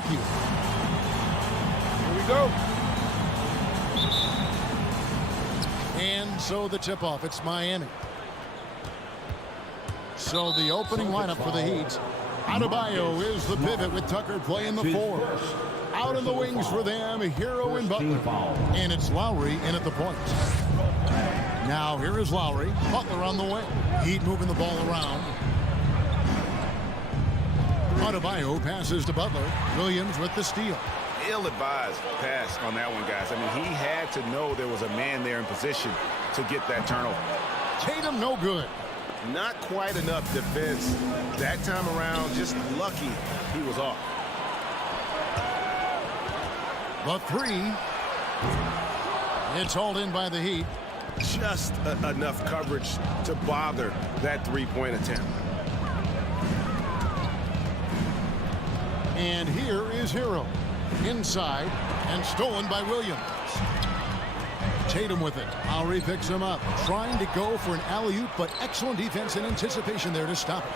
Thank you. Here we go. And so the tip-off, it's Miami. So the opening lineup for the Heat. Adebayo is the pivot with Tucker playing the 4. Out in the wings for them, Hero and Butler. And it's Lowry in at the point. Now here is Lowry. Butler on the wing. Heat moving the ball around. Adebayo passes to Butler. Williams with the steal. Ill-advised pass on that one, guys. I mean, he had to know there was a man there in position to get that turnover. Tatum no good. Not quite enough defense that time around. Just lucky he was off. The 3. It's hauled in by the Heat. Just enough coverage to bother that three-point attempt. And here is Hero. Inside and stolen by Williams. Tatum with it. Lowry picks him up. Trying to go for an alley-oop, but excellent defense and anticipation there to stop it.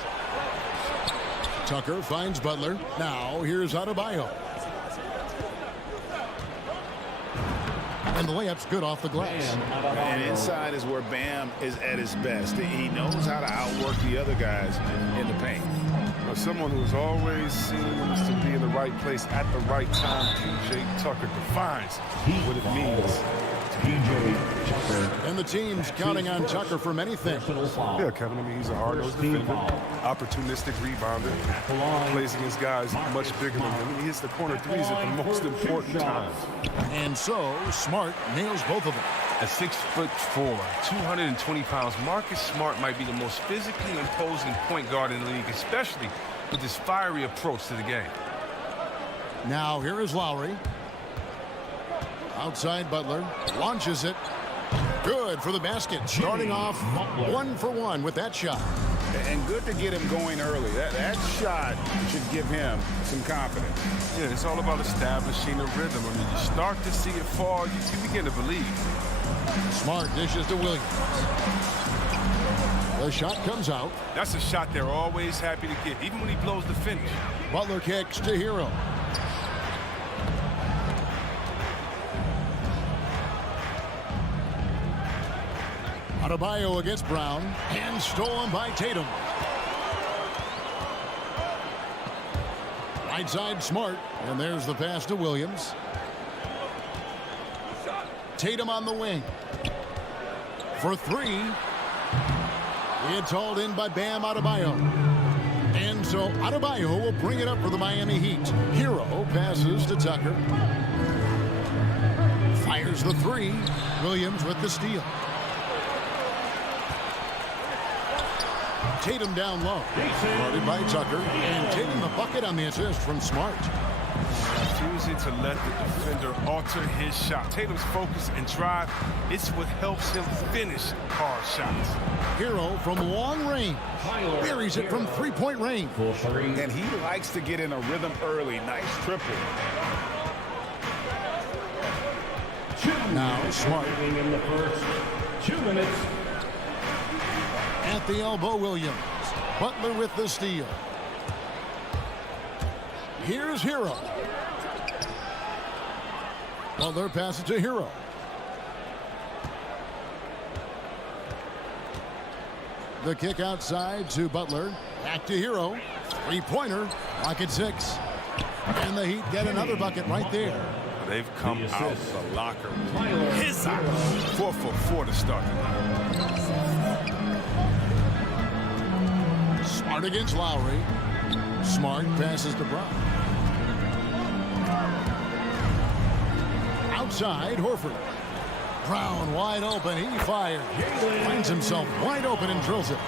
Tucker finds Butler. Now here's Adebayo. And the layup's good off the glass. And inside is where Bam is at his best. He knows how to outwork the other guys in the paint. Someone who's always seems to be in the right place at the right time. P.J. Tucker defines what it means. And the team's counting on Tucker for many things. Yeah, Kevin, I mean, he's a hard-nosed defender, opportunistic rebounder, plays against guys much bigger than him. He hits the corner threes at the most important times. And so, Smart nails both of them. At 6'4", 220 pounds, Marcus Smart might be the most physically imposing point guard in the league, especially with his fiery approach to the game. Now here is Lowry. Outside Butler. Launches it. Good for the basket. Starting off 1 for 1 with that shot. And good to get him going early. That shot should give him some confidence. Yeah, it's all about establishing a rhythm. I mean, you start to see it fall, you begin to believe. Smart dishes to Williams. The shot comes out. That's a shot they're always happy to get, even when he blows the finish. Butler kicks to Hero. Adebayo against Brown. And stolen by Tatum. Right side Smart. And there's the pass to Williams. Tatum on the wing. For 3. It's hauled in by Bam Adebayo. And so Adebayo will bring it up for the Miami Heat. Hero passes to Tucker. Fires the 3. Williams with the steal. Tatum down low. Guarded by Tucker. And taking the bucket on the assist from Smart. Refusing to let the defender alter his shot. Tatum's focus and drive, it's what helps him finish hard shots. Hero from long range. Buries it from three-point range. And he likes to get in a rhythm early. Nice triple. Now Smart. In the first 2 minutes. At the elbow, Williams. Butler with the steal. Here's Hero. Butler passes to Hero. The kick outside to Butler. Back to Hero. Three-pointer. Lock at 6. And the Heat get another bucket right there. They've come out the locker room. His out. 4 for 4 to start the night. Smart against Lowry. Smart passes to Brown. Outside, Horford. Brown wide open. He fires. Finds himself wide open and drills it.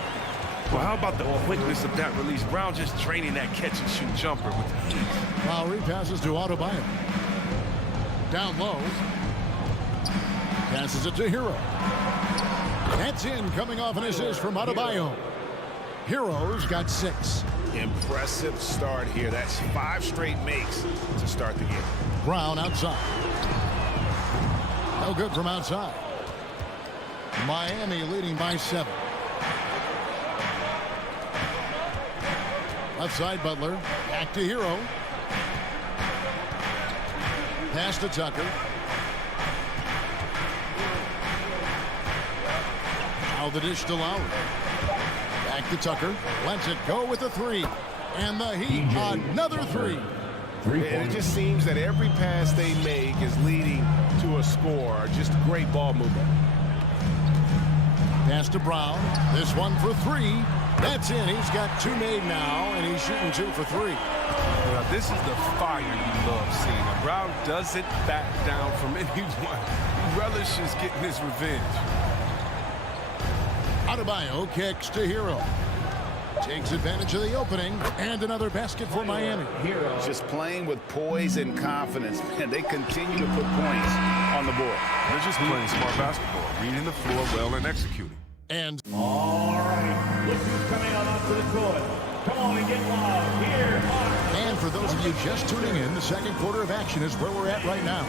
Well, how about the quickness of that release? Brown just draining that catch-and-shoot jumper with ease. Lowry passes to Adebayo. Down low. Passes it to Hero. That's in, coming off an assist from Adebayo. Hero's got 6. Impressive start here. That's 5 straight makes to start the game. Brown outside. No good from outside. Miami leading by 7. Left side Butler. Back to Hero. Pass to Tucker. Now the dish to Lowry. Back to Tucker. Lets it go with the three. And the Heat, another three. And it just seems that every pass they make is leading to a score. Just great ball movement. Pass to Brown. This one for three. That's in. He's got two made now, and he's shooting 2 for 3. Now, this is the fire you love seeing. Now, Brown doesn't back down from anyone. He relishes getting his revenge. Adebayo kicks to Hero. Takes advantage of the opening, and another basket for Miami. Just playing with poise and confidence, and they continue to put points on the board. They're just playing smart basketball, reading the floor well and executing. And All right, look who's coming on up to the court. Come on and get loud. Here are... for those of you just tuning in, the second quarter of action is where we're at right now.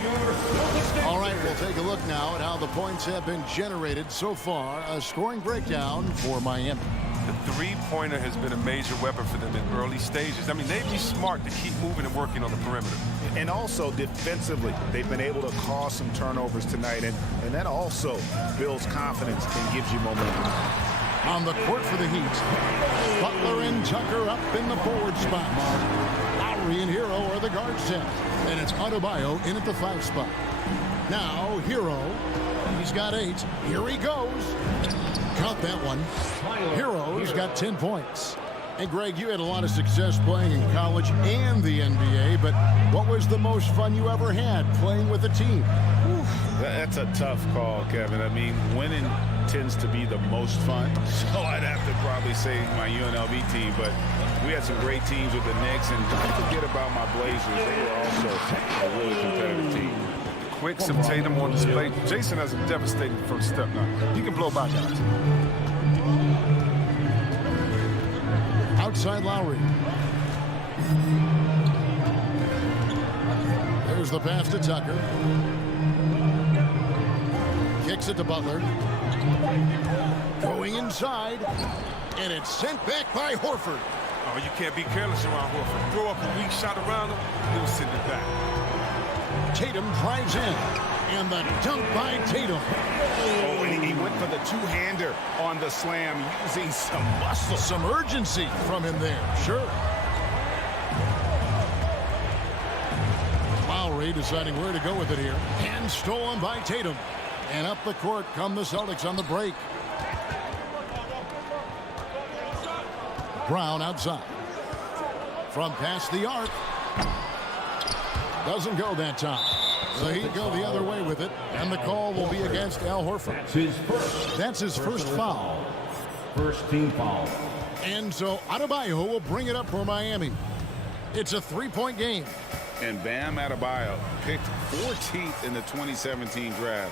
All right, we'll take a look now at how the points have been generated so far. A scoring breakdown for Miami. The three-pointer has been a major weapon for them in early stages. I mean, they'd be smart to keep moving and working on the perimeter. And also defensively, they've been able to cause some turnovers tonight, and that also builds confidence and gives you momentum. On the court for the Heat, Butler and Tucker up in the forward spot. Lowry and Hero are the guard set, and it's Adebayo in at the 5 spot. Now Hero, he's got 8. Here he goes. Count that one. Hero's got 10 points. And Greg, you had a lot of success playing in college and the NBA, but what was the most fun you ever had playing with a team? Oof, that's a tough call, Kevin. I mean, winning tends to be the most fun, so I'd have to probably say my UNLV team, but we had some great teams with the Knicks, and don't forget about my Blazers. They were also a really competitive team. Quicks of Tatum on display. Jason has a devastating first step now. He can blow by guys. Outside Lowry. There's the pass to Tucker. Kicks it to Butler. Going inside. And it's sent back by Horford. Oh, you can't be careless around Horford. Throw up a weak shot around him, he'll send it back. Tatum drives in. And the dunk by Tatum. Oh, and he went for the two-hander on the slam, using some muscle. Some urgency from him there, sure. Lowry deciding where to go with it here. And stolen by Tatum. And up the court come the Celtics on the break. Brown outside. From past the arc. Doesn't go that time. The Heat go the other way with it, and the call will be against Al Horford. That's his first foul. First team foul. And so Adebayo will bring it up for Miami. It's a 3-point game. And Bam Adebayo, picked 14th in the 2017 draft,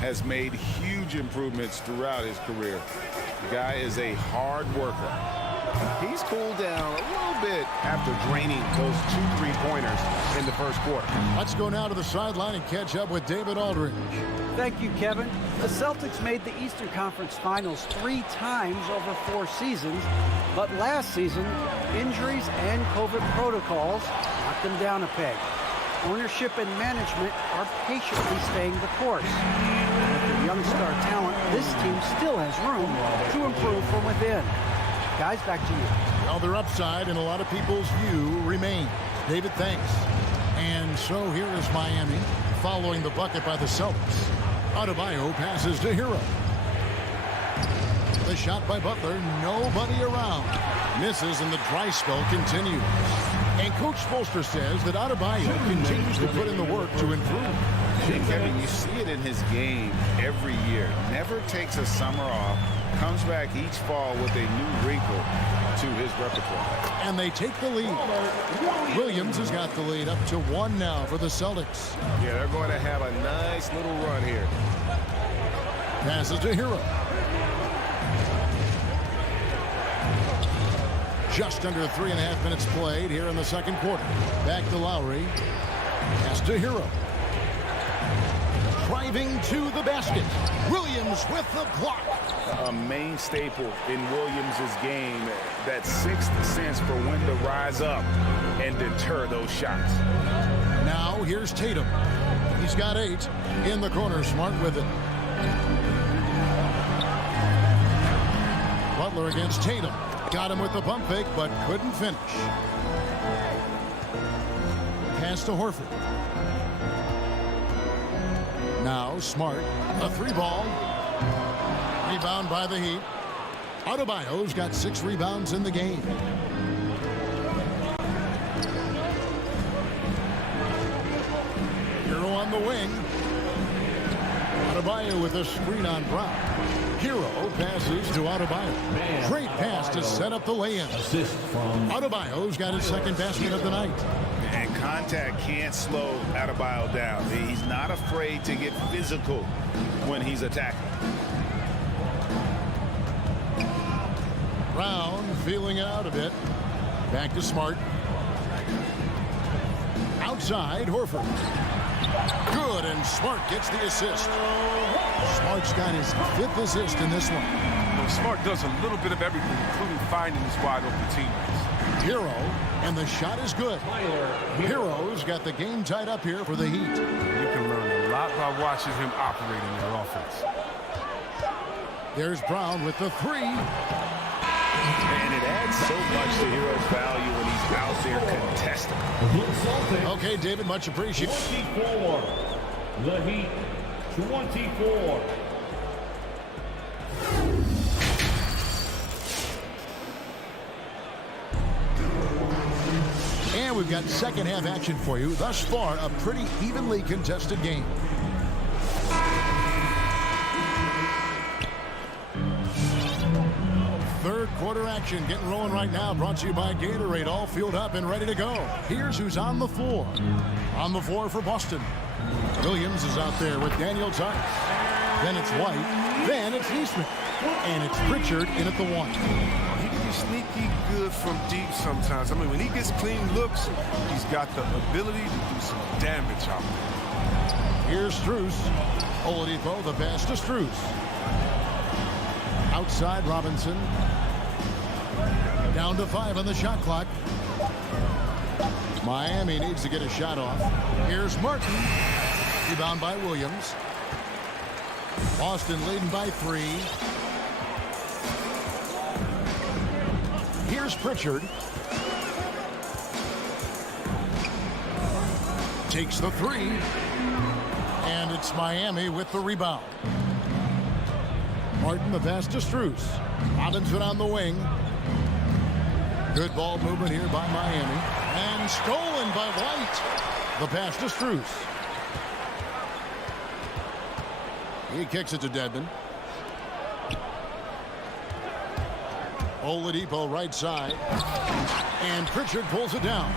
has made huge improvements throughout his career. The guy is a hard worker. He's cooled down a little bit after draining those 2 3-pointers in the first quarter. Let's go now to the sideline and catch up with David Aldridge. Thank you, Kevin. The Celtics made the Eastern Conference Finals 3 times over 4 seasons, but last season, injuries and COVID protocols knocked them down a peg. Ownership and management are patiently staying the course. With their young star talent, this team still has room to improve from within. Guys, back to you. Well, their upside in a lot of people's view remains. David, thanks. And so here is Miami following the bucket by the Celtics. Adebayo passes to Hero. The shot by Butler, nobody around. Misses and the dry spell continues. And Coach Spoelstra says that Adebayo continues to put in the work to improve. Kevin, you see it in his game every year. Never takes a summer off. Comes back each fall with a new wrinkle to his repertoire. And they take the lead. Williams has got the lead up to 1 now for the Celtics. Yeah, they're going to have a nice little run here. Passes to Hero. Just under 3.5 minutes played here in the second quarter. Back to Lowry. Pass to Hero. Driving to the basket. Williams with the block. A main staple in Williams' game, that sixth sense for when to rise up and deter those shots. Now Now here's Tatum. He's got 8. In the corner, Smart with it. Butler against Tatum. Got him with the pump fake, but couldn't finish. Pass to Horford. Now Smart. A 3-ball. Rebound by the Heat. Adebayo's got 6 rebounds in the game. Hero on the wing. Adebayo with a screen on Brown. Hero passes to Adebayo. Great pass to set up the lay-in. Adebayo's got his second basket of the night. And contact can't slow Adebayo down. He's not afraid to get physical when he's attacking. Brown feeling it out a bit. Back to Smart. Outside, Horford. Good, and Smart gets the assist. Smart's got his 5th assist in this one. Well, Smart does a little bit of everything, including finding his wide-open teammates. Hero, and the shot is good. Hero's got the game tied up here for the Heat. You can learn a lot by watching him operating their offense. There's Brown with the 3. And it adds so much to Hero's value when he's out there contesting. Okay, David, much appreciated. 24. The Heat, 24. And we've got second half action for you. Thus far, a pretty evenly contested game. Third quarter action getting rolling right now. Brought to you by Gatorade. All fueled up and ready to go. Here's who's on the floor. On the floor for Boston. Williams is out there with Daniel Tice. Then it's White. Then it's Neesmith. And it's Pritchard in at the 1. He can be sneaky good from deep sometimes. I mean, when he gets clean looks, he's got the ability to do some damage out there. Here's Strus. Oladipo, the pass to Strus. Outside Robinson. Down to 5 on the shot clock. Miami needs to get a shot off. Here's Martin. Rebound by Williams. Boston leading by 3. Here's Pritchard. Takes the 3. And it's Miami with the rebound. Martin the pass to Strus. Robinson on the wing. Good ball movement here by Miami. And stolen by White. The pass to Strus. He kicks it to Dedmon. Oladipo right side. And Pritchard pulls it down.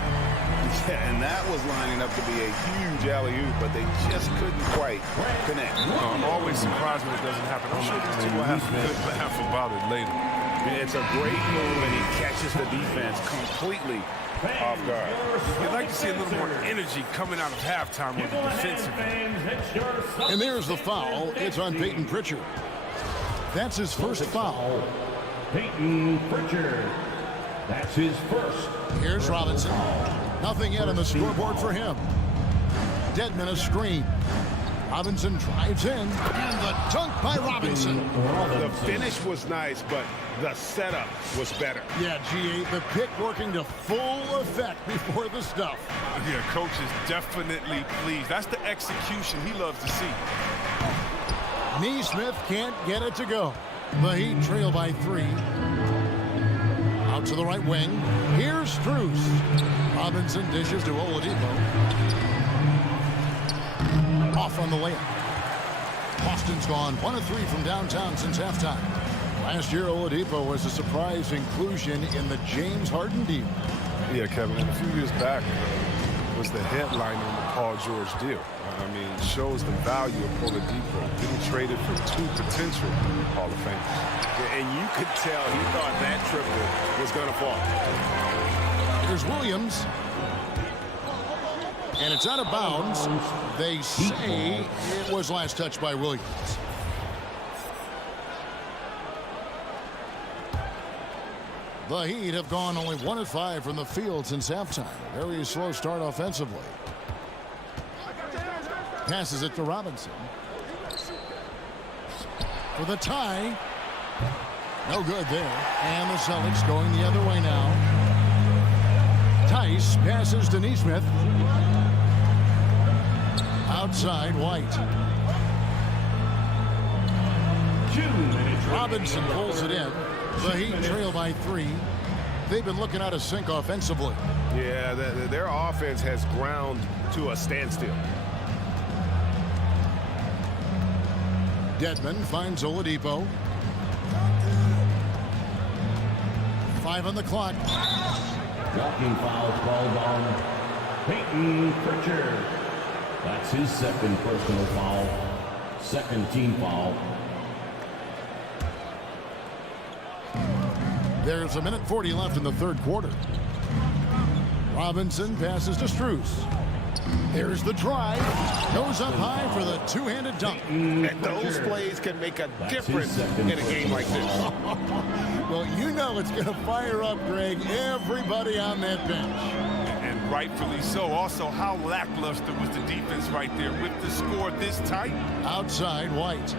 Yeah, and that was lining up to be a huge alley-oop, but they just couldn't quite connect. I'm always surprised when it doesn't happen. I'm sure these two will have a good laugh about it later. It's a great move, and he catches the defense completely off guard. You'd like to see a little more energy coming out of halftime with the defensive. And there's the foul. It's on Peyton Pritchard. That's his first foul. Peyton Pritchard. That's his first. Here's Robinson. Nothing yet on the scoreboard for him. Dedmon a screen. Robinson drives in. And the dunk by Robinson. The finish was nice, but the setup was better. Yeah, G8, the pick working to full effect before the stuff. Yeah, coach is definitely pleased. That's the execution he loves to see. Neesmith can't get it to go. The Heat trail by 3. Out to the right wing. Here's Strus. Robinson dishes to Oladipo. Off on the layup. Boston's gone 1 of 3 from downtown since halftime. Last year, Oladipo was a surprise inclusion in the James Harden deal. Yeah, Kevin, and a few years back was the headline on the Paul George deal. I mean, it shows the value of Oladipo getting traded for 2 potential Hall of Famers. And you could tell he thought that triple was going to fall. Here's Williams. And it's out of bounds. They say it was last touched by Williams. The Heat have gone only 1 of 5 from the field since halftime. Very slow start offensively. Passes it to Robinson. For the tie. No good there. And the Celtics going the other way now. Tice passes to Neesmith. Outside, White. 2 minutes. Robinson pulls it in. The Heat trail by 3. They've been looking out of sync offensively. Yeah, their offense has ground to a standstill. Dedmon finds Oladipo. 5 on the clock. Walking foul called on Peyton Pritchard. That's his second personal foul. Second team foul. There's 1:40 left in the third quarter. Robinson passes to Strus. There's the drive. Goes up high for the two-handed dunk. And those plays can make a difference in a game like this. Well, you know it's going to fire up, Greg, everybody on that bench. And rightfully so. Also, how lackluster was the defense right there with the score this tight? Outside, White.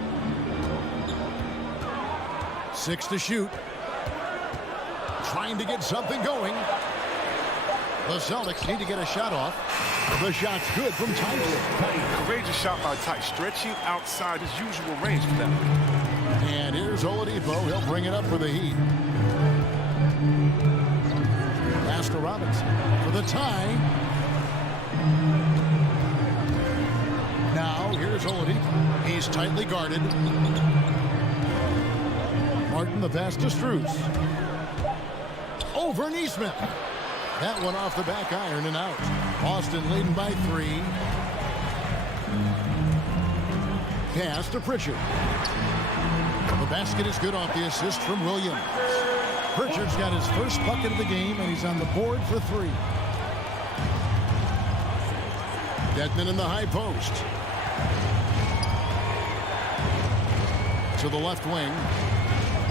6 to shoot. Trying to get something going. The Celtics need to get a shot off. The shot's good from Tice. Courageous shot by Tice, stretching outside his usual range for that. And here's Oladipo. He'll bring it up for the Heat. Pass to Robinson for the tie. Now here's Oladipo. He's tightly guarded. Martin the pass to Strus. Over Neesmith. That one off the back iron and out. Boston leading by 3. Pass to Pritchard. The basket is good off the assist from Williams. Pritchard's got his first bucket of the game, and he's on the board for 3. Dedmon in the high post. To the left wing.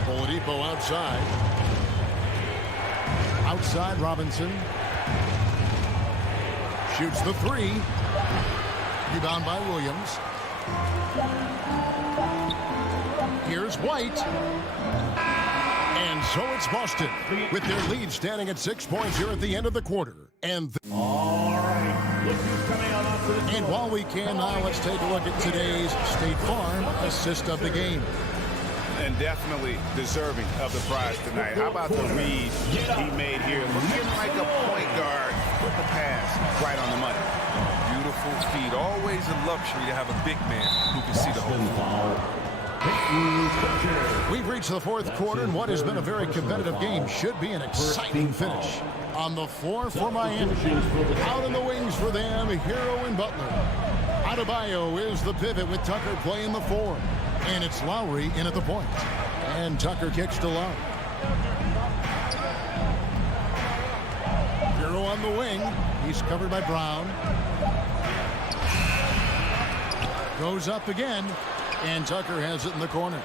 Oladipo outside. Outside, Robinson. Shoots the 3. Rebound by Williams. Here's White. And so it's Boston with their lead standing at 6 points here at the end of the quarter. All right. Look who's coming on up to the And while we can now, let's take a look at today's State Farm assist of the game. And definitely deserving of the prize tonight. How about the read he made here? Looking like a point guard. Put the pass right on the money. Beautiful feed. Always a luxury to have a big man who can see the whole floor. We've reached the fourth quarter, and what has been a very competitive game should be an exciting finish. On the floor for Miami. Out in the wings for them, Hero and Butler. Adebayo is the pivot with Tucker playing the 4. And it's Lowry in at the point. And Tucker kicks to Love. Hero on the wing. He's covered by Brown. Goes up again. And Tucker has it in the corner.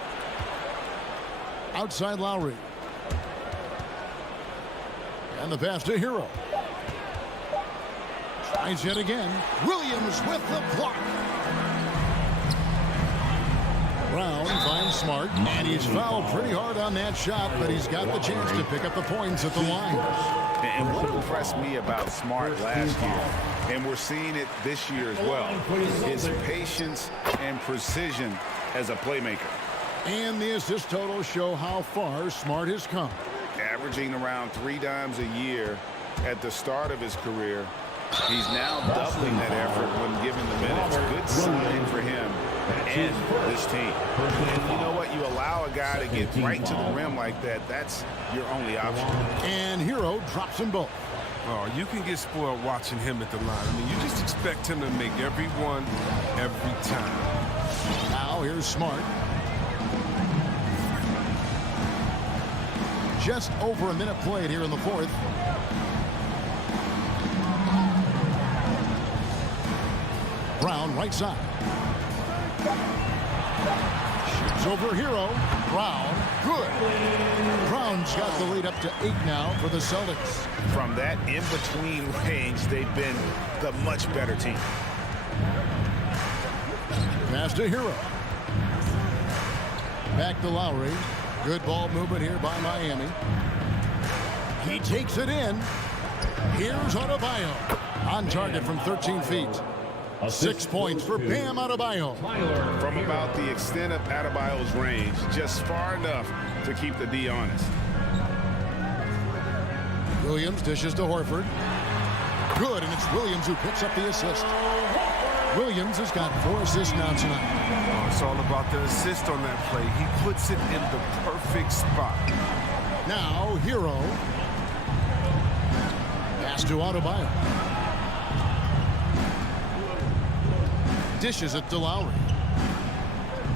Outside Lowry. And the pass to Hero. Tries yet again. Williams with the block. Brown finds Smart, and he's fouled pretty hard on that shot, but he's got the chance to pick up the points at the line. And what impressed me about Smart last year, and we're seeing it this year as well, is patience and precision as a playmaker. And the assist totals show how far Smart has come. Averaging around 3 dimes a year at the start of his career. He's now doubling that effort when given the minutes. Good sign for him and this team. And you know what? You allow a guy to get right to the rim like that, that's your only option. And Hero drops them both. Oh, you can get spoiled watching him at the line. I mean, you just expect him to make every one, every time. Now here's Smart. Just over a minute played here in the fourth. Brown right side. Shoots over Hero. Brown, good. Brown's got the lead up to 8 now for the Celtics. From that in-between range, they've been the much better team. Pass to Hero. Back to Lowry. Good ball movement here by Miami. He takes it in. Here's Adebayo. On target from 13 feet. 6 points for Bam Adebayo. From about the extent of Adebayo's range, just far enough to keep the D honest. Williams dishes to Horford. Good, and it's Williams who picks up the assist. Williams has got 4 assists now tonight. It's all about the assist on that play. He puts it in the perfect spot. Now, Hero. Pass to Adebayo. Dishes it to Lowry.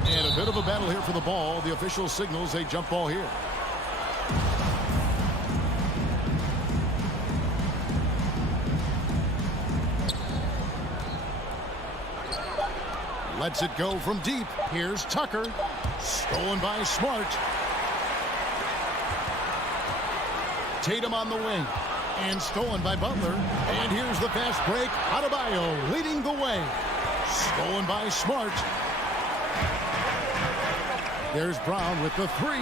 And a bit of a battle here for the ball. The official signals a jump ball here. Lets it go from deep. Here's Tucker. Stolen by Smart. Tatum on the wing. And stolen by Butler. And here's the fast break. Adebayo leading the way. Stolen by Smart. There's Brown with the 3.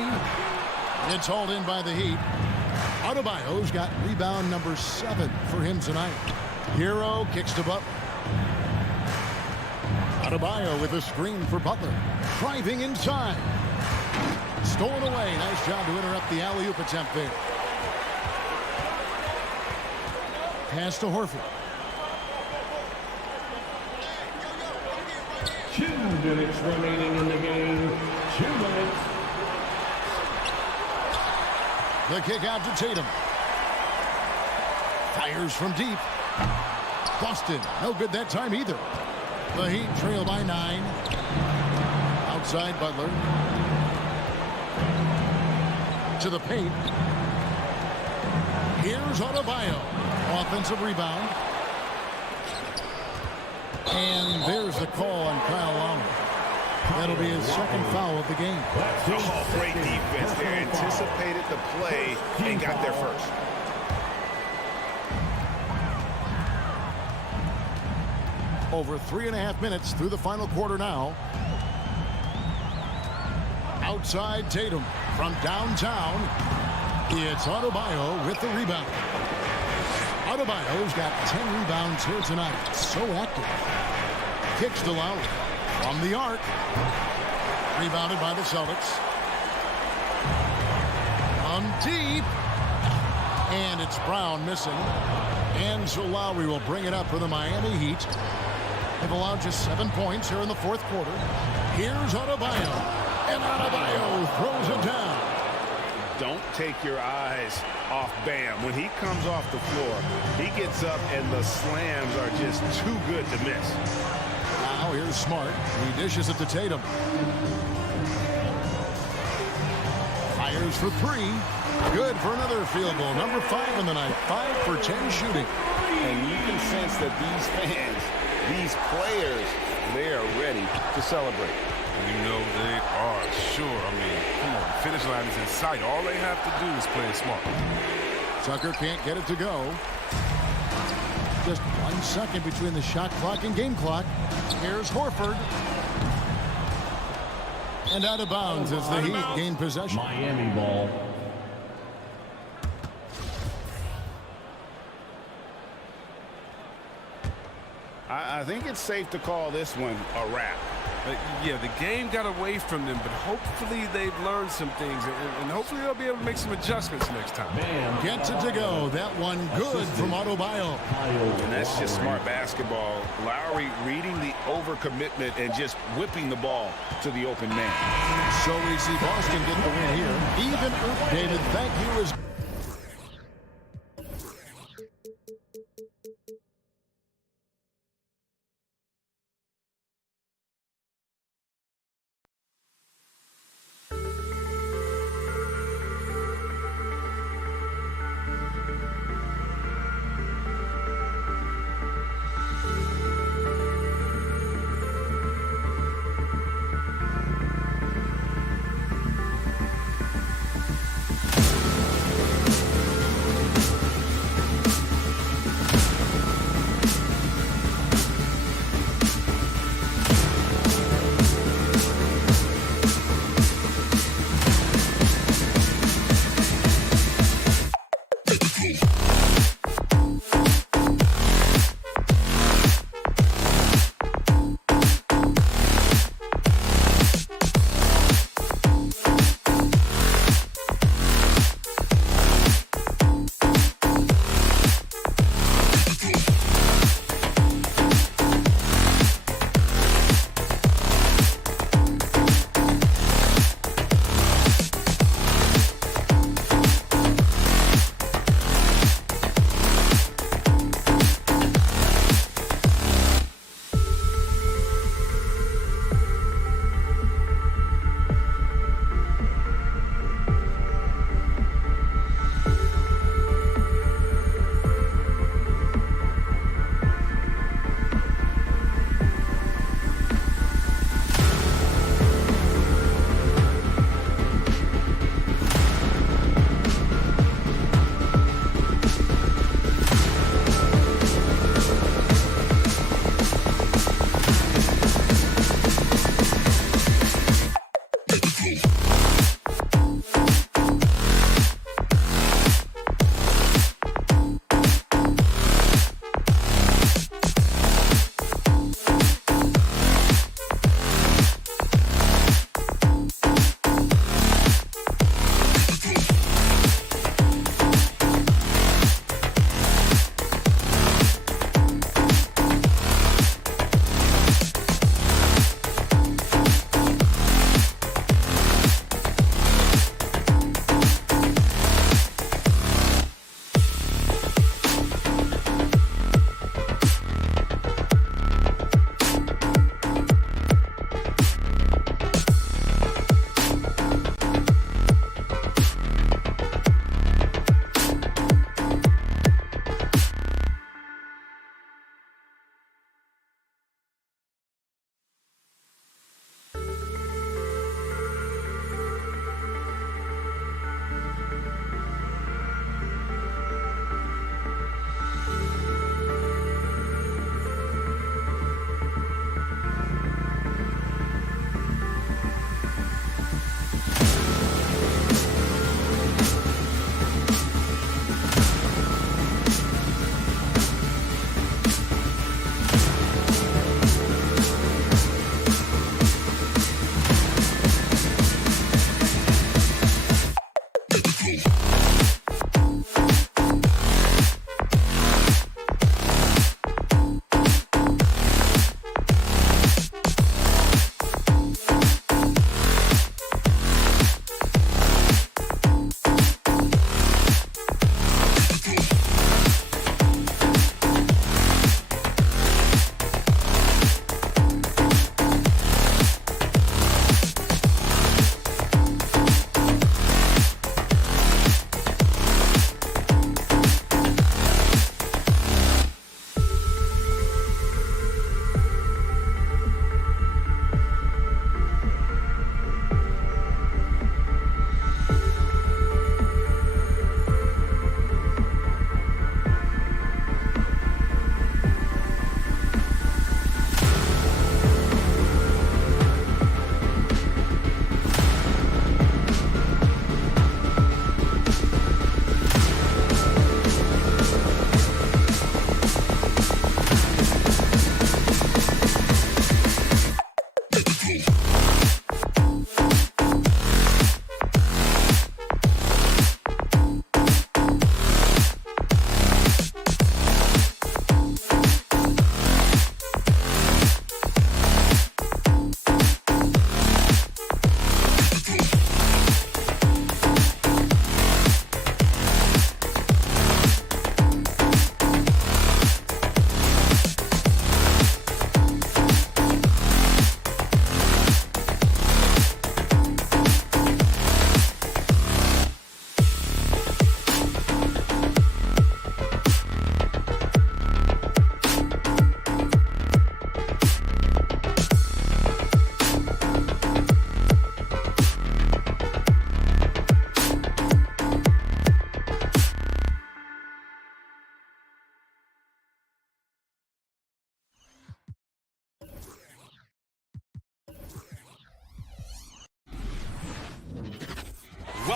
It's hauled in by the Heat. Adebayo's got rebound number 7 for him tonight. Hero kicks to Butler. Adebayo with a screen for Butler. Driving inside. Stolen away. Nice job to interrupt the alley-oop attempt there. Pass to Horford. 2 minutes remaining in the game. 2 minutes. The kick out to Tatum. Fires from deep. Busted. No good that time either. The Heat trail by 9. Outside Butler. To the paint. Here's Adebayo. Offensive rebound. And there's the call on Kyle Lowry. That'll be his second foul of the game. Oh, great defense. They anticipated the play and got there first. Over 3.5 minutes through the final quarter now. Outside Tatum from downtown. It's Adebayo with the rebound. Adebayo's got 10 rebounds here tonight. So active. Kicks to Lowry from the arc. Rebounded by the Celtics. On deep. And it's Brown missing. And so Lowry will bring it up for the Miami Heat. They've allowed just 7 points here in the fourth quarter. Here's Adebayo. And Adebayo throws it down. Don't take your eyes off Bam. When he comes off the floor, he gets up and the slams are just too good to miss. Now here's Smart. He dishes it to Tatum. Fires for 3. Good for another field goal. Number 5 in the night. 5 for 10 shooting. And you can sense that these fans, these players, they are ready to celebrate. You know they are, sure. I mean, come on, the finish line is in sight. All they have to do is play it smart. Tucker can't get it to go. Just 1 second between the shot clock and game clock. Here's Horford. And out of bounds as the Heat gain possession. Miami ball. I think it's safe to call this one a wrap. Yeah, the game got away from them, but hopefully they've learned some things, and hopefully they'll be able to make some adjustments next time. Gets it to go. That one good from Adebayo. And that's just smart basketball. Lowry reading the overcommitment and just whipping the ball to the open man. So we see Boston get the win here. Even David, thank you as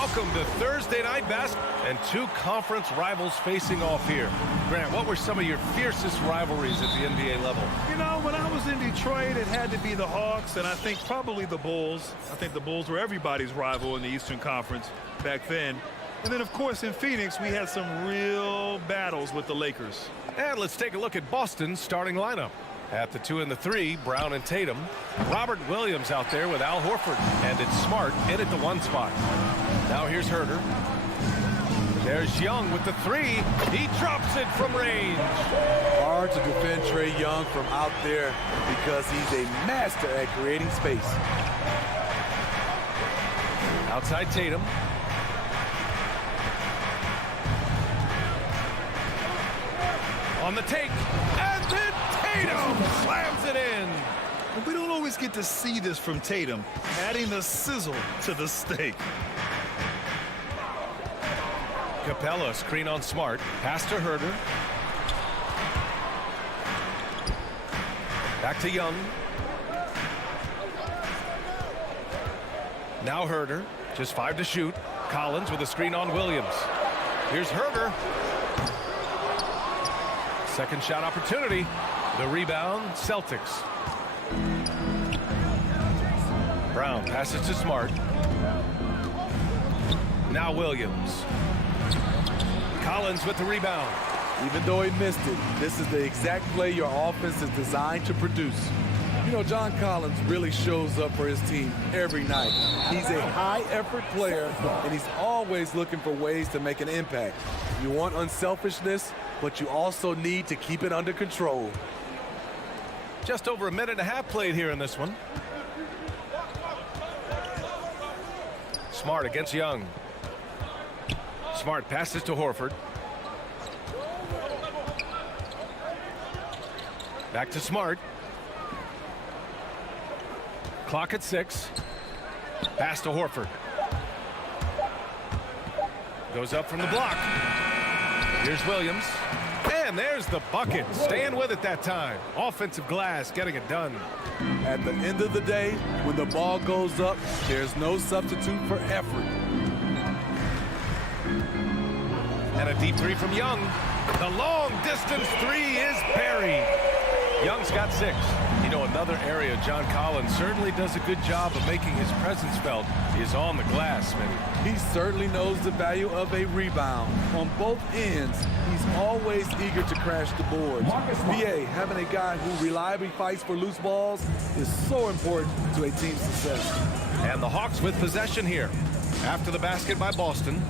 welcome to Thursday Night Basketball and two conference rivals facing off here. Grant, what were some of your fiercest rivalries at the NBA level? You know, when I was in Detroit, it had to be the Hawks, and I think probably the Bulls. I think the Bulls were everybody's rival in the Eastern Conference back then. And then, of course, in Phoenix, we had some real battles with the Lakers. And let's take a look at Boston's starting lineup. At the 2 and the 3, Brown and Tatum. Robert Williams out there with Al Horford. And it's Smart in at the 1 spot. Now here's Herter. There's Young with the 3. He drops it from range. Hard to defend Trae Young from out there because he's a master at creating space. Outside Tatum. On the take. And then Tatum slams it in. We don't always get to see this from Tatum, adding the sizzle to the steak. Capella screen on Smart. Pass to Herter. Back to Young. Now Herter. Just 5 to shoot. Collins with a screen on Williams. Here's Herter. Second shot opportunity. The rebound, Celtics. Brown passes to Smart. Now Williams. Collins with the rebound. Even though he missed it, this is the exact play your offense is designed to produce. You know, John Collins really shows up for his team every night. He's a high-effort player, and he's always looking for ways to make an impact. You want unselfishness, but you also need to keep it under control. Just over a minute and a half played here in this one. Smart against Young. Smart passes to Horford. Back to Smart. Clock at 6. Pass to Horford. Goes up from the block. Here's Williams. And there's the bucket. Staying with it that time. Offensive glass getting it done. At the end of the day, when the ball goes up, there's no substitute for effort. And a deep 3 from Young. The long distance 3 is buried. Young's got 6. You know, another area John Collins certainly does a good job of making his presence felt is on the glass, Smitty. He certainly knows the value of a rebound. On both ends, he's always eager to crash the boards. VA, having a guy who reliably fights for loose balls is so important to a team's success. And the Hawks with possession here. After the basket by Boston.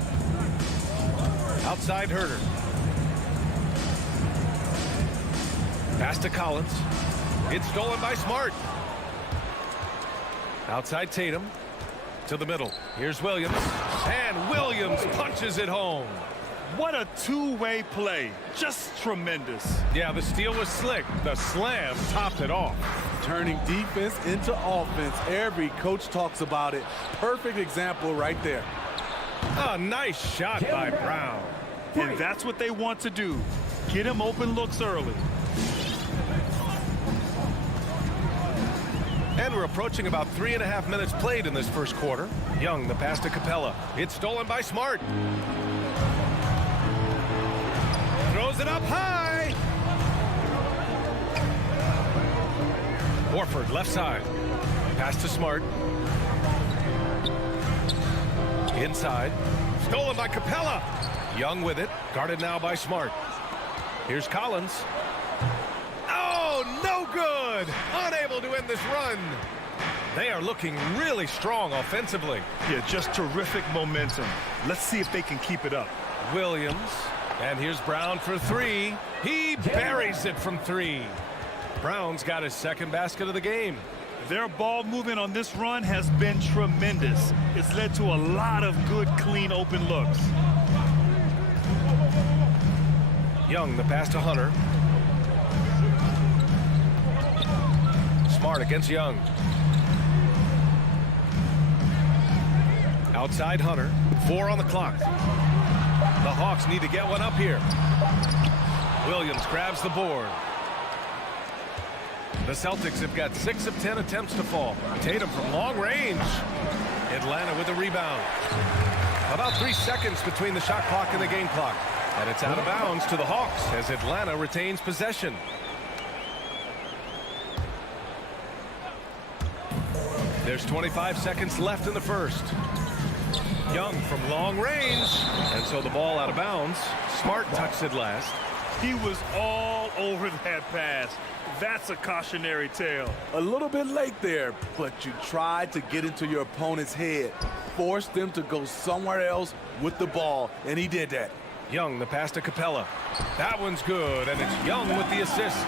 Outside Herter. Pass to Collins. It's stolen by Smart. Outside Tatum. To the middle. Here's Williams. And Williams punches it home. What a two-way play. Just tremendous. Yeah, the steal was slick. The slam topped it off. Turning defense into offense. Every coach talks about it. Perfect example right there. A nice shot by Brown. And that's what they want to do. Get him open looks early. And we're approaching about 3.5 minutes played in this first quarter. Young, the pass to Capella. It's stolen by Smart. Throws it up high. Horford, left side. Pass to Smart. Inside. Stolen by Capella. Young with it. Guarded now by Smart. Here's Collins. Oh, no good. Unable to end this run. They are looking really strong offensively. Yeah, just terrific momentum. Let's see if they can keep it up. Williams. And here's Brown for 3. He buries it from 3. Brown's got his second basket of the game. Their ball movement on this run has been tremendous. It's led to a lot of good, clean, open looks. Young, the pass to Hunter. Smart against Young. Outside Hunter. 4 on the clock. The Hawks need to get one up here. Williams grabs the board. The Celtics have got 6 of 10 attempts to fall. Tatum from long range. Atlanta with a rebound. About 3 seconds between the shot clock and the game clock. And it's out of bounds to the Hawks as Atlanta retains possession. There's 25 seconds left in the first. Young from long range. And so the ball out of bounds. Smart touched it last. He was all over that pass. That's a cautionary tale. A little bit late there, but you tried to get into your opponent's head. Force them to go somewhere else with the ball, and he did that. Young, the pass to Capella. That one's good, and it's Young with the assist.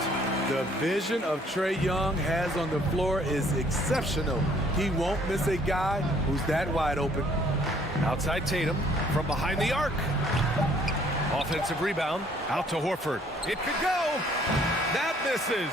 The vision of Trae Young has on the floor is exceptional. He won't miss a guy who's that wide open. Outside Tatum from behind the arc. Offensive rebound out to Horford. It could go. That misses.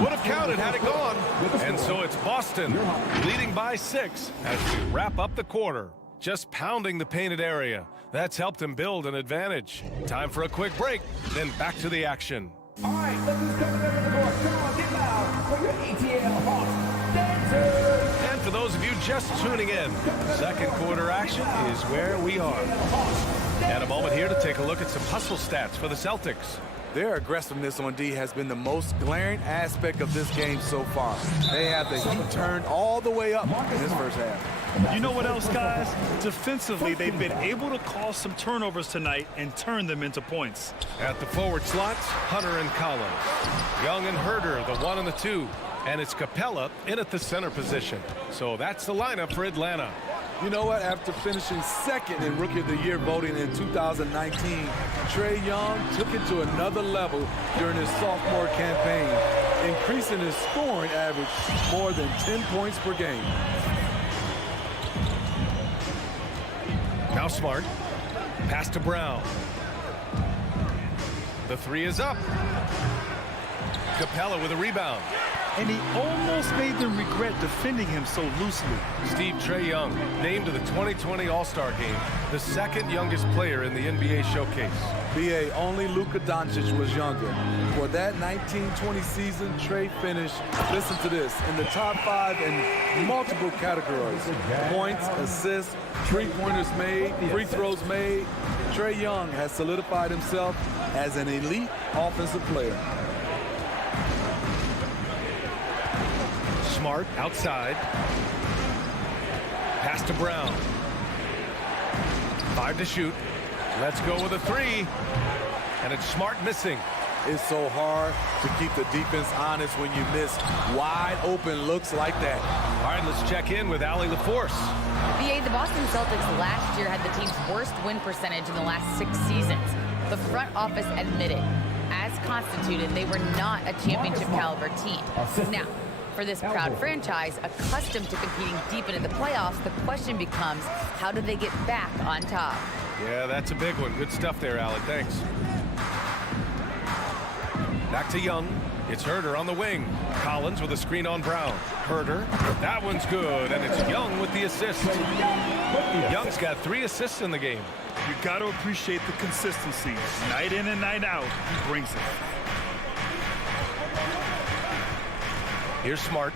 Would have counted had it gone. And so it's Boston leading by 6 as we wrap up the quarter. Just pounding the painted area. That's helped him build an advantage. Time for a quick break, then back to the action. All right, look who's coming over the court. Come on, get loud for your ATL Hawks dancers. And for those of you just tuning in, second quarter action is where we are. And a moment here to take a look at some hustle stats for the Celtics. Their aggressiveness on D has been the most glaring aspect of this game so far. They have the heat turned all the way up in this first half. You know what else, guys? Defensively, they've been able to cause some turnovers tonight and turn them into points. At the forward slots, Hunter and Collins. Young and Herter, the 1 and the 2. And it's Capella in at the center position. So that's the lineup for Atlanta. You know what? After finishing second in Rookie of the Year voting in 2019, Trae Young took it to another level during his sophomore campaign, increasing his scoring average more than 10 points per game. Now Smart. Pass to Brown. The 3 is up. Capella with a rebound. And he almost made them regret defending him so loosely. Steve Trae Young named to the 2020 All-Star Game, the second youngest player in the NBA showcase. BA, only Luka Doncic was younger. For that 1920 season, Trae finished, listen to this, in the top 5 in multiple categories. Points, assists, three-pointers made, free throws made. Trae Young has solidified himself as an elite offensive player. Smart outside. Pass to Brown. 5 to shoot. Let's go with a 3. And it's Smart missing. It's so hard to keep the defense honest when you miss wide open looks like that. All right, let's check in with Allie LaForce. BA, the Boston Celtics last year had the team's worst win percentage in the last 6 seasons. The front office admitted, as constituted, they were not a championship caliber team. Now, for this proud franchise, accustomed to competing deep into the playoffs, the question becomes, how do they get back on top? Yeah, that's a big one. Good stuff there, Alec. Thanks. Back to Young. It's Herter on the wing. Collins with a screen on Brown. Herter. That one's good, and it's Young with the assist. Young's got 3 assists in the game. You got to appreciate the consistency. Night in and night out, he brings it. Here's Smart.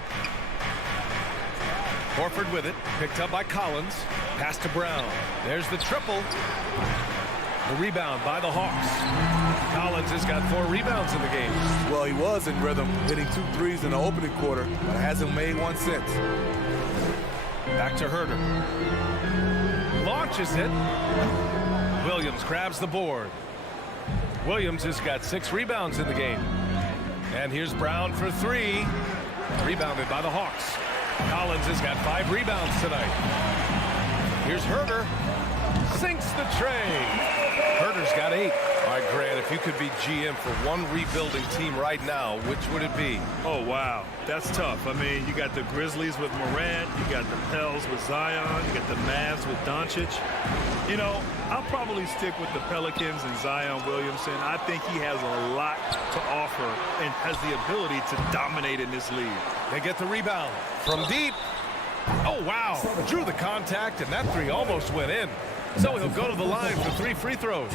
Horford with it. Picked up by Collins. Pass to Brown. There's the triple. The rebound by the Hawks. Collins has got 4 rebounds in the game. Well, he was in rhythm, hitting 2 threes in the opening quarter, but hasn't made one since. Back to Herter. Launches it. Williams grabs the board. Williams has got 6 rebounds in the game. And here's Brown for 3. Rebounded by the Hawks. Collins has got 5 rebounds tonight. Here's Herter. Sinks the tray. Herter's got 8. All right, Grant, if you could be GM for one rebuilding team right now, which would it be? Oh, wow. That's tough. I mean, you got the Grizzlies with Morant. You got the Pels with Zion. You got the Mavs with Doncic. You know, I'll probably stick with the Pelicans and Zion Williamson. I think he has a lot to offer and has the ability to dominate in this league. They get the rebound from deep. Oh, wow. Drew the contact, and that 3 almost went in. So he'll go to the line for 3 free throws.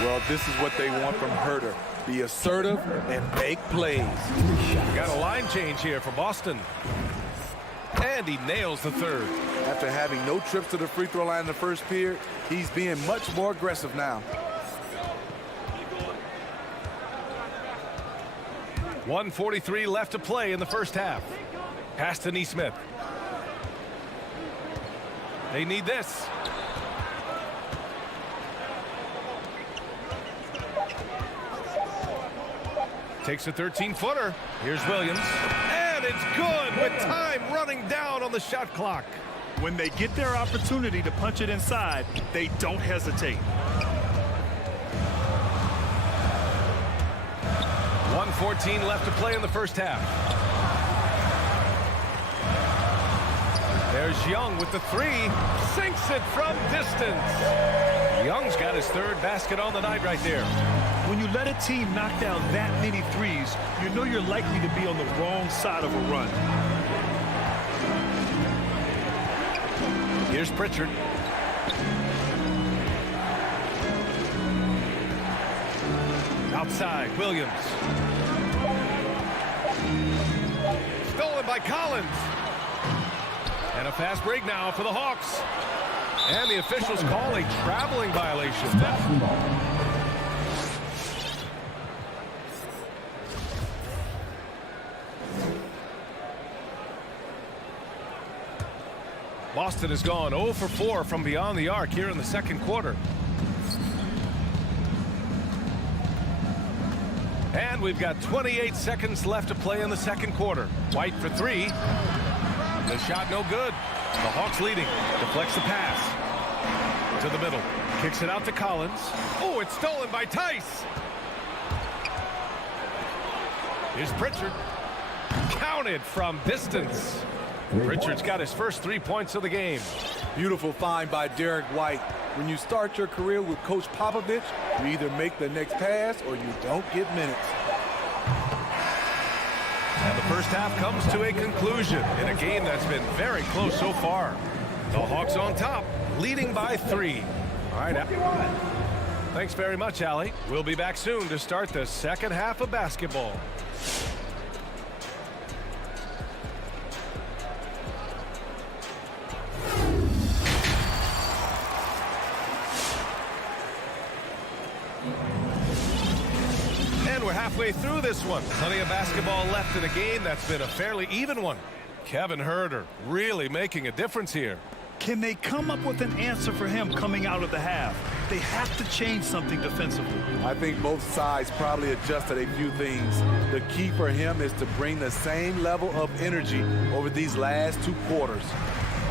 Well, this is what they want from Herter. Be assertive and make plays. We got a line change here for Boston. And he nails the 3rd. After having no trips to the free throw line in the first period, he's being much more aggressive now. 1:43 left to play in the first half. Pass to Neesmith. They need this. Takes a 13-footer. Here's Williams. And it's good with time running down on the shot clock. When they get their opportunity to punch it inside, they don't hesitate. 1:14 left to play in the first half. There's Young with the three. Sinks it from distance. Young's got his third basket on the night right there. When you let a team knock down that many threes, you know you're likely to be on the wrong side of a run. Here's Pritchard. Outside, Williams. Stolen by Collins. And a fast break now for the Hawks. And the officials call a traveling violation. Boston has gone 0 for 4 from beyond the arc here in the second quarter. And we've got 28 seconds left to play in the second quarter. White for three. The shot no good. The Hawks leading. Deflects the pass. To the middle. Kicks it out to Collins. Oh, it's stolen by Tice. Here's Pritchard. Counted from distance. Pritchard's got his first 3 points of the game. Beautiful find by Derek White. When you start your career with Coach Popovich, you either make the next pass or you don't get minutes. And the first half comes to a conclusion in a game that's been very close so far. The Hawks on top, leading by 3. All right. Thanks very much, Allie. We'll be back soon to start the second half of basketball. We're halfway through this one. Plenty of basketball left in a game that's been a fairly even one. Kevin Huerter really making a difference here. Can they come up with an answer for him coming out of the half? They have to change something defensively. I think both sides probably adjusted a few things. The key for him is to bring the same level of energy over these last 2 quarters.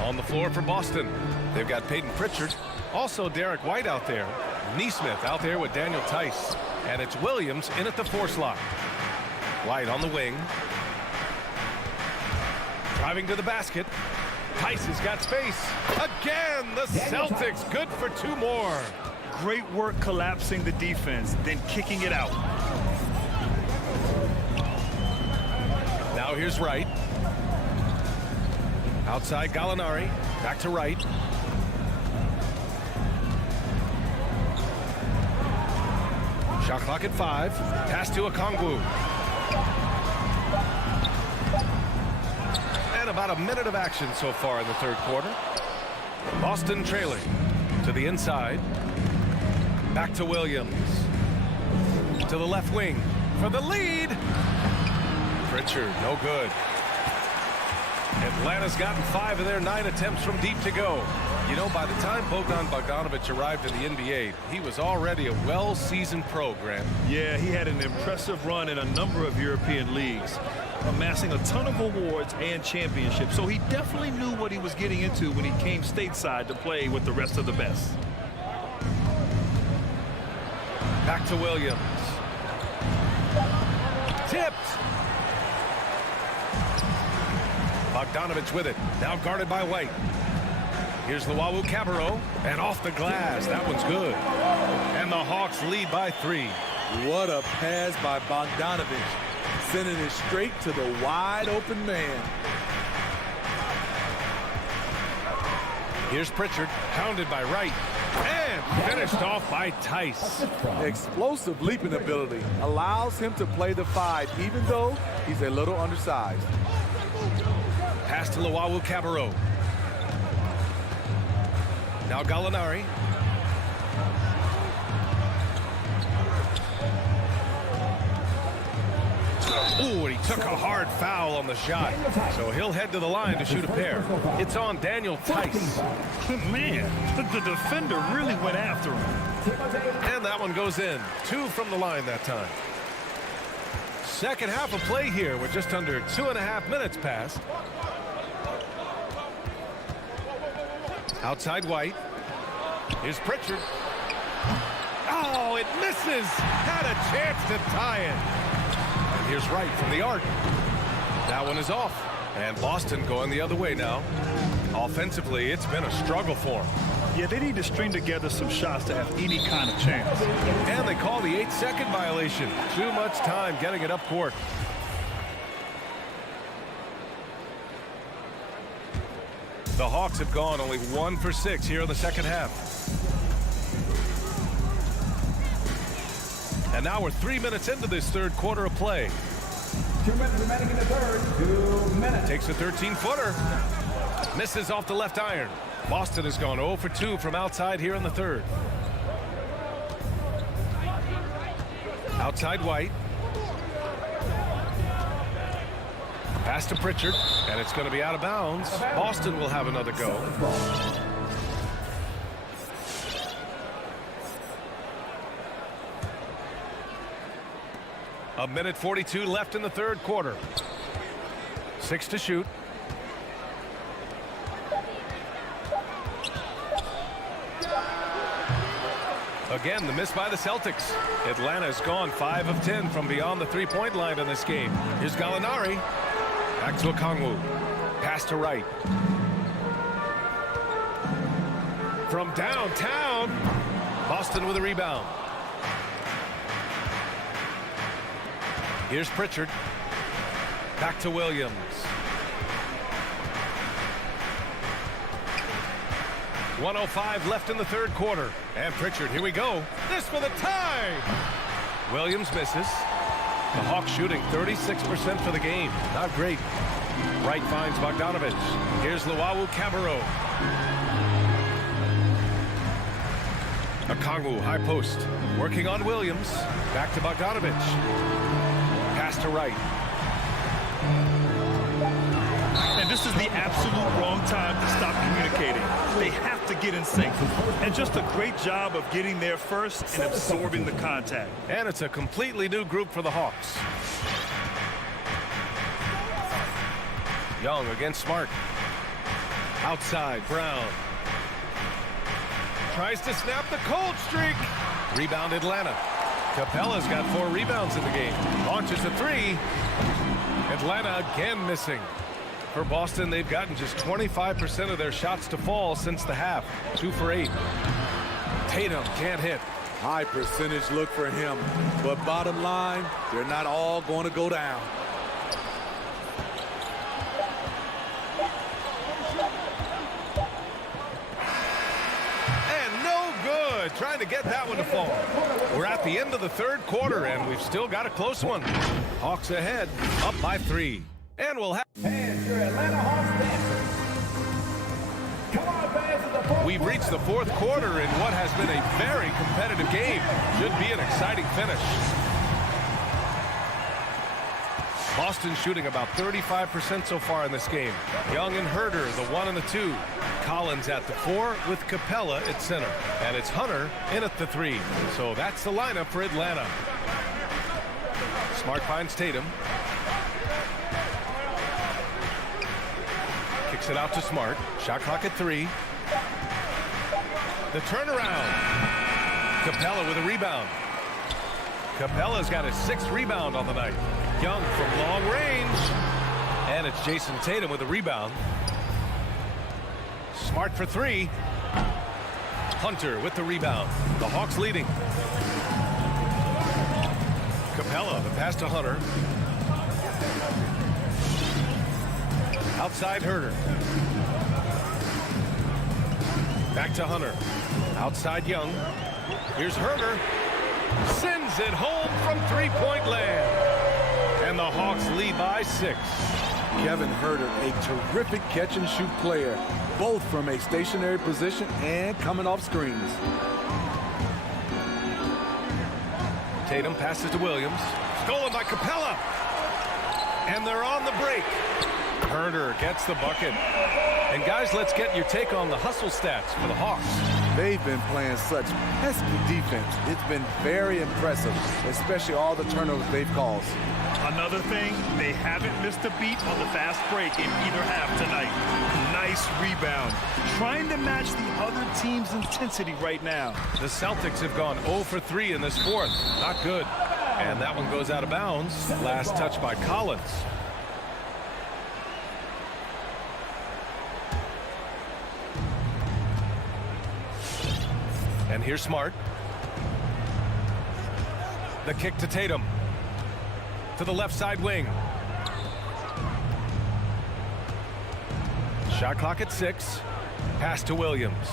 On the floor for Boston, they've got Peyton Pritchard. Also Derek White out there. Neesmith out there with Daniel Tice. And it's Williams in at the 4 slot. White on the wing. Driving to the basket. Tice has got space. Again, the Celtics good for 2 more. Great work collapsing the defense, then kicking it out. Now here's Wright. Outside Gallinari. Back to Wright. Shot clock at 5. Pass to Okongwu. And about a minute of action so far in the third quarter. Boston trailing to the inside. Back to Williams. To the left wing for the lead. Pritchard, no good. Atlanta's gotten 5 of their 9 attempts from deep to go. You know, by the time Bogdanovic arrived in the NBA, he was already a well-seasoned pro, Grant. Yeah, he had an impressive run in a number of European leagues, amassing a ton of awards and championships. So he definitely knew what he was getting into when he came stateside to play with the rest of the best. Back to Williams. Tipped. Bogdanovic with it. Now guarded by White. Here's Luwawu-Cabarrot, and off the glass. That one's good. And the Hawks lead by 3. What a pass by Bogdanovic, sending it straight to the wide open man. Here's Pritchard, pounded by Wright, and finished off by Tice. Explosive leaping ability allows him to play the 5, even though he's a little undersized. Pass to Luwawu-Cabarrot. Now Gallinari. Ooh, and he took a hard foul on the shot. So he'll head to the line to shoot a pair. It's on Daniel Tice. Man, the defender really went after him. And that one goes in. 2 from the line that time. Second half of play here with just under 2.5 minutes passed. Outside White. Here's Pritchard. Oh, it misses. Had a chance to tie it. And here's Wright from the arc. That one is off. And Boston going the other way now. Offensively, it's been a struggle for them. Yeah, they need to string together some shots to have any kind of chance. And they call the 8-second violation. Too much time getting it up court. The Hawks have gone only 1 for 6 here in the second half. And now we're 3 minutes into this third quarter of play. 2 minutes remaining in the third. 2 minutes. Takes a 13-footer. Misses off the left iron. Boston has gone 0 for 2 from outside here in the third. Outside White. Pass to Pritchard, and it's going to be out of bounds. Boston will have another go. A minute 42 left in the third quarter. 6 to shoot. Again, the miss by the Celtics. Atlanta's gone 5 of 10 from beyond the three-point line in this game. Here's Gallinari. Back to Okongwu. Pass to Wright. From downtown, Boston with a rebound. Here's Pritchard. Back to Williams. .105 left in the third quarter. And Pritchard, here we go. This for the tie. Williams misses. The Hawks shooting 36% for the game. Not great. Wright finds Bogdanovich. Here's Luwawu Cabarrot. Okongwu, high post. Working on Williams. Back to Bogdanovich. Pass to Wright. And this is the absolute wrong time to stop communicating. They have to get in sync. And just a great job of getting there first and absorbing the contact. And it's a completely new group for the Hawks. Young against Smart. Outside, Brown. Tries to snap the cold streak. Rebound Atlanta. Capella's got 4 rebounds in the game. Launches a 3. Atlanta again missing. For Boston, they've gotten just 25% of their shots to fall since the half. 2 for 8. Tatum can't hit. High percentage look for him. But bottom line, they're not all going to go down. And no good. Trying to get that one to fall. We're at the end of the third quarter, and we've still got a close one. Hawks ahead, up by 3. And we'll have... And your Atlanta Hawks dancers. Come on, fans of the fourth. We've reached the fourth quarter in what has been a very competitive game. Should be an exciting finish. Boston shooting about 35% so far in this game. Young and Herter, the 1 and the 2. Collins at the 4 with Capella at center. And it's Hunter in at the 3. So that's the lineup for Atlanta. Smart finds Tatum. Kicks it out to Smart. Shot clock at 3. The turnaround. Capella with a rebound. Capella's got his 6th rebound on the night. Young from long range. And it's Jason Tatum with a rebound. Smart for 3. Hunter with the rebound. The Hawks leading. Capella, the pass to Hunter. Outside Herter. Back to Hunter. Outside Young. Here's Herter. Sends it home from three-point land. And the Hawks lead by 6. Kevin Herter, a terrific catch-and-shoot player. both from a stationary position and coming off screens. Tatum passes to Williams. Stolen by Capella. And they're on the break. Herder gets the bucket. And guys, let's get your take on the hustle stats for the Hawks. They've been playing such pesky defense. It's been very impressive, especially all the turnovers they've caused. Another thing, they haven't missed a beat on the fast break in either half tonight. Nice rebound. Trying to match the other team's intensity right now. The Celtics have gone 0 for 3 in this fourth. Not good. And that one goes out of bounds. Last touch by Collins. And here's Smart. The kick to Tatum. To the left side wing. Shot clock at 6. Pass to Williams.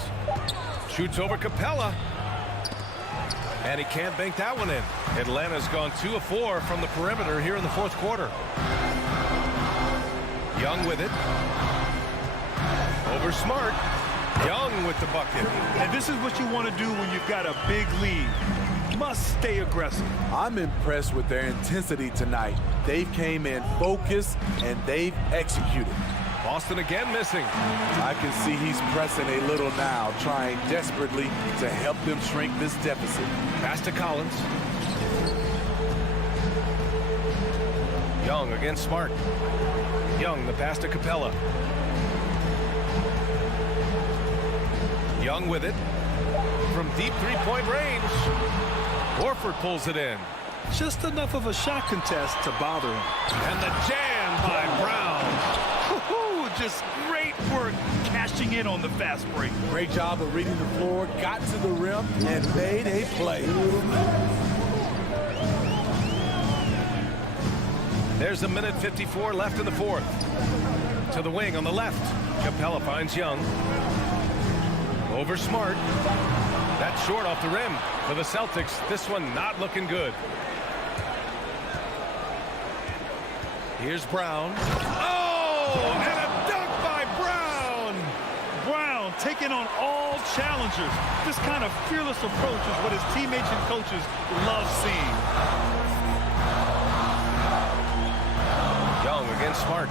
Shoots over Capella. And he can't bank that one in. Atlanta's gone 2 of 4 from the perimeter here in the fourth quarter. Young with it. Over Smart. Young with the bucket. And this is what you want to do when you've got a big lead. Must stay aggressive. I'm impressed with their intensity tonight. They came in focused and they've executed. Boston again missing. I can see he's pressing a little now, trying desperately to help them shrink this deficit. Pass to Collins. Young against Smart. Young, the pass to Capella. Young with it. From deep three-point range. Horford pulls it in. Just enough of a shot contest to bother him. And the jam by Brown. Just great work cashing in on the fast break. Great job of reading the floor, got to the rim, and made a play. There's a minute 54 left in the fourth. To the wing on the left. Capella finds Young. Over Smart. That's short off the rim for the Celtics. This one not looking good. Here's Brown. Oh, and a dunk by Brown. Brown taking on all challengers. This kind of fearless approach is what his teammates and coaches love seeing. Young against Smart.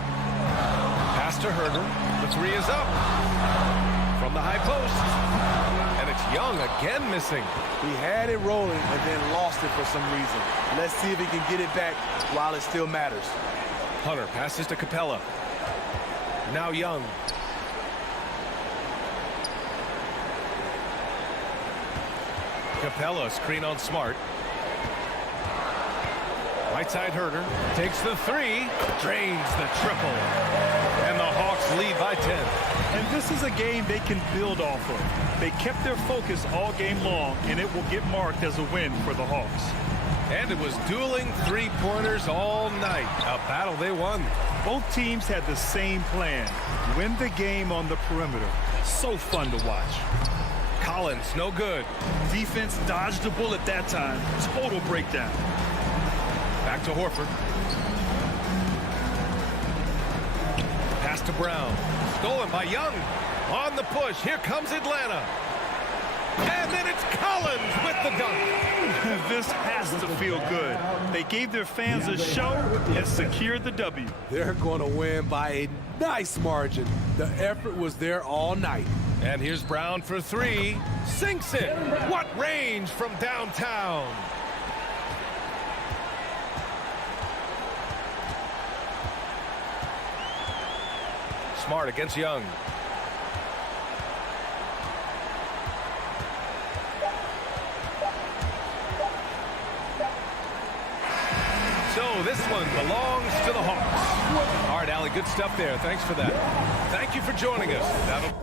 Pass to Herder. The three is up. From the high post. And it's Young again missing. He had it rolling and then lost it for some reason. Let's see if he can get it back while it still matters. Hunter passes to Capella. Now Young. Capella screen on Smart. Right side Herder takes the three, drains the triple, and the Hawks lead by 10. And this is a game they can build off of. They kept their focus all game long, and it will get marked as a win for the Hawks. And it was dueling three-pointers all night, a battle they won. Both teams had the same plan, win the game on the perimeter. So fun to watch. Collins, no good. Defense dodged the bullet that time. Total breakdown. Back to Horford. Pass to Brown. Stolen by Young. On the push. Here comes Atlanta. And then it's Collins with the dunk. This has to feel good. They gave their fans a show and secured the W. They're going to win by a nice margin. The effort was there all night. And here's Brown for three. Sinks it. What range from downtown. Smart against Young. So this one belongs to the Hawks. All right, Allie, good stuff there. Thanks for that. Thank you for joining us.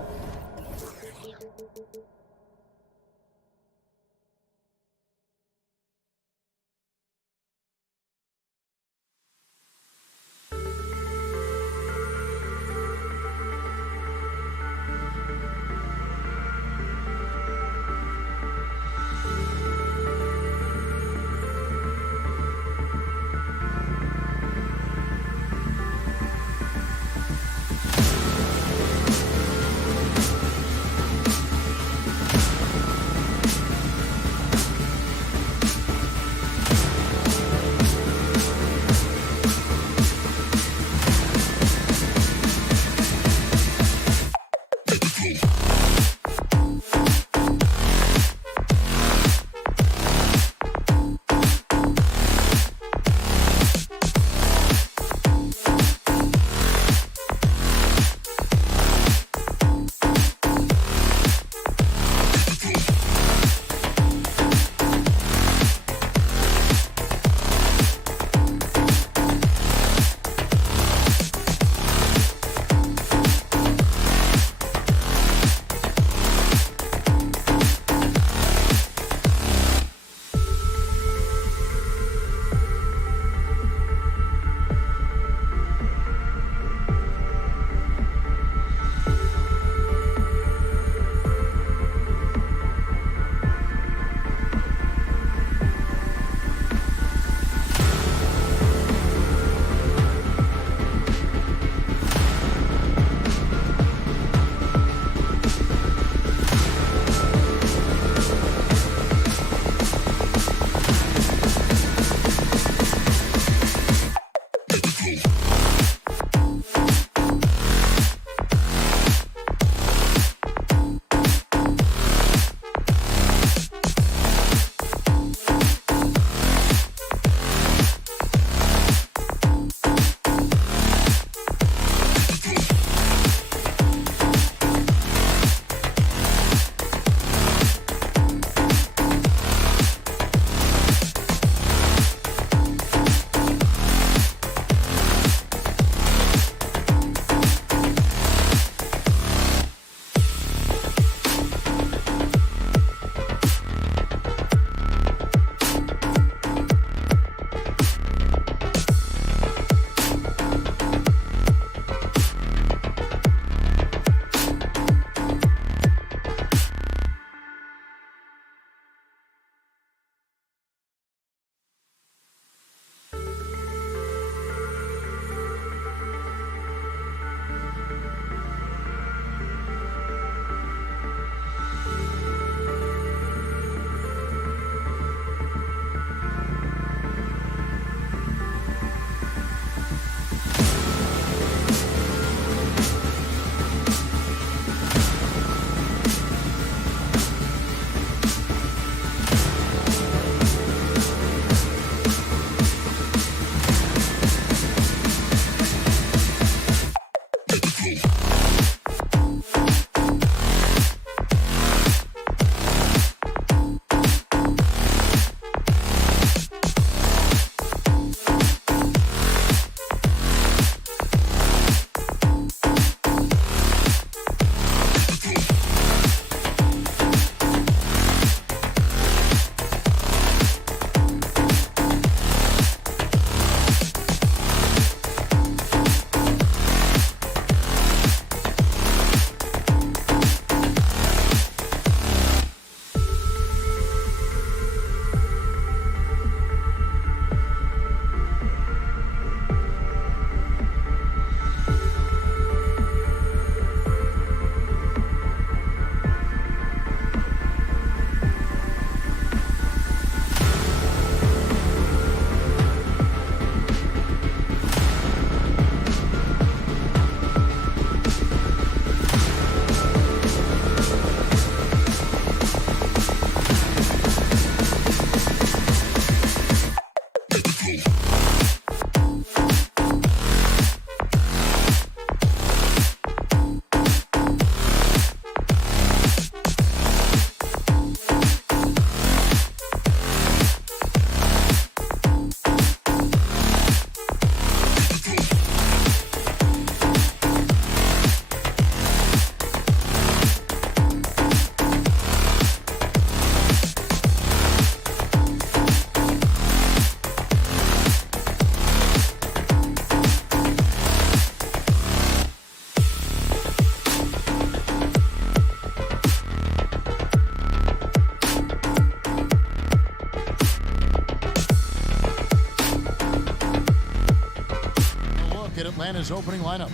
Atlanta's opening lineup.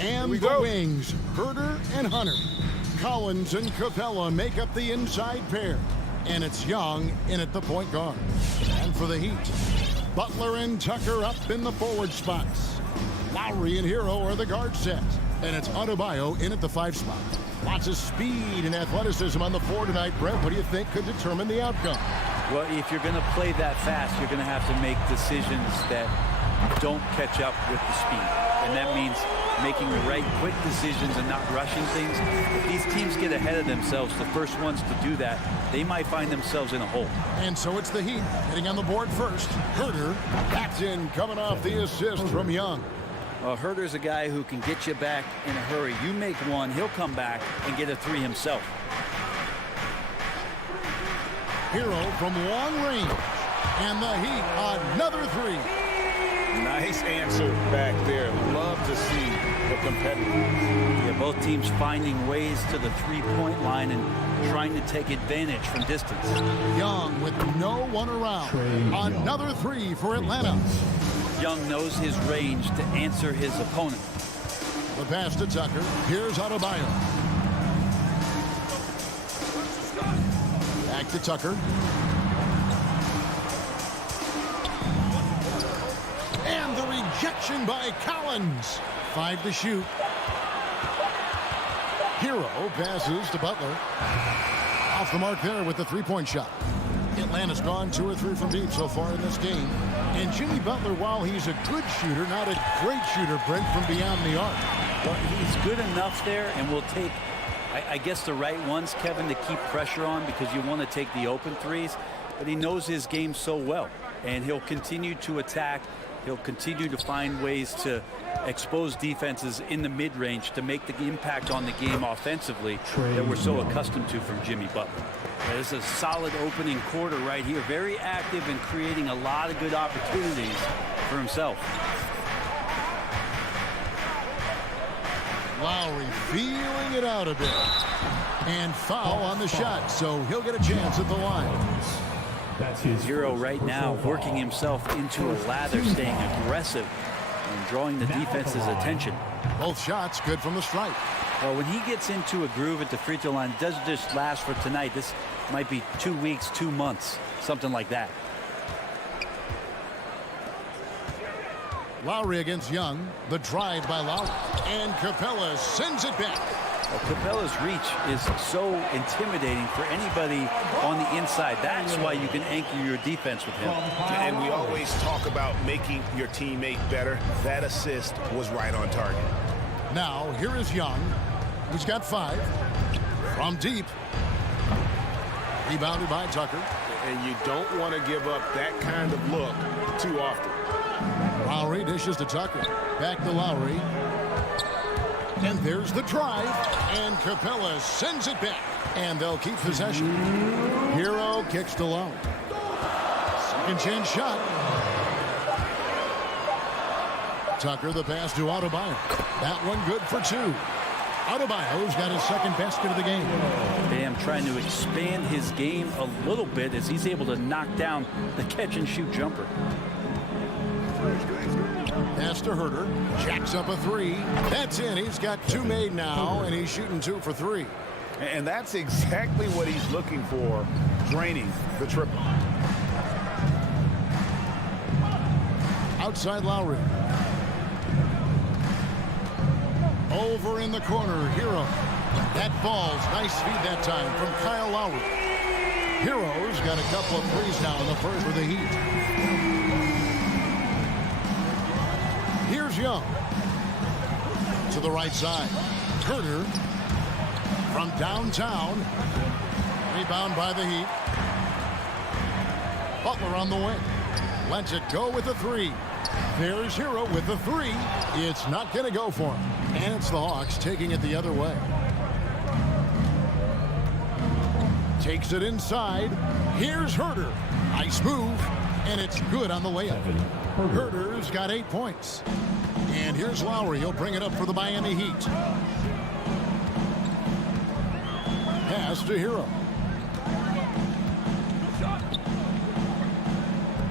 And the wings, Herder and Hunter. Collins and Capella make up the inside pair. And it's Young in at the point guard. And for the Heat, Butler and Tucker up in the forward spots. Lowry and Hero are the guard set. And it's Adebayo in at the 5 spot. Lots of speed and athleticism on the floor tonight, Brett. What do you think could determine the outcome? Well, if you're going to play that fast, you're going to have to make decisions that don't catch up with the speed. And that means making the right quick decisions and not rushing things. If these teams get ahead of themselves, the first ones to do that, they might find themselves in a hole. And so it's the Heat hitting on the board first. Herder, that's in, coming off the assist from Young. Well, Herder's a guy who can get you back in a hurry. You make one, he'll come back and get a 3 himself. Hero from long range. And the Heat, another 3. Nice answer back there. Love to see the competitiveness. Yeah, both teams finding ways to the 3-point line and trying to take advantage from distance. Young with no one around. Another 3 for Atlanta. Young knows his range to answer his opponent. The pass to Tucker. Here's Adebayo. Back to Tucker. And the rejection by Collins. 5 to shoot. Hero passes to Butler. Off the mark there with the 3-point shot. Atlanta's gone 2 or 3 from deep so far in this game. And Jimmy Butler, while he's a good shooter, not a great shooter, Brent, from beyond the arc. Well, he's good enough there, and will take, I guess, the right ones, Kevin, to keep pressure on, because you want to take the open threes. But he knows his game so well, and he'll continue to attack. He'll continue to find ways to expose defenses in the mid-range to make the impact on the game offensively that we're so accustomed to from Jimmy Butler. This is a solid opening quarter right here. Very active and creating a lot of good opportunities for himself. Lowry feeling it out a bit. And foul on the shot, so he'll get a chance at the line. Hero right now working himself into a lather, staying aggressive and drawing the defense's attention. Both shots good from the stripe. Well, when he gets into a groove at the free throw line, it doesn't just last for tonight. This might be 2 weeks, 2 months, something like that. Lowry against Young. The drive by Lowry. And Capella sends it back. Well, Capella's reach is so intimidating for anybody on the inside. That's why you can anchor your defense with him. And we always talk about making your teammate better. That assist was right on target. Now, here is Young, who's got 5. From deep. Rebounded by Tucker. And you don't want to give up that kind of look too often. Lowry dishes to Tucker. Back to Lowry. And there's the drive. And Capella sends it back. And they'll keep possession. Hero kicks to Lowry. Second chance shot. Tucker the pass to Adebayo. That one good for 2. Adebayo's got his second basket of the game. Bam trying to expand his game a little bit as he's able to knock down the catch-and-shoot jumper. Pass to Herder. Jacks up a 3. That's in. He's got 2 made now, and he's shooting 2 for 3. And that's exactly what he's looking for, draining the triple. Outside Lowry. Over in the corner, Hero. That falls. Nice feed that time from Kyle Lowry. Hero's got a couple of threes now in the first for the Heat. Here's Young. To the right side. Herder from downtown. Rebound by the Heat. Butler on the wing. Lets it go with a 3. There's Hero with the 3. It's not going to go for him. And it's the Hawks taking it the other way. Takes it inside. Here's Herder. Nice move. And it's good on the layup. Herder's got 8 points. And here's Lowry. He'll bring it up for the Miami Heat. Pass to Hero.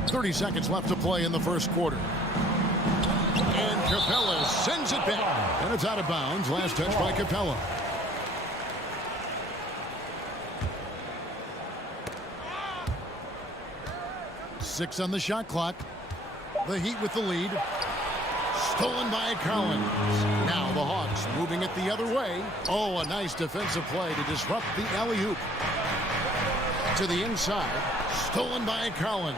30 seconds left to play in the first quarter. And Capella sends it back. And it's out of bounds. Last touch by Capella. Six on the shot clock. The Heat with the lead. Stolen by Collins. Now the Hawks moving it the other way. Oh, a nice defensive play to disrupt the alley-oop. To the inside. Stolen by Collins.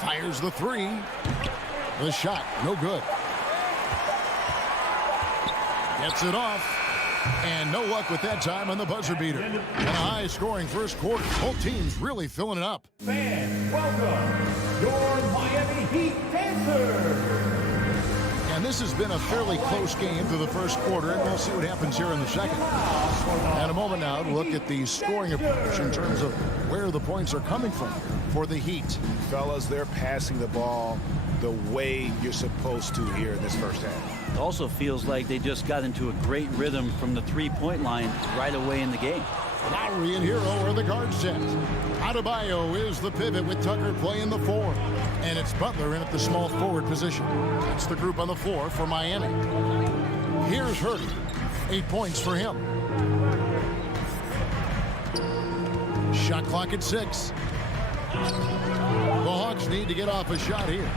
Fires the three. The shot, no good. Gets it off. And no luck with that time on the buzzer beater. And a high-scoring first quarter. Both teams really filling it up. Fans, welcome your Miami Heat dancers. And this has been a fairly close game through the first quarter, and we'll see what happens here in the second. And a moment now to look at the scoring approach in terms of where the points are coming from for the Heat. Fellas, they're passing the ball the way you're supposed to here in this first half. It also feels like they just got into a great rhythm from the three-point line right away in the game. Lowry and Hero are the guard set. Adebayo is the pivot with Tucker playing the four. And it's Butler in at the small forward position. That's the group on the floor for Miami. Here's Hurd. 8 points for him. Shot clock at 6. The Hawks need to get off a shot here.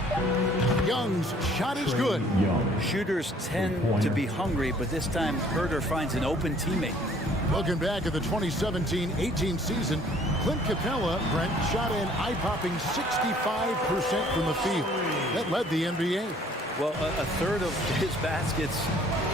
Young's shot is good. Shooters tend to be hungry, but this time Herder finds an open teammate. Looking back at the 2017-18 season, Clint Capella, Brent, shot an eye-popping 65% from the field. That led the NBA. Well, a third of his baskets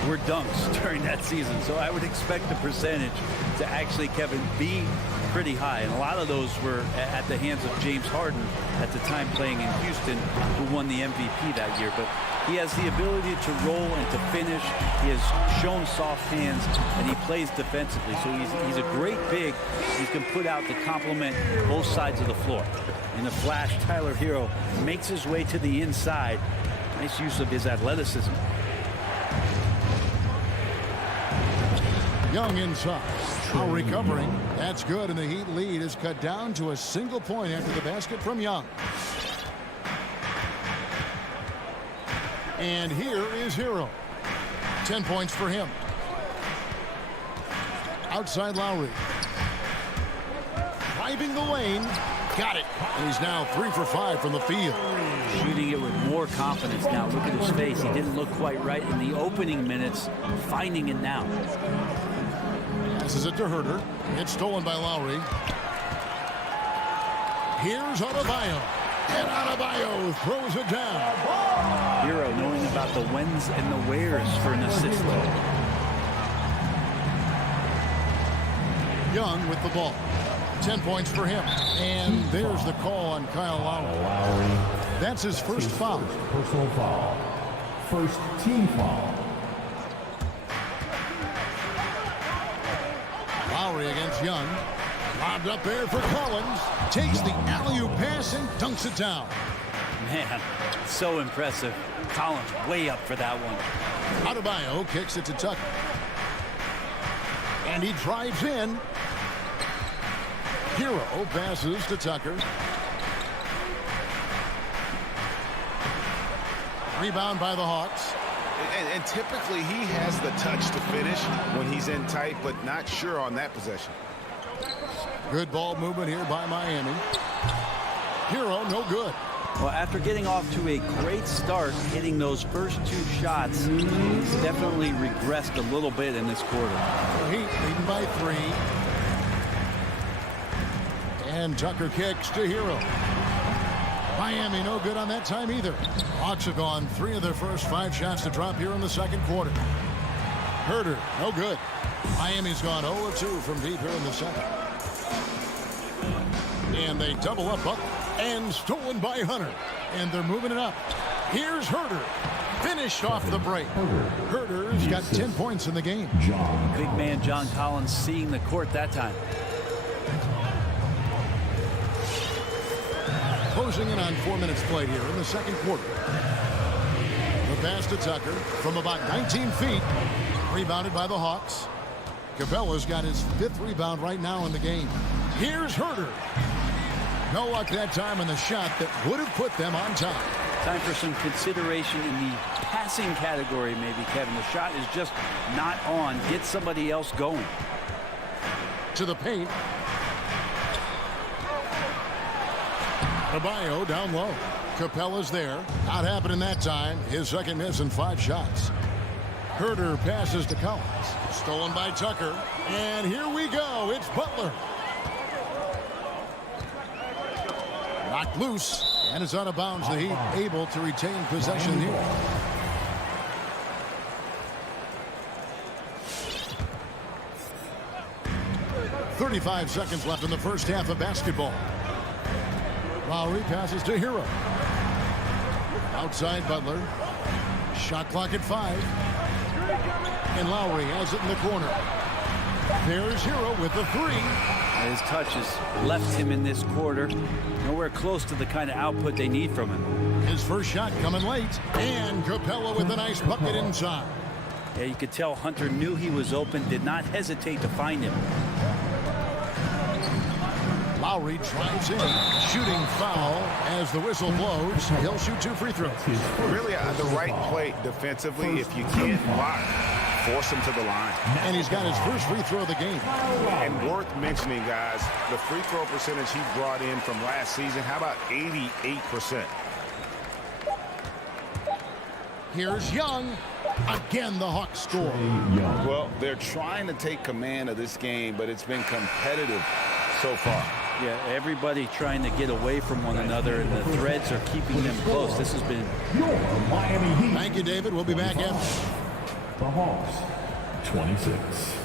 were dunks during that season, so I would expect the percentage to actually, Kevin, be pretty high. And a lot of those were at the hands of James Harden at the time playing in Houston, who won the MVP that year. But he has the ability to roll and to finish. He has shown soft hands, and he plays defensively. So he's a great big. He can put out to complement both sides of the floor. In the flash, Tyler Hero makes his way to the inside. Nice use of his athleticism. Young inside. Now recovering. That's good, and the Heat lead is cut down to a single point after the basket from Young. And here is Hero. 10 points for him. Outside Lowry. Driving the lane. Got it. And he's now 3 for 5 from the field. Shooting it with more confidence now. Look at his face. He didn't look quite right in the opening minutes. Finding it now. Passes it to Herder. It's stolen by Lowry. Here's Adebayo. And Adebayo throws it down. Hero knowing about the whens and the wheres for an assist. Young with the ball. 10 points for him. And there's the call on Kyle Lowry. That's his first foul. Personal foul. First team foul. Lowry against Young. Lobbed up there for Collins. Takes the alley-oop pass and dunks it down. Man, so impressive. Collins way up for that one. Adebayo kicks it to Tucker. And he drives in. Hero passes to Tucker. Rebound by the Hawks. And typically he has the touch to finish when he's in tight, but not sure on that possession. Good ball movement here by Miami. Hero, no good. Well, after getting off to a great start, hitting those first 2 shots, he's definitely regressed a little bit in this quarter. The Heat leading by 3. And Tucker kicks to Hero. Miami no good on that time either. Hawks have gone 3 of their first 5 shots to drop here in the second quarter. Herder, no good. Miami's gone 0 of 2 from deep here in the second. And they double up Butler. And stolen by Hunter. And they're moving it up. Here's Herder. Finished off the break. Herder's got 10 points in the game. Big man John Collins seeing the court that time. Closing in on 4 minutes played here in the second quarter. The pass to Tucker from about 19 feet. Rebounded by the Hawks. Capella's got his 5th rebound right now in the game. Here's Herder. No luck that time on the shot that would have put them on top. Time for some consideration in the passing category, maybe, Kevin. The shot is just not on. Get somebody else going. To the paint. Adebayo down low. Capella's there. Not happening that time. His second miss in 5 shots. Herter passes to Collins. Stolen by Tucker. And here we go. It's Butler. Knocked loose. And it's out of bounds. The Heat able to retain possession here. .35 seconds left in the first half of basketball. Lowry passes to Hero. Outside Butler. Shot clock at 5. And Lowry has it in the corner. There's Hero with the 3. His touch has left him in this quarter. Nowhere close to the kind of output they need from him. His first shot coming late. And Capella with a nice bucket inside. Yeah, you could tell Hunter knew he was open, did not hesitate to find him. Lowry drives in. Shooting foul as the whistle blows. He'll shoot 2 free throws. Really the right play defensively. If you can't block, force him to the line. And he's got his first free throw of the game. And worth mentioning, guys, the free throw percentage he brought in from last season, how about 88%? Here's Young. Again, the Hawks score. Well, they're trying to take command of this game, but it's been competitive so far. Yeah, everybody trying to get away from one another, and the threads are keeping them close. This has been... Thank you, David. We'll be back after. The Hawks, 26.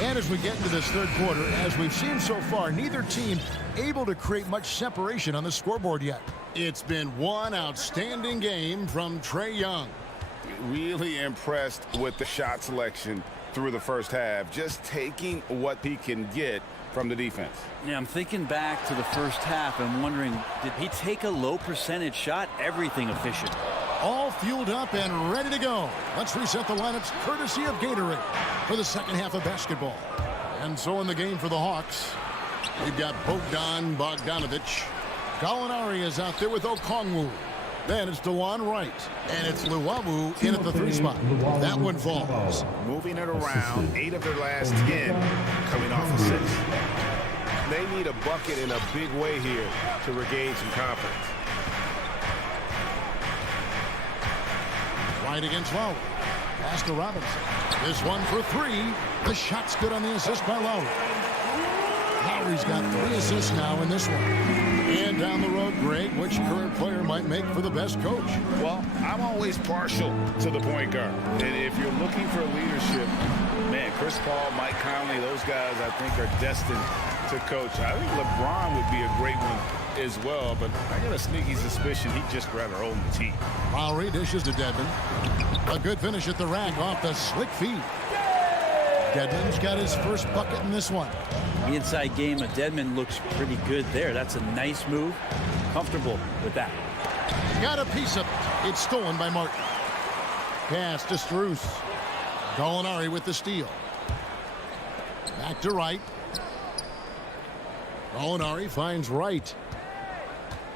And as we get into this third quarter, as we've seen so far, neither team able to create much separation on the scoreboard yet. It's been one outstanding game from Trae Young. Really impressed with the shot selection through the first half, just taking what he can get from the defense. Yeah, I'm thinking back to the first half and wondering, did he take a low percentage shot? Everything efficient. All fueled up and ready to go. Let's reset the lineups courtesy of Gatorade for the second half of basketball. And so in the game for the Hawks, we've got Bogdanovich. Gallinari is out there with Okongwu. Then it's DeJuan Wright. And it's Luwawu in at the 3 spot. That one falls. Moving it around, 8 of their last 10 coming off of 6. They need a bucket in a big way here to regain some confidence. Right against Lowry. Pass to Robinson. This one for 3. The shot's good on the assist by Lowry. Lowry's got 3 assists now in this one. And down the road, Greg, which current player might make for the best coach? Well, I'm always partial to the point guard. And if you're looking for leadership, man, Chris Paul, Mike Conley, those guys I think are destined to coach. I think LeBron would be a great one as well, but I got a sneaky suspicion he'd just rather own the team. Lowry dishes to Dedmon. A good finish at the rack off the slick feed. Dedmon's got his first bucket in this one. The inside game of Dedmon looks pretty good there. That's a nice move. Comfortable with that. Got a piece of it. It's stolen by Martin. Pass to Strus. Gallinari with the steal. Back to Wright. Gallinari finds Wright.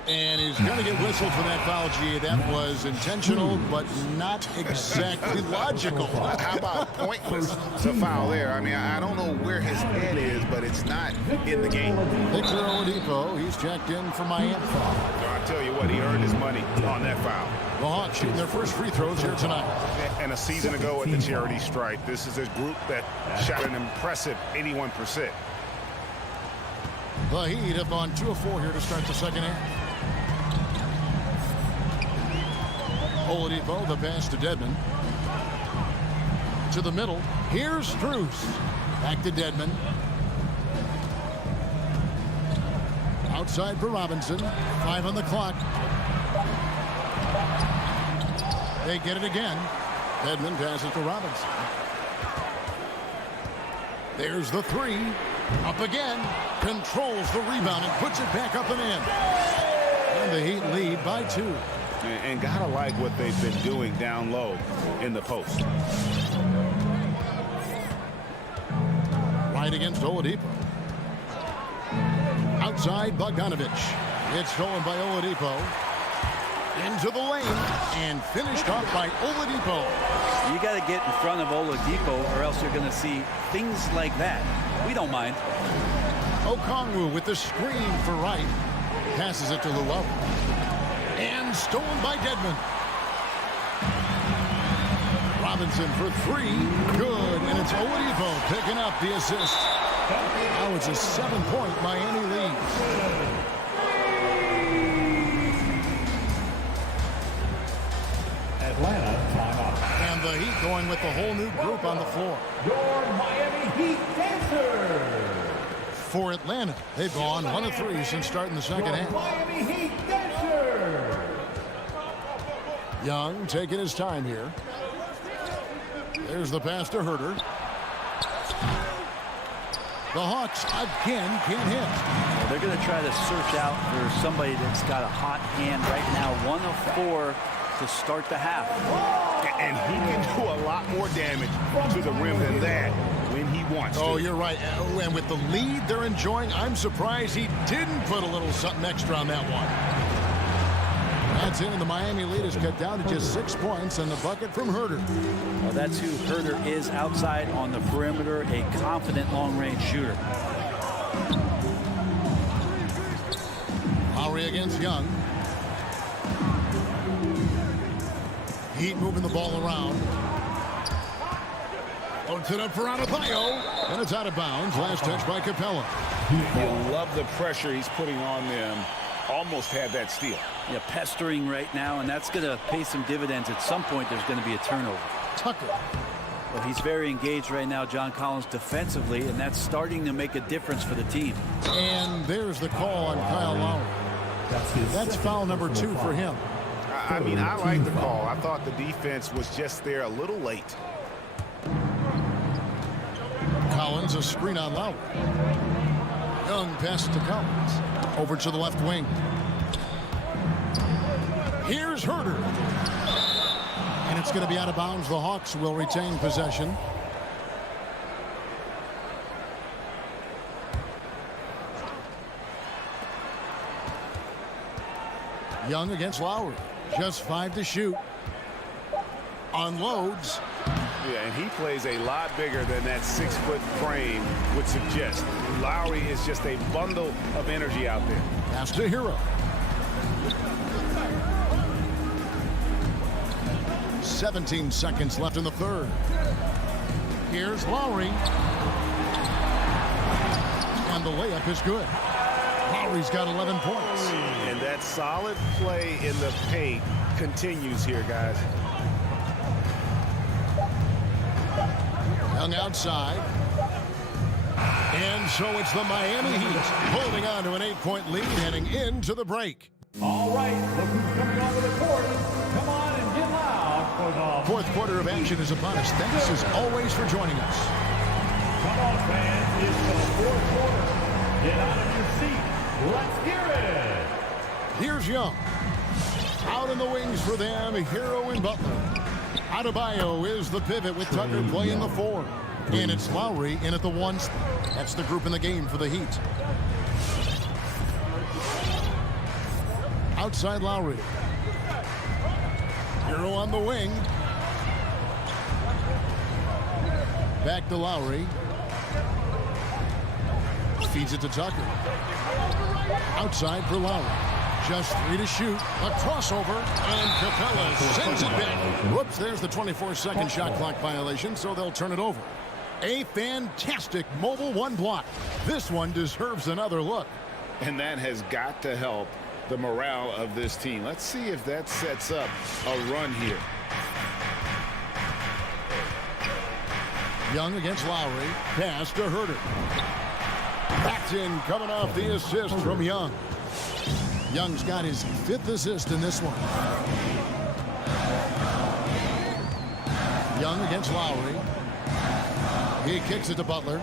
And he's going to get whistled for that foul, G. That was intentional, but not exactly logical. How about pointless to foul there? I mean, I don't know where his head is, but it's not in the game. Victor Oladipo, he's checked in for Miami. I tell you what, he earned his money on that foul. The Hawks shooting their first free throws here tonight. And a season ago at the charity stripe, this is a group that shot an impressive 81%. The Heat have gone 2 of 4 here to start the second half. Oladipo, the pass to Dedmon. To the middle. Here's Strus. Back to Dedmon. Outside for Robinson. 5 on the clock. They get it again. Dedmon passes to Robinson. There's the 3. Up again. Controls the rebound and puts it back up and in. And the Heat lead by 2. And gotta like what they've been doing down low in the post. Right against Oladipo. Outside Bogdanovich. It's stolen by Oladipo. Into the lane and finished off by Oladipo. You got to get in front of Oladipo or else you're going to see things like that. We don't mind. Okongwu with the screen for Wright. Passes it to Llewellyn. And stolen by Dedmon. Robinson for three. Good. And it's Oladipo picking up the assist. Now it's a 7-point Miami lead. Atlanta timeout. And the Heat going with the whole new group on the floor. Your Miami Heat dancers. For Atlanta, they've gone 1 of 3 since starting the second half. Miami Heat dancers. Young taking his time here. There's the pass to Herter. The Hawks again can't hit. Well, they're going to try to search out for somebody that's got a hot hand right now. 1 of 4 to start the half. And he can do a lot more damage to the rim than that when he wants to. Oh, you're right. And with the lead they're enjoying, I'm surprised he didn't put a little something extra on that one. That's it, and the Miami lead is cut down to just 6 points and the bucket from Herter. Well, that's who Herter is outside on the perimeter, a confident long-range shooter. Lowry against Young. Heat moving the ball around. Puts it up for Adebayo, and it's out of bounds. Last touch by Capella. You love the pressure he's putting on them. Almost had that steal. Yeah, pestering right now, and that's going to pay some dividends. At some point, there's going to be a turnover. Tucker. Well, he's very engaged right now, John Collins, defensively, and that's starting to make a difference for the team. And there's the call on Kyle Lowry. That's foul number 2 for him. I mean, I like the call. I thought the defense was just there a little late. Collins, a screen on Lowry. Young passes to Collins. Over to the left wing. Here's Herter. And it's going to be out of bounds. The Hawks will retain possession. Young against Lowry. Just 5 to shoot. Unloads. Yeah, and he plays a lot bigger than that 6-foot frame would suggest. Lowry is just a bundle of energy out there. Pass to Hero. 17 seconds left in the third. Here's Lowry. And the layup is good. Lowry's got 11 points. And that solid play in the paint continues here, guys. Young outside. And so it's the Miami Heat holding on to an 8-point lead heading into the break. All right, look who's coming onto the court. Come on and get loud for the fourth quarter of action is upon us. Thanks as always for joining us. Come on, fans. It's the fourth quarter. Get out of your seat. Let's hear it. Here's Young. Out in the wings for them, Hero and Butler. Adebayo is the pivot with Tucker playing the 4. And it's Lowry in at the 1. That's the group in the game for the Heat. Outside Lowry. Hero on the wing. Back to Lowry. Feeds it to Tucker. Outside for Lowry. Just 3 to shoot. A crossover. And Capella sends it back. Whoops, there's the 24-second shot clock violation, so they'll turn it over. A fantastic mobile 1 block. This one deserves another look. And that has got to help the morale of this team. Let's see if that sets up a run here. Young against Lowry. Pass to Herter. That's in, coming off the assist from Young. Young's got his 5th assist in this one. Young against Lowry. He kicks it to Butler.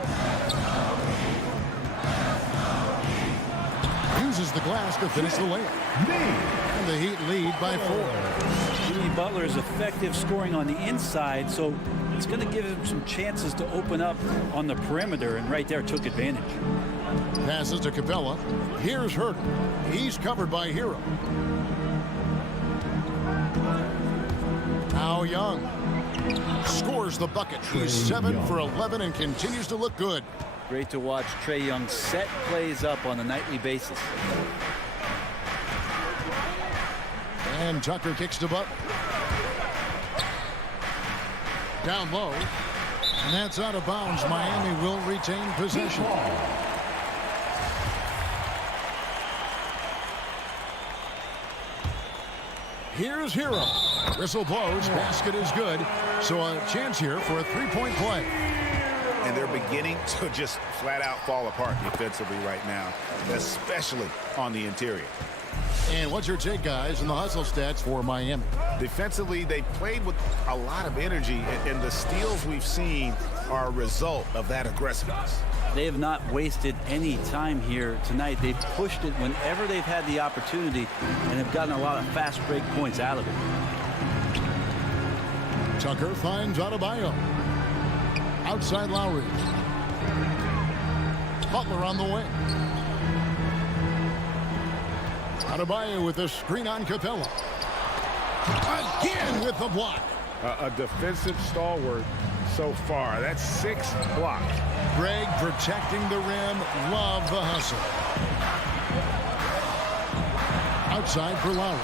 uses the glass to finish the layup. And the Heat lead by 4. Jimmy Butler is effective scoring on the inside, so it's going to give him some chances to open up on the perimeter, and right there took advantage. Passes to Capella. Here's Herter. He's covered by Hero. Now Young scores the bucket. He's 7 for 11 and continues to look good. Great to watch Trae Young set plays up on a nightly basis. And Tucker kicks to Butler. Down low. And that's out of bounds. Miami will retain possession. Here's Hero. Whistle blows. Basket is good. So a chance here for a three-point play. And they're beginning to just flat out fall apart defensively right now, especially on the interior. And what's your take, guys, in the hustle stats for Miami? Defensively, they played with a lot of energy, and the steals we've seen are a result of that aggressiveness. They have not wasted any time here tonight. They've pushed it whenever they've had the opportunity and have gotten a lot of fast break points out of it. Tucker finds Adebayo. Outside Lowry. Butler on the wing. Adebayo with a screen on Capella. Again with the block. A defensive stalwart so far. That's 6 blocks. Greg protecting the rim. Love the hustle. Outside for Lowry.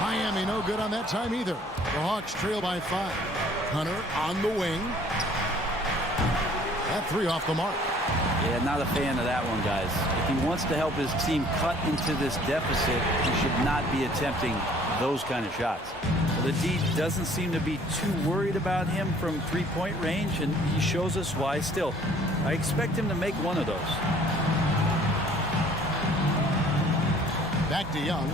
Miami no good on that time either. The Hawks trail by 5. Hunter on the wing. That 3 off the mark. Yeah, not a fan of that one, guys. If he wants to help his team cut into this deficit, he should not be attempting those kind of shots. The D doesn't seem to be too worried about him from three-point range, and he shows us why still. I expect him to make one of those. Back to Young.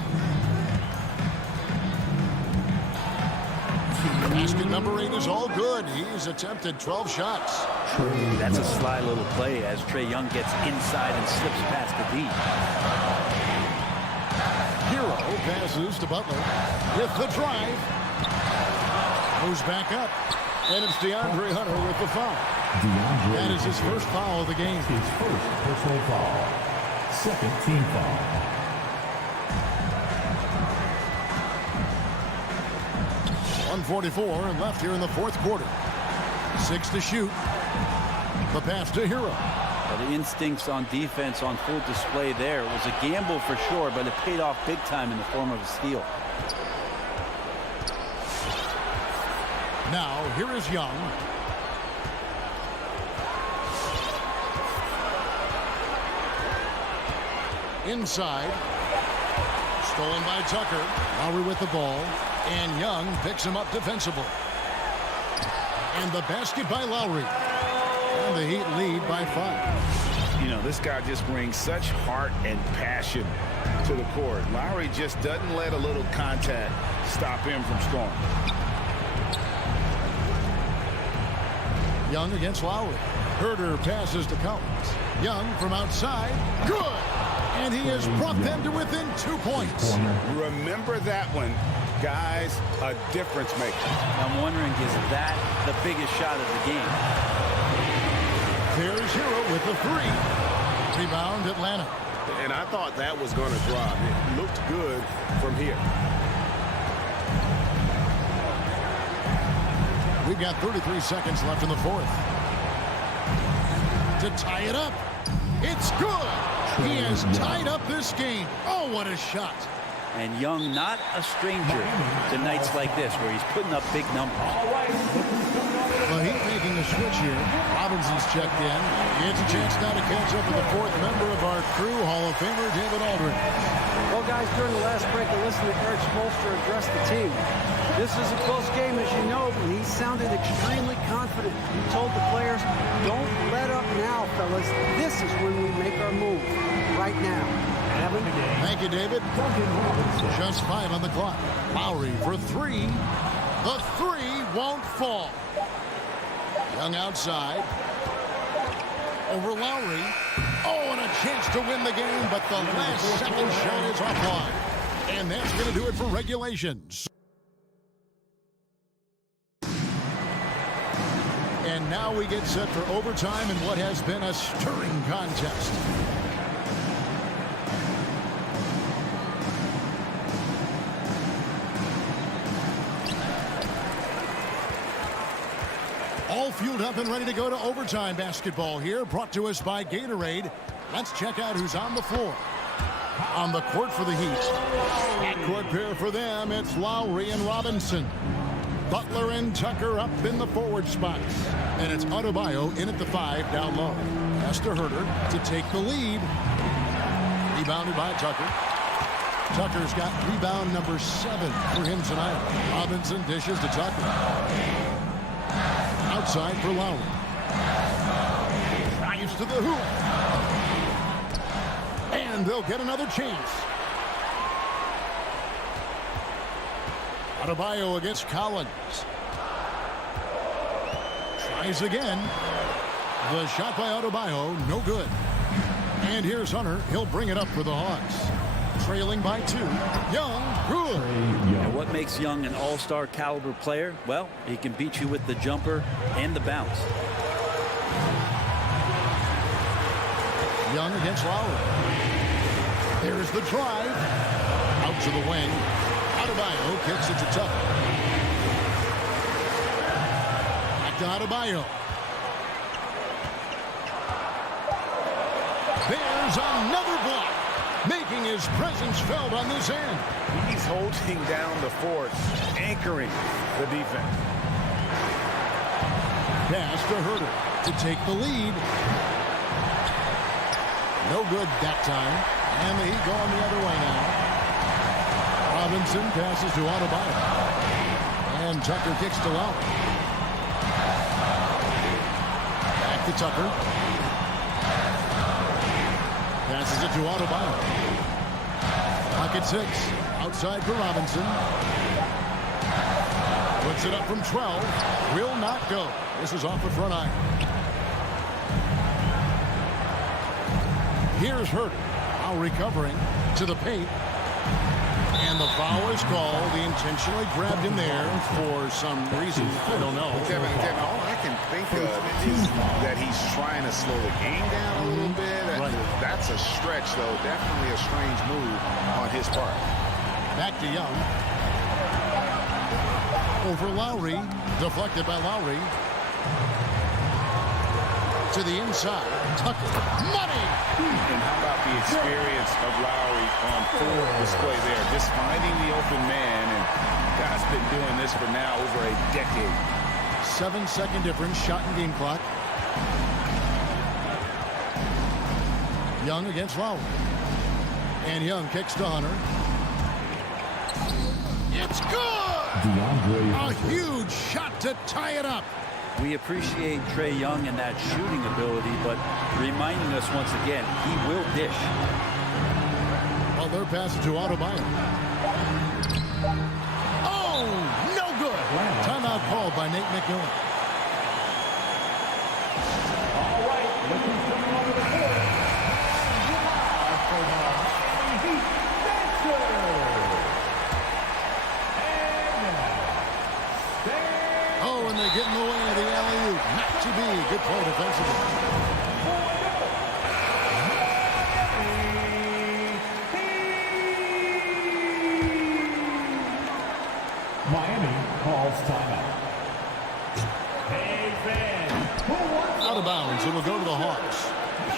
Basket number 8 is all good. He's attempted 12 shots. That's a sly little play as Trae Young gets inside and slips past the D. Hero passes to Butler with the drive. Moves back up. And it's DeAndre Hunter with the foul. That is his first foul of the game. His first personal foul. Second team foul. 1:44 left here in the fourth quarter. 6 to shoot. The pass to Hero. Well, the instincts on defense on full display there. It was a gamble for sure, but it paid off big time in the form of a steal. Now, here is Young. Inside. Stolen by Tucker. Lowry with the ball. And Young picks him up defensively. And the basket by Lowry. And the Heat lead by 5. You know, this guy just brings such heart and passion to the court. Lowry just doesn't let a little contact stop him from scoring. Young against Lowry. Herter passes to Collins. Young from outside. Good! And he has brought them to within 2 points. Remember that one. Guys, a difference maker. I'm wondering, is that the biggest shot of the game? There's Hero with the 3. Rebound Atlanta. And I thought that was going to drop. It looked good from here. We've got 33 seconds left in the fourth. To tie it up. It's good. He has tied up this game. Oh, what a shot. And Young not a stranger to nights like this where he's putting up big numbers. Well, he's making a switch here. Robinson's checked in. He has a chance now to catch up with the 4th member of our crew, Hall of Famer David Aldridge. Well, guys, during the last break, I listened to Eric Spoelstra address the team. This is a close game, as you know, but he sounded extremely confident. He told the players, don't let up now, fellas. This is when we make our move. Right now. Evan? Thank you, David. Just 5 on the clock. Lowry for 3. The 3 won't fall. Young outside. Over Lowry. Oh, and a chance to win the game, but the last second shot is offline. And that's going to do it for regulations. And now we get set for overtime in what has been a stirring contest. All fueled up and ready to go to overtime basketball here, brought to us by Gatorade. Let's check out who's on the floor. On the court for the Heat. Backcourt pair for them, it's Lowry and Robinson. Butler and Tucker up in the forward spots. And it's Adebayo in at the 5 down low. Pass to Herter to take the lead. Rebounded by Tucker. Tucker's got rebound number 7 for him tonight. Robinson dishes to Tucker. Outside for Lowry. Drives to the hoop. And they'll get another chance. Adebayo against Collins. Tries again. The shot by Adebayo, no good. And here's Hunter. He'll bring it up for the Hawks. Trailing by 2. Young, good. And what makes Young an all-star caliber player? Well, he can beat you with the jumper and the bounce. Young against Lowry. There's the drive. Out to the wing. Adebayo kicks it to Tucker. Back to Adebayo. There's another block. Making his presence felt on this end. He's holding down the fort, anchoring the defense. Pass to Herter to take the lead. No good that time. And the Heat going the other way now. Robinson passes to Adebayo. And Tucker kicks to Lowry. Back to Tucker. Passes it to Adebayo. Pocket 6. Outside for Robinson. Puts it up from 12. Will not go. This is off the front iron. Here's Herter. Now recovering to the paint. And the foul is called. He intentionally grabbed him there for some reason. I don't know. Kevin, all I can think of is that he's trying to slow the game down a little bit. That's a stretch, though. Definitely a strange move on his part. Back to Young. Over Lowry. Deflected by Lowry. To the inside. Tucker. Money! And how about the experience of Lowry on full display there? Just finding the open man. And guy's been doing this for now over a decade. 7-second difference. Shot and game clock. Young against Lowry. And Young kicks to Hunter. It's good! A huge shot to tie it up. We appreciate Trae Young and that shooting ability, but reminding us once again, he will dish. Well, they're passing to Adebayo. Oh, no good. Timeout called by Nate McMillan. All right, look who's coming onto the court. Oh, and they get in the way of the alley-oop. Not to be. Good play defensively. Miami calls timeout. Hey, fans. Out of bounds. It will go to the Hawks.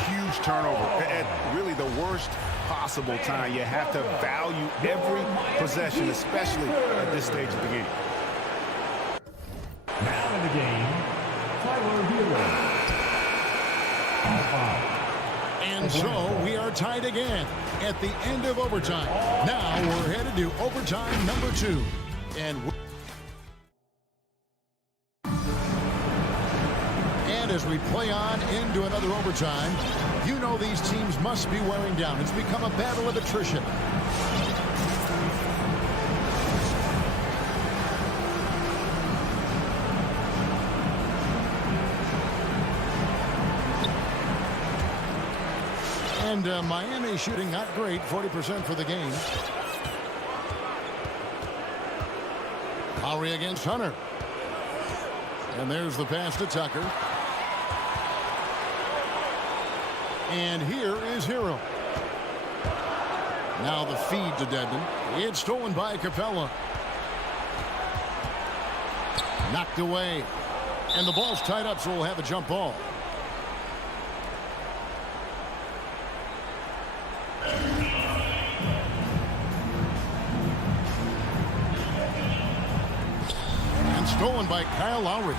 Huge turnover at really the worst possible time. You have to value every possession, especially at this stage of the game. Now in the game, Tyler Hero. And so we are tied again at the end of overtime. Now we're headed to overtime number 2. And as we play on into another overtime, you know these teams must be wearing down. It's become a battle of attrition. And Miami shooting not great, 40% for the game. Lowry against Hunter. And there's the pass to Tucker. And here is Hero. Now the feed to Dedmon. It's stolen by Capella. Knocked away. And the ball's tied up, so we'll have a jump ball. And stolen by Kyle Lowry.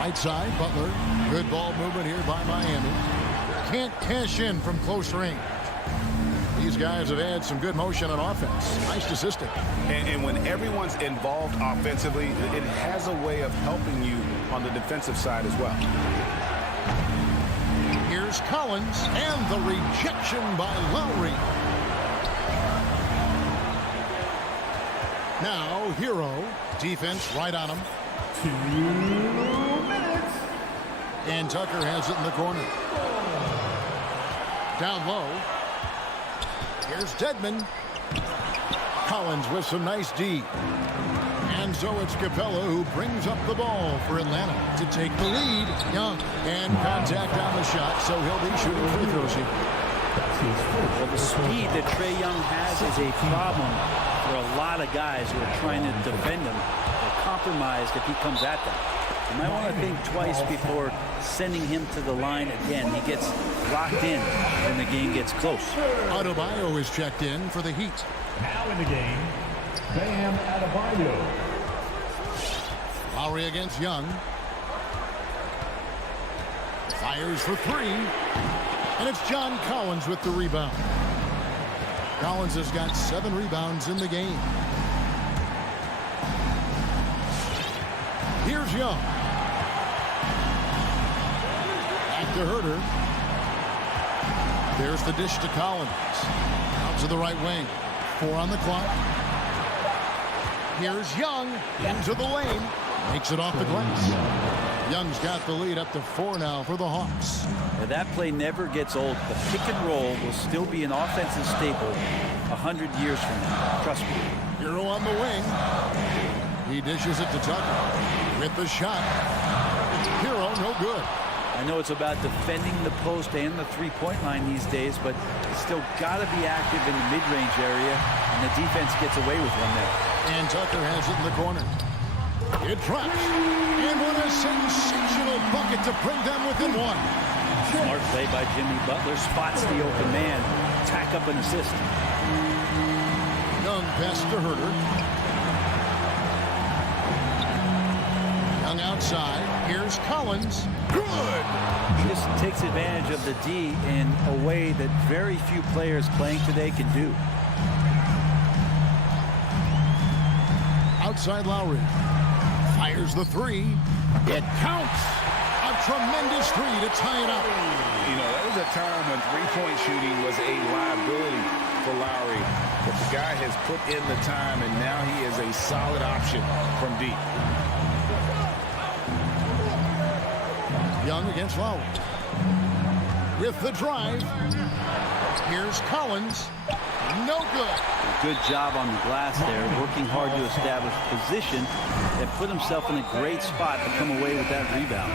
Right side, Butler. Good ball movement here by Miami. Can't cash in from close range. These guys have had some good motion on offense. Nice assisting. And when everyone's involved offensively, it has a way of helping you on the defensive side as well. Here's Collins, and the rejection by Lowry. Now, Hero. Defense right on him. 2 minutes. And Tucker has it in the corner. Down low. Here's Dedmon. Collins with some nice D. And so it's Capella who brings up the ball for Atlanta to take the lead. Young, and contact on the shot, so he'll be shooting free throws here. Well, the speed that Trae Young has is a problem for a lot of guys who are trying to defend him. They're compromised if he comes at them. You might want to think twice before sending him to the line again. He gets locked in when the game gets close. Adebayo is checked in for the Heat. Now in the game, Bam Adebayo. Lowry against Young. Fires for three. And it's John Collins with the rebound. Collins has got 7 rebounds in the game. Here's Young. Back to Herter. There's the dish to Collins. Out to the right wing. 4 on the clock. Here's Young into the lane. Makes it off the glass. Young's got the lead up to 4 now for the Hawks. Now that play never gets old. The pick and roll will still be an offensive staple 100 years from now. Trust me. Hero on the wing. He dishes it to Tucker. With the shot. Hero, no good. I know it's about defending the post and the three-point line these days, but you still got to be active in the mid-range area, and the defense gets away with one there. And Tucker has it in the corner. It drops. And what a sensational bucket to bring them within 1. Smart play by Jimmy Butler. Spots the open man. Tack up an assist. Young pass to Herter. Young outside. Here's Collins. Good. Just takes advantage of the D in a way that very few players playing today can do. Outside Lowry. Fires the 3. It counts. A tremendous 3 to tie it up. You know, that was a time when three-point shooting was a liability for Lowry. But the guy has put in the time, and now he is a solid option from deep. Young against Lowry. With the drive. Here's Collins. No good. Good job on the glass there, working hard to establish position and put himself in a great spot to come away with that rebound.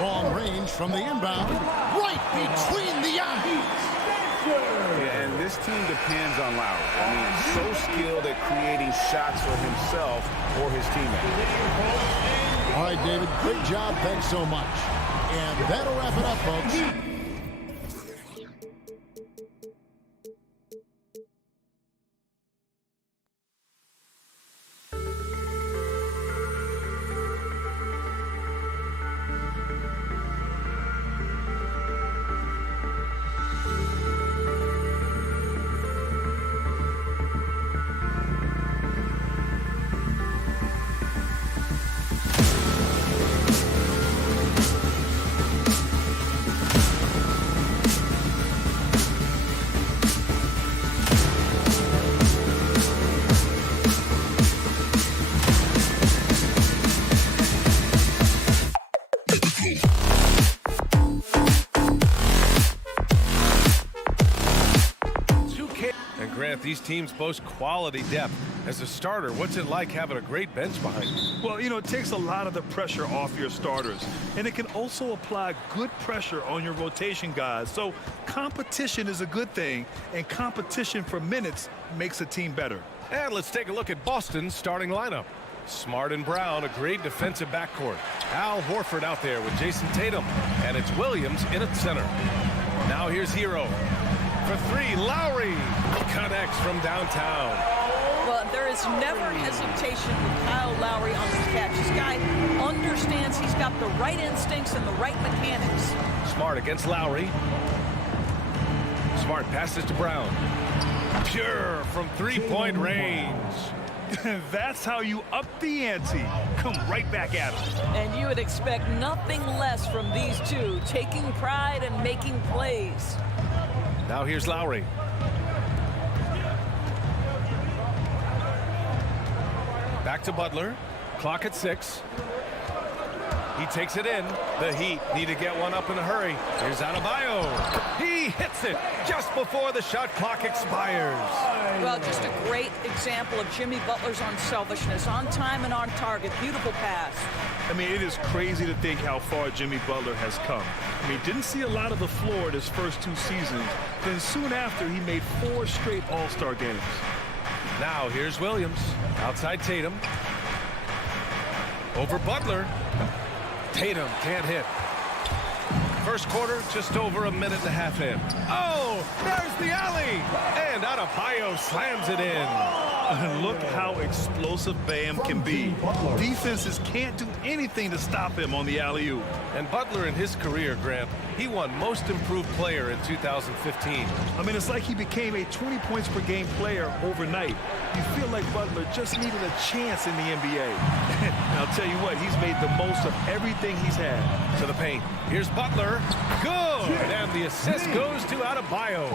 Long range from the inbound. Right between the eyes. Yeah, and this team depends on Lowry. I mean, so skilled at creating shots for himself or his teammates. All right, David, great job. Thanks so much. And that'll wrap it up, folks. Grant, these teams boast quality depth. As a starter, what's it like having a great bench behind you? Well, you know, it takes a lot of the pressure off your starters, and it can also apply good pressure on your rotation guys. So competition is a good thing, and competition for minutes makes a team better. And let's take a look at Boston's starting lineup. Smart and Brown, a great defensive backcourt. Al Horford out there with Jason Tatum, and it's Williams in at center. Now here's Hero. For three, Lowry connects from downtown. Well, there is never hesitation with Kyle Lowry on the catch. This guy understands he's got the right instincts and the right mechanics. Smart against Lowry. Smart passes to Brown. Pure from three-point range. That's how you up the ante. Come right back at him. And you would expect nothing less from these two, taking pride and making plays. Now here's Lowry. Back to Butler. Clock at 6. He takes it in. The Heat need to get one up in a hurry. Here's Adebayo. He hits it just before the shot clock expires. Well, just a great example of Jimmy Butler's unselfishness. On time and on target. Beautiful pass. I mean, it is crazy to think how far Jimmy Butler has come. I mean, didn't see a lot of the floor in his first 2 seasons. Then soon after, he made 4 straight All-Star games. Now here's Williams. Outside Tatum. Over Butler. Tatum can't hit. First quarter, just over a minute and a half in. Oh, there's the alley. And Adebayo slams it in. Look how explosive Bam can be. Defenses can't do anything to stop him on the alley-oop. And Butler in his career, Grant, he won Most Improved Player in 2015. I mean, it's like he became a 20 points per game player overnight. You feel like Butler just needed a chance in the NBA. And I'll tell you what, he's made the most of everything he's had. To the paint. Here's Butler. Good. And the assist goes to Adebayo.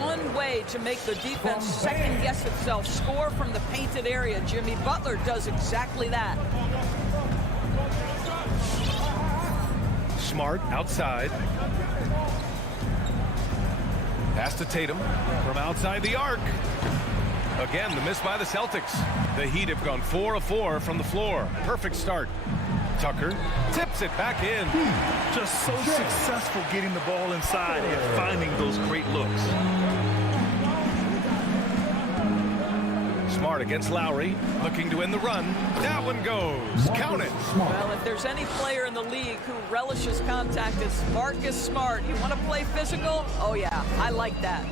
One way to make the defense second-guess itself, score from the painted area. Jimmy Butler does exactly that. Smart outside. Pass to Tatum from outside the arc. Again, the miss by the Celtics. The Heat have gone 4 of 4 from the floor. Perfect start. Tucker tips it back in. Just so successful getting the ball inside and finding those great looks. Smart against Lowry, looking to end the run. That one goes. Count it. Well, if there's any player in the league who relishes contact, it's Marcus Smart. You want to play physical? Oh, yeah, I like that.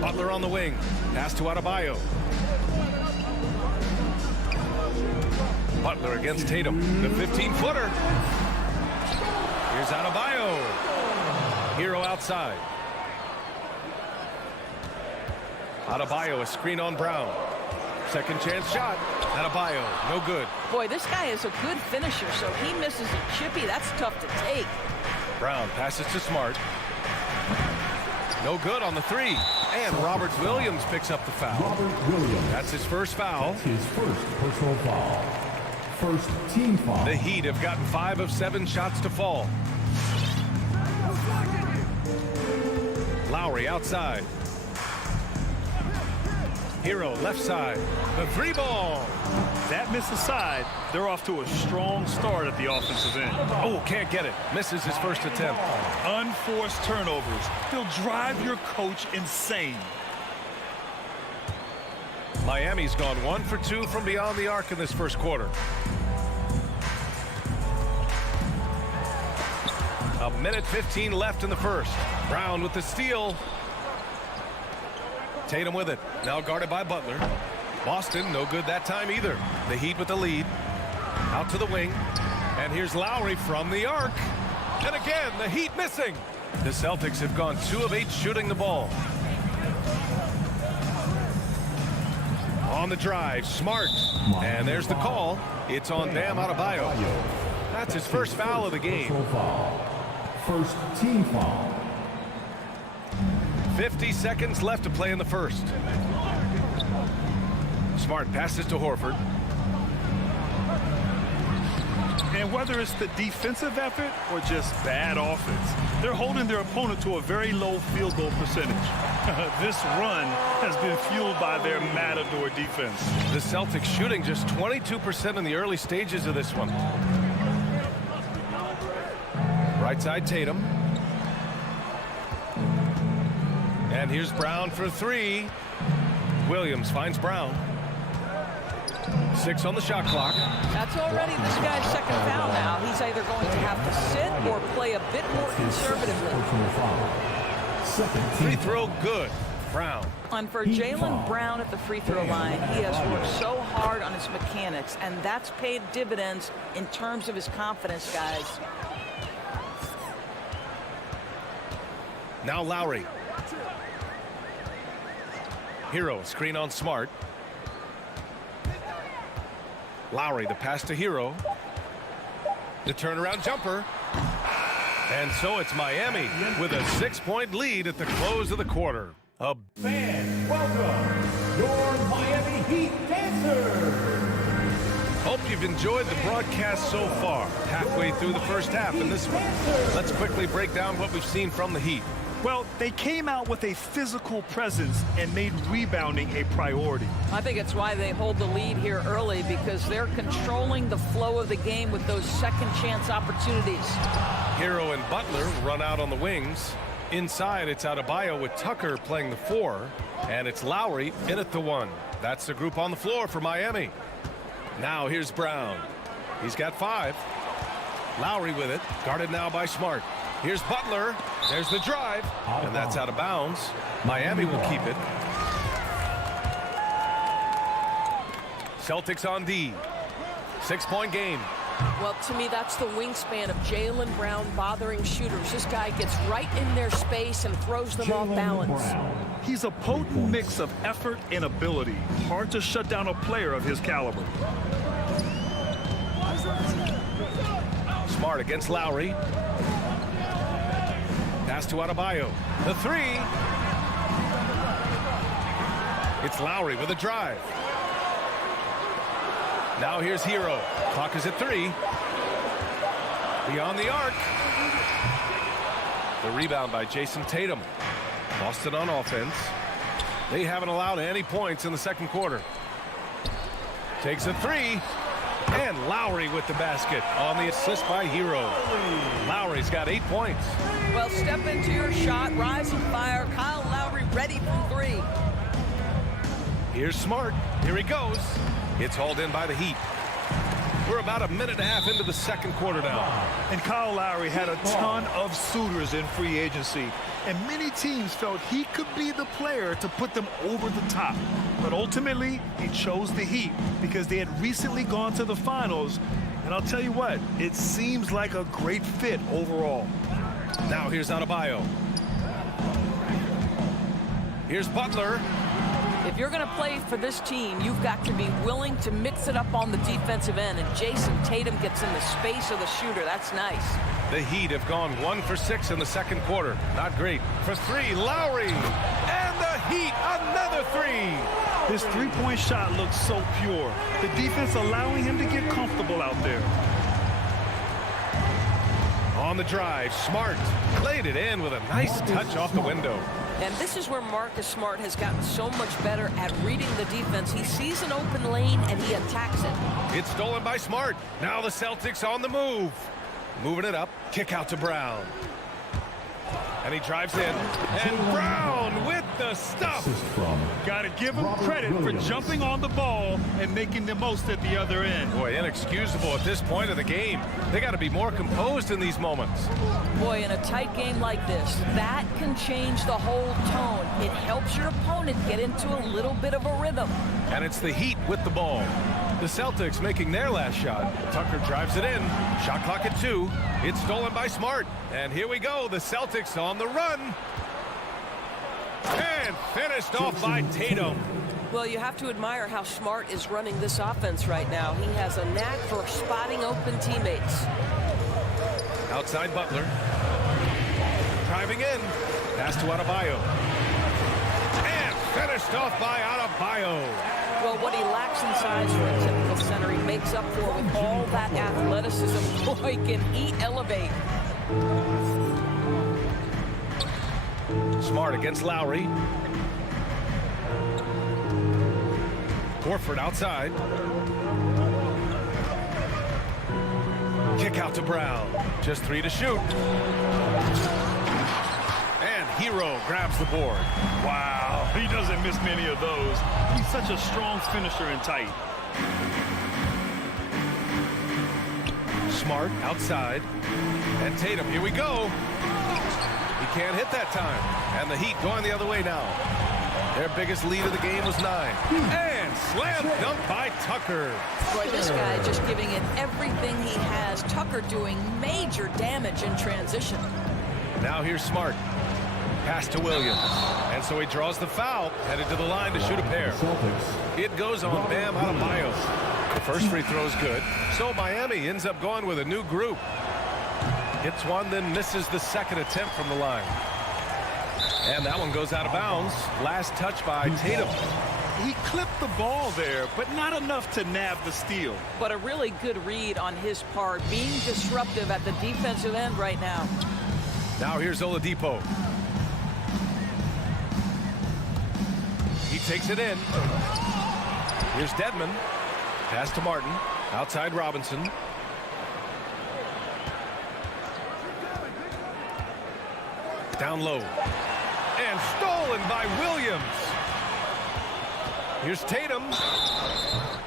Butler on the wing. Pass to Adebayo. Butler against Tatum. The 15-footer. Here's Adebayo. Hero outside. Adebayo, a screen on Brown. Second chance shot. Adebayo, no good. Boy, this guy is a good finisher, so he misses a chippy. That's tough to take. Brown passes to Smart. No good on the 3. And Robert Williams picks up the foul. Robert Williams. That's his first foul. That's his first personal foul. First team foul. The Heat have gotten 5 of 7 shots to fall. Lowry outside. Hero left side. The 3-ball. That miss aside, they're off to a strong start at the offensive end. Oh, can't get it. Misses his first attempt. Unforced turnovers. They'll drive your coach insane. Miami's gone 1 for 2 from beyond the arc in this first quarter. A minute 15 left in the first. Brown with the steal. Tatum with it. Now guarded by Butler. Boston, no good that time either. The Heat with the lead. Out to the wing. And here's Lowry from the arc. And again, the Heat missing. The Celtics have gone 2 of 8 shooting the ball. On the drive, Smart. And there's the call. It's on Bam Adebayo. That's his first foul of the game. First team foul. 50 seconds left to play in the first. Smart passes to Horford. And And whether it's the defensive effort or just bad offense, they're holding their opponent to a very low field goal percentage. This run has been fueled by their matador defense. The Celtics shooting just 22% in the early stages of this one. Right side Tatum. And here's Brown for three. Williams finds Brown. 6 on the shot clock. That's already this guy's second foul now. He's either going to have to sit or play a bit more conservatively. Free throw good. Brown. And for Jaylen Brown at the free throw line, he has worked so hard on his mechanics, and that's paid dividends in terms of his confidence, guys. Now Lowry. Hero, screen on Smart. Lowry, the pass to Hero. The turnaround jumper. And so it's Miami with a 6-point lead at the close of the quarter. Fans, welcome your Miami Heat dancers. Hope you've enjoyed the broadcast so far. Halfway through the first half in this one. Let's quickly break down what we've seen from the Heat. Well, they came out with a physical presence and made rebounding a priority. I think it's why they hold the lead here early, because they're controlling the flow of the game with those second chance opportunities. Hero and Butler run out on the wings. Inside, it's Adebayo with Tucker playing the 4. And it's Lowry in at the 1. That's the group on the floor for Miami. Now here's Brown. He's got 5. Lowry with it. Guarded now by Smart. Here's Butler. There's the drive. And that's out of bounds. Miami will keep it. Celtics on D. 6-point game. Well, to me, that's the wingspan of Jaylen Brown bothering shooters. This guy gets right in their space and throws them off balance. He's a potent mix of effort and ability. Hard to shut down a player of his caliber. Smart against Lowry. Pass to Adebayo. The 3. It's Lowry with a drive. Now here's Hero. Clock is at 3. Beyond the arc. The rebound by Jason Tatum. Boston on offense. They haven't allowed any points in the second quarter. Takes a 3. And Lowry with the basket on the assist by Hero. Lowry's got 8 points. Well, step into your shot, rise and fire. Kyle Lowry ready from 3. Here's Smart. Here he goes. It's hauled in by the Heat. We're about a minute and a half into the second quarter now. And Kyle Lowry had a ton of suitors in free agency, and many teams felt he could be the player to put them over the top. But ultimately, he chose the Heat because they had recently gone to the finals. And I'll tell you what, it seems like a great fit overall. Now here's Adebayo. Here's Butler. If you're going to play for this team, you've got to be willing to mix it up on the defensive end. And Jason Tatum gets in the space of the shooter. That's nice. The Heat have gone 1 for 6 in the second quarter. Not great. For 3, Lowry. And the Heat, another 3. His three-point shot looks so pure. The defense allowing him to get comfortable out there. On the drive, Smart played it in with a nice touch off the window. And this is where Marcus Smart has gotten so much better at reading the defense. He sees an open lane and he attacks it. It's stolen by Smart. Now the Celtics on the move. Moving it up. Kick out to Brown. And he drives in. And Brown with the stuff. Got to give him credit for jumping on the ball and making the most at the other end. Boy, inexcusable at this point of the game. They got to be more composed in these moments. Boy, in a tight game like this, that can change the whole tone. It helps your opponent get into a little bit of a rhythm. And it's the Heat with the ball. The Celtics making their last shot. Tucker drives it in. Shot clock at 2. It's stolen by Smart. And here we go. The Celtics on the run. And finished off by Tatum. Well, you have to admire how Smart is running this offense right now. He has a knack for spotting open teammates. Outside Butler. Driving in. Pass to Adebayo. And finished off by Adebayo. Well, what he lacks in size for a typical center, he makes up for with all that athleticism. Boy, can he elevate. Smart against Lowry. Horford outside. Kick out to Brown. Just 3 to shoot. And Hero grabs the board. Wow, he doesn't miss many of those. He's such a strong finisher and tight. Smart outside. And Tatum, here we go. He can't hit that time. And the Heat going the other way now. Their biggest lead of the game was 9. And slam dunk by Tucker. Boy, this guy just giving it everything he has. Tucker doing major damage in transition. Now here's Smart. Pass to Williams. And so he draws the foul, headed to the line to shoot a pair. It goes on Bam Adebayo. The first free throw is good. So Miami ends up going with a new group. Hits one, then misses the second attempt from the line. And that one goes out of bounds. Last touch by Tatum. He clipped the ball there, but not enough to nab the steal. But a really good read on his part, being disruptive at the defensive end right now. Now here's Oladipo. He takes it in. Here's Dedmon. Pass to Martin. Outside Robinson. Down low. And stolen by Williams. Here's Tatum.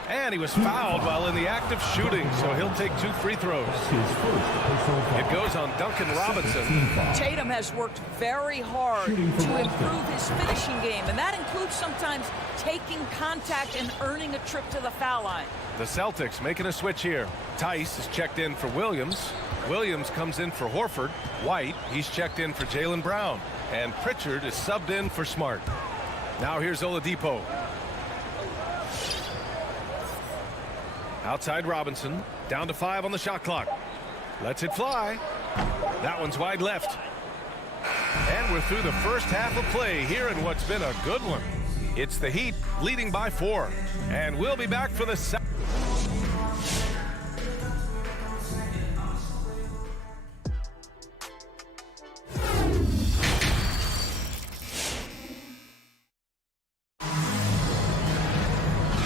And he was fouled while in the act of shooting, so he'll take 2 free throws. It goes on Duncan Robinson. Tatum has worked very hard to improve his finishing game, and that includes sometimes taking contact and earning a trip to the foul line. The Celtics making a switch here. Tice is checked in for Williams. Williams comes in for Horford. White, he's checked in for Jaylen Brown. And Pritchard is subbed in for Smart. Now here's Oladipo. Outside Robinson. Down to 5 on the shot clock. Lets it fly. That one's wide left. And we're through the first half of play here in what's been a good one. It's the Heat leading by 4. And we'll be back for the second.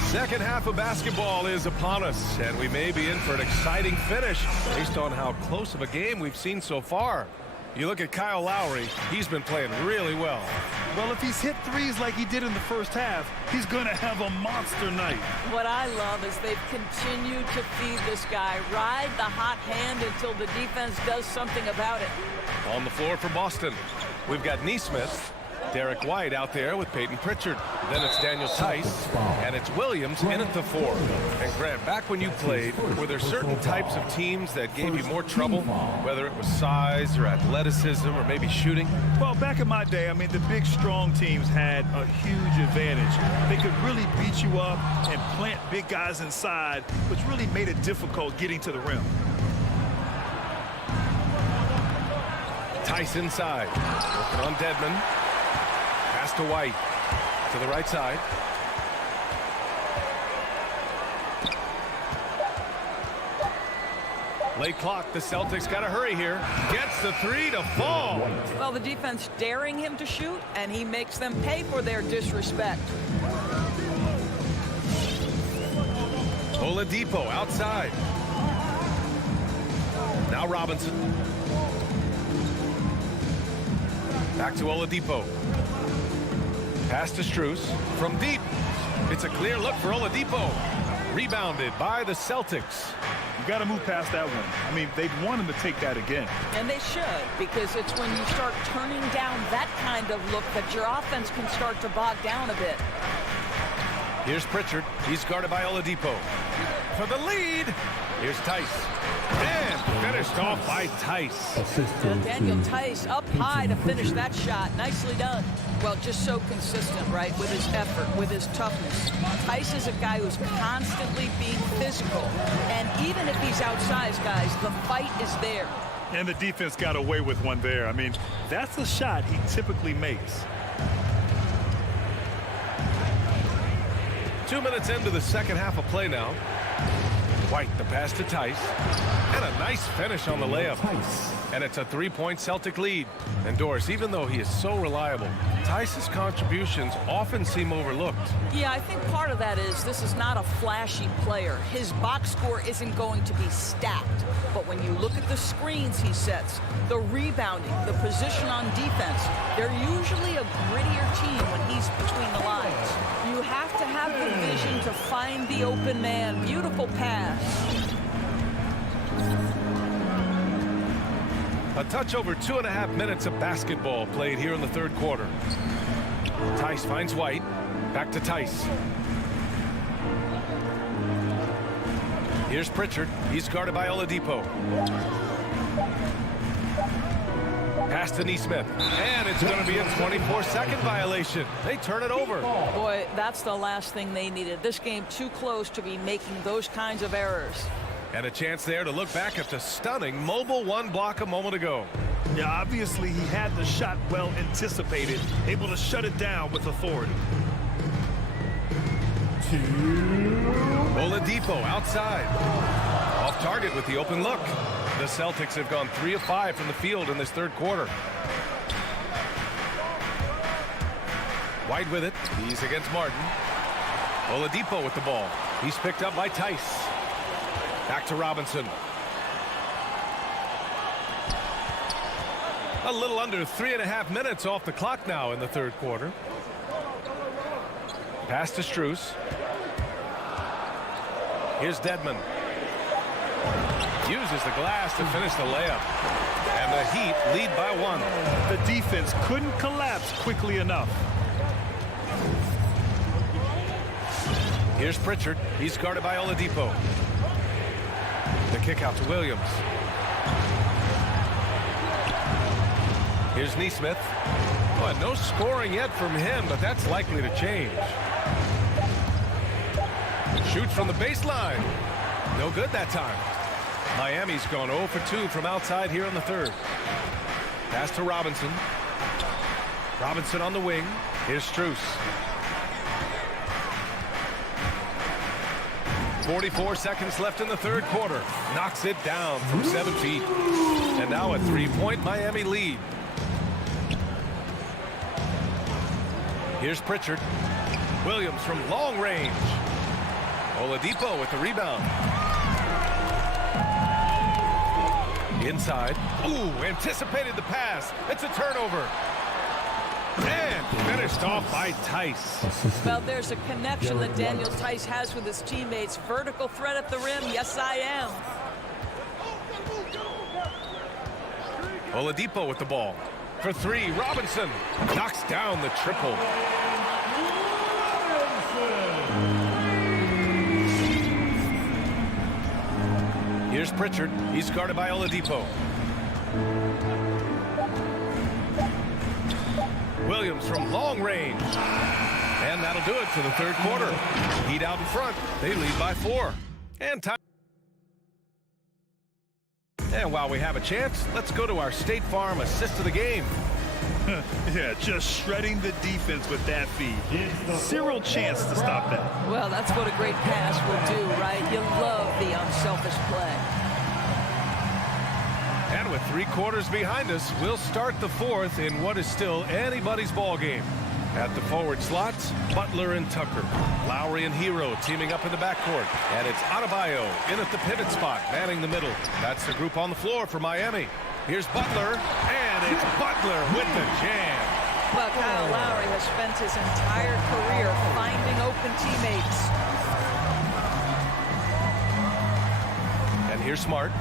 Second half of basketball is upon us, and we may be in for an exciting finish based on how close of a game we've seen so far. You look at Kyle Lowry, he's been playing really well. Well, if he's hit threes like he did in the first half, he's going to have a monster night. What I love is they've continued to feed this guy, ride the hot hand until the defense does something about it. On the floor for Boston, we've got Nesmith, Derek White out there with Peyton Pritchard. Then it's Daniel Tice, and it's Williams in at the 4. And Grant, back when you played, were there certain types of teams that gave you more trouble, whether it was size or athleticism or maybe shooting? Well, back in my day, I mean, the big, strong teams had a huge advantage. They could really beat you up and plant big guys inside, which really made it difficult getting to the rim. Tice inside, working on Dedmon. Pass to White, to the right side. Late clock, the Celtics got to hurry here. Gets the 3 to fall. Well, the defense daring him to shoot, and he makes them pay for their disrespect. Oladipo outside. Now Robinson. Back to Oladipo. Pass to Strus from deep. It's a clear look for Oladipo. Rebounded by the Celtics. You got to move past that one. I mean, they'd want him to take that again. And they should, because it's when you start turning down that kind of look that your offense can start to bog down a bit. Here's Pritchard. He's guarded by Oladipo. For the lead, here's Tice. And finished off by Tice. And Daniel Tice up high to finish that shot. Nicely done. Well, just so consistent, right, with his effort, with his toughness. Tice is a guy who's constantly being physical. And even if he's outsized, guys, the fight is there. And the defense got away with one there. I mean, that's a shot he typically makes. 2 minutes into the second half of play now. White, the pass to Tice. And a nice finish on the layup. And it's a 3-point Celtic lead. And Doris, even though he is so reliable, Tice's contributions often seem overlooked. Yeah, I think part of that is this is not a flashy player. His box score isn't going to be stacked. But when you look at the screens he sets, the rebounding, the position on defense, they're usually a grittier team when he's between the lines. You have to have the vision to find the open man. Beautiful pass. A touch over 2.5 minutes of basketball played here in the third quarter. Tice finds White. Back to Tice. Here's Pritchard. He's guarded by Oladipo. Pass to Neesmith. And it's going to be a 24-second violation. They turn it over. Boy, that's the last thing they needed. This game too close to be making those kinds of errors. And a chance there to look back at the stunning mobile one block a moment ago. Yeah, obviously he had the shot well anticipated, able to shut it down with authority. Oladipo outside. Off target with the open look. The Celtics have gone 3 of 5 from the field in this third quarter. White with it. He's against Martin. Oladipo with the ball. He's picked up by Tice. Back to Robinson. A little under 3.5 minutes off the clock now in the third quarter. Pass to Strus. Here's Dedmon. Uses the glass to finish the layup. And the Heat lead by 1. The defense couldn't collapse quickly enough. Here's Pritchard. He's guarded by Oladipo. The kick out to Williams. Here's Neesmith. Well, no scoring yet from him, but that's likely to change. Shoots from the baseline. No good that time. Miami's gone 0 for 2 from outside here in the third. Pass to Robinson. Robinson on the wing. Here's Strus. 44 seconds left in the third quarter. Knocks it down from 7 feet. And now a 3-point Miami lead. Here's Pritchard. Williams from long range. Oladipo with the rebound. Inside. Ooh, anticipated the pass. It's a turnover. And finished off by Tice. Well, there's a connection that Daniel Tice has with his teammates. Vertical threat at the rim. Yes, I am. Oladipo with the ball. For 3, Robinson knocks down the triple. Here's Pritchard. He's guarded by Oladipo. Williams from long range. And that'll do it for the third quarter. Heat out in front. They lead by 4. And time. And while we have a chance, let's go to our State Farm assist of the game. Yeah, just shredding the defense with that feed. Zero chance to stop that. Well, that's what a great pass will do, right? You love the unselfish play. And with 3 quarters behind us, we'll start the fourth in what is still anybody's ball game. At the forward slots, Butler and Tucker. Lowry and Hero teaming up in the backcourt. And it's Adebayo in at the pivot spot, manning the middle. That's the group on the floor for Miami. Here's Butler, and it's Butler with the jam. Well, Kyle Lowry has spent his entire career finding open teammates. And here's Smart.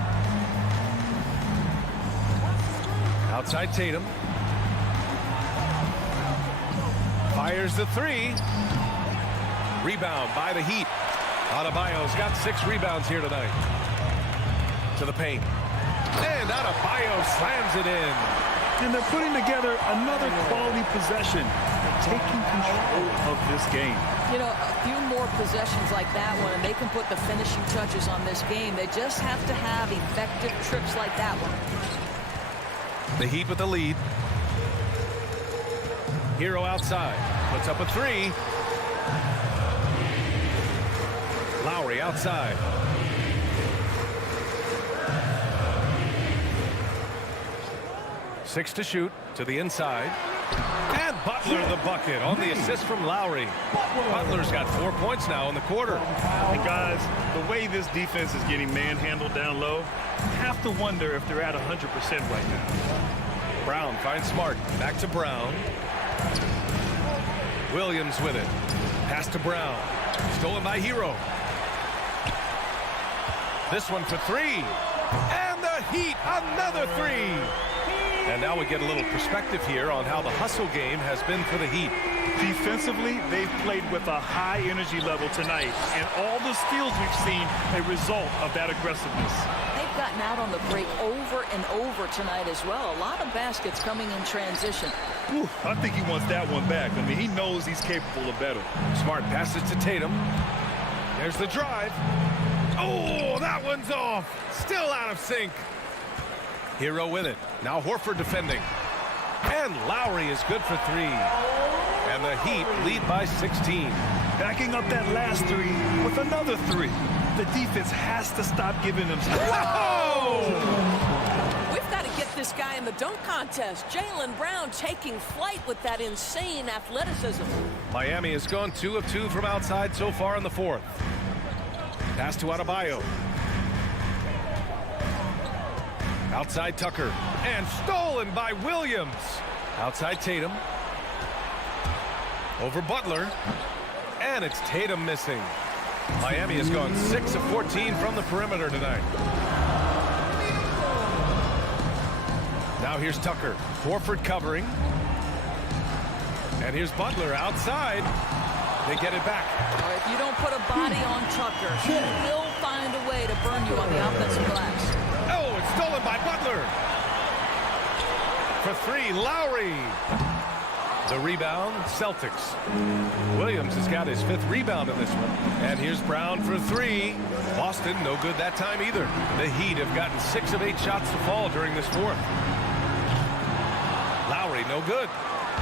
Outside Tatum. Fires the 3. Rebound by the Heat. Adebayo's got 6 rebounds here tonight. To the paint. And Adebayo slams it in. And they're putting together another quality possession and taking control of this game. You know, a few more possessions like that one, and they can put the finishing touches on this game. They just have to have effective trips like that one. The Heat with the lead. Hero outside. Puts up a 3. Lowry outside. 6 to shoot to the inside. And Butler the bucket on the assist from Lowry. Butler's got 4 points now in the quarter. And guys, the way this defense is getting manhandled down low, I have to wonder if they're at 100% right now. Brown finds Smart. Back to Brown. Williams with it. Pass to Brown. Stolen by Hero. This one for 3. And the Heat, another 3. And now we get a little perspective here on how the hustle game has been for the Heat. Defensively, they've played with a high energy level tonight, and all the steals we've seen a result of that aggressiveness. They've gotten out on the break over and over tonight as well. A lot of baskets coming in transition. Ooh, I think he wants that one back. I mean, he knows he's capable of better. Smart passes to Tatum. There's the drive. Oh, that one's off. Still out of sync. Hero with it. Now Horford defending. And Lowry is good for 3. And the Heat lead by 16. Backing up that last 3 with another 3. The defense has to stop giving them stuff. Whoa! We've got to get this guy in the dunk contest. Jaylen Brown taking flight with that insane athleticism. Miami has gone 2 of 2 from outside so far in the 4th. Pass to Adebayo. Outside Tucker. And stolen by Williams. Outside Tatum. Over Butler. And it's Tatum missing. Miami has gone 6 of 14 from the perimeter tonight. Now here's Tucker. Horford covering. And here's Butler outside. They get it back. If you don't put a body on Tucker, he will find a way to burn you on the offensive glass. Oh, it's stolen by Butler. For 3, Lowry. The rebound, Celtics. Williams has got his 5th rebound in this one. And here's Brown for 3. Boston, no good that time either. The Heat have gotten 6 of 8 shots to fall during this 4th. Lowry, no good.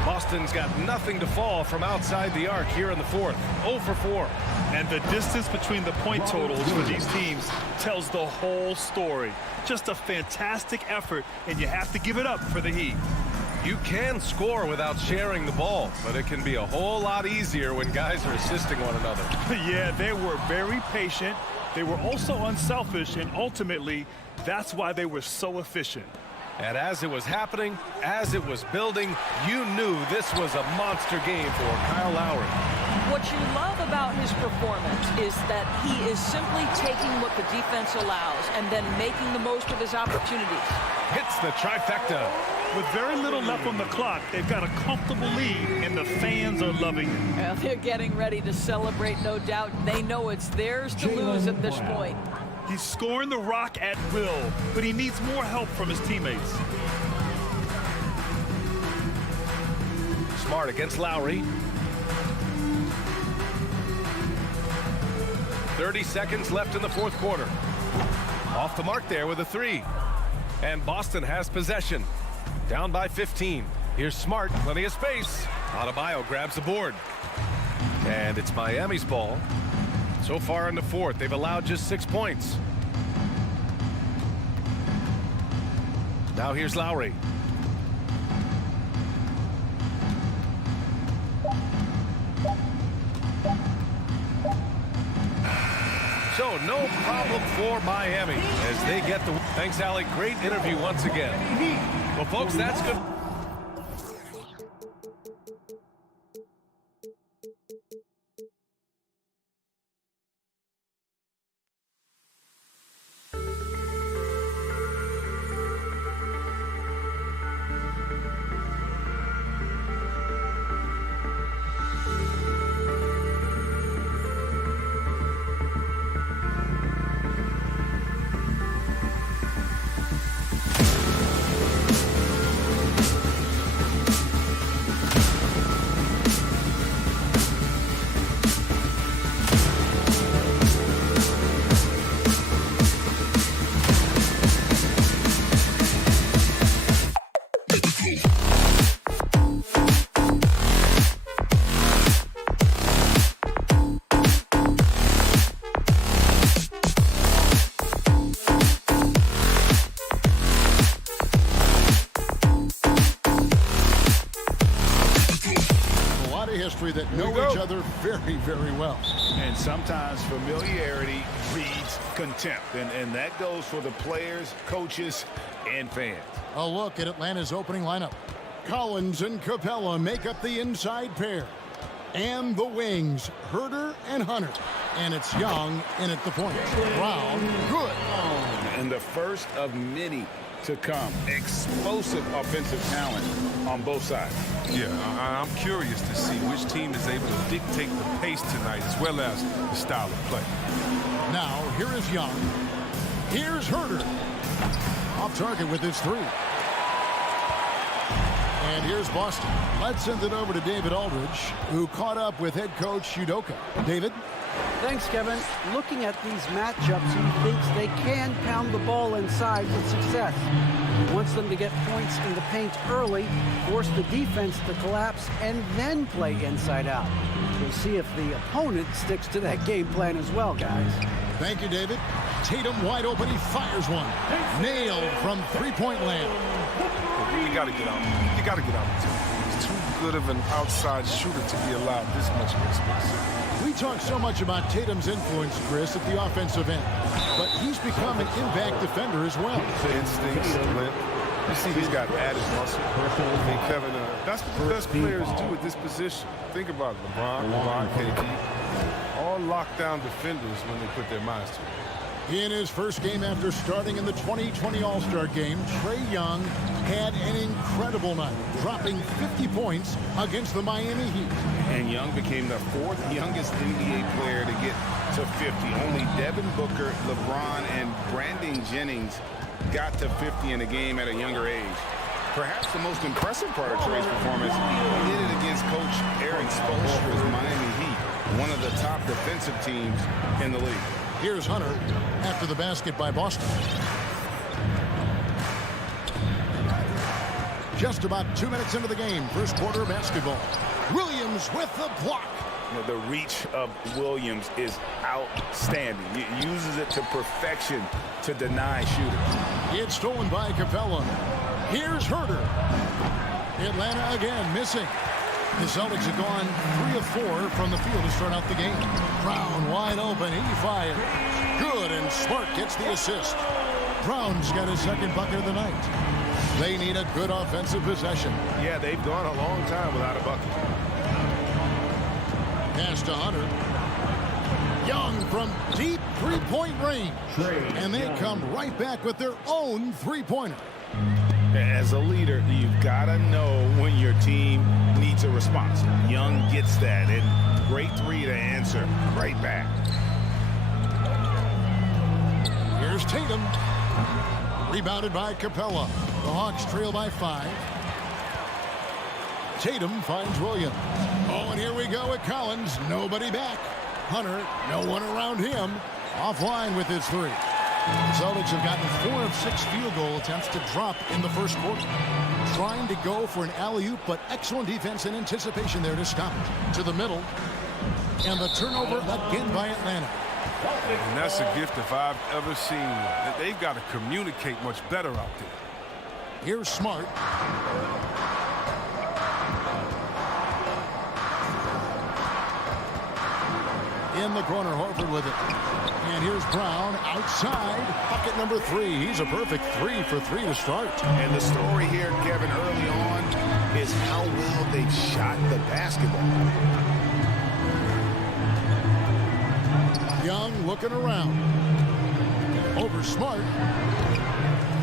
Boston's got nothing to fall from outside the arc here in the 4th. 0 for 4. And the distance between the point totals for these teams tells the whole story. Just a fantastic effort, and you have to give it up for the Heat. You can score without sharing the ball, but it can be a whole lot easier when guys are assisting one another. Yeah, they were very patient. They were also unselfish, and ultimately, that's why they were so efficient. And as it was happening, as it was building, you knew this was a monster game for Kyle Lowry. What you love about his performance is that he is simply taking what the defense allows and then making the most of his opportunities. Hits the trifecta. With very little left on the clock, they've got a comfortable lead, and the fans are loving it. Well, they're getting ready to celebrate, no doubt. They know it's theirs to lose at this point. He's scoring the rock at will, but he needs more help from his teammates. Smart against Lowry. 30 seconds left in the 4th quarter. Off the mark there with a 3. And Boston has possession. Down by 15. Here's Smart, plenty of space. Adebayo grabs the board. And it's Miami's ball. So far in the 4th, they've allowed just 6 points. Now here's Lowry. So no problem for Miami as they get the... Thanks, Alec. Great interview once again. Well, folks, that's good. know each other very, very well. And sometimes familiarity breeds contempt. And that goes for the players, coaches, and fans. A look at Atlanta's opening lineup. Collins and Capella make up the inside pair. And the wings, Herder and Hunter. And it's Young in at the point. Brown, good. And the first of many to come. Explosive offensive talent on both sides. Yeah, I'm curious to see which team is able to dictate the pace tonight as well as the style of play. Now, here is Young. Here's Herder. Off target with his three. And here's Boston. Let's send it over to David Aldridge, who caught up with head coach Udoka. David? Thanks, Kevin. Looking at these matchups, he thinks they can pound the ball inside with success. He wants them to get points in the paint early, force the defense to collapse, and then play inside out. We'll see if the opponent sticks to that game plan as well, guys. Thank you, David. Tatum wide open. He fires one. Nailed from three-point land. You got to get out. You got to get out. He's too good of an outside shooter to be allowed this much space. We talk so much about Tatum's influence, Chris, at the offensive end. But he's become an impact defender as well. Instincts, length. You see he's got added muscle. I think, Kevin, that's what the best players do at this position. Think about it. LeBron, KD. All lockdown defenders when they put their minds to it. In his first game after starting in the 2020 All-Star Game, Trae Young had an incredible night, dropping 50 points against the Miami Heat. And Young became the fourth youngest NBA player to get to 50. Only Devin Booker, LeBron, and Brandon Jennings got to 50 in a game at a younger age. Perhaps the most impressive part of Trae's performance, he did it against Coach Eric Spoelstra's Miami Heat, one of the top defensive teams in the league. Here's Hunter after the basket by Boston. Just about 2 minutes into the game, first quarter basketball. Williams with the block. The reach of Williams is outstanding. He uses it to perfection to deny shooters. It's stolen by Capella. Here's Herder. Atlanta again missing. The Celtics have gone 3 of 4 from the field to start out the game. Brown wide open. He fires. Good, and Smart gets the assist. Brown's got his second bucket of the night. They need a good offensive possession. Yeah, they've gone a long time without a bucket. Pass to Hunter. Young from deep three-point range. And they come right back with their own three-pointer. As a leader, you've got to know when your team needs a response. Young gets that, and great three to answer right back. Here's Tatum. Rebounded by Capella. The Hawks trail by 5. Tatum finds Williams. Oh, and here we go at Collins. Nobody back. Hunter, no one around him. Offline with his three. The Celtics have gotten 4 of 6 field goal attempts to drop in the first quarter. Trying to go for an alley-oop, but excellent defense and anticipation there to stop it. To the middle. And the turnover again by Atlanta. And that's a gift if I've ever seen one. They've got to communicate much better out there. Here's Smart. In the corner, Horford with it. And here's Brown outside. Bucket number 3. He's a perfect 3 for 3 to start. And the story here, Kevin, early on is how well they've shot the basketball. Young looking around. Over Smart.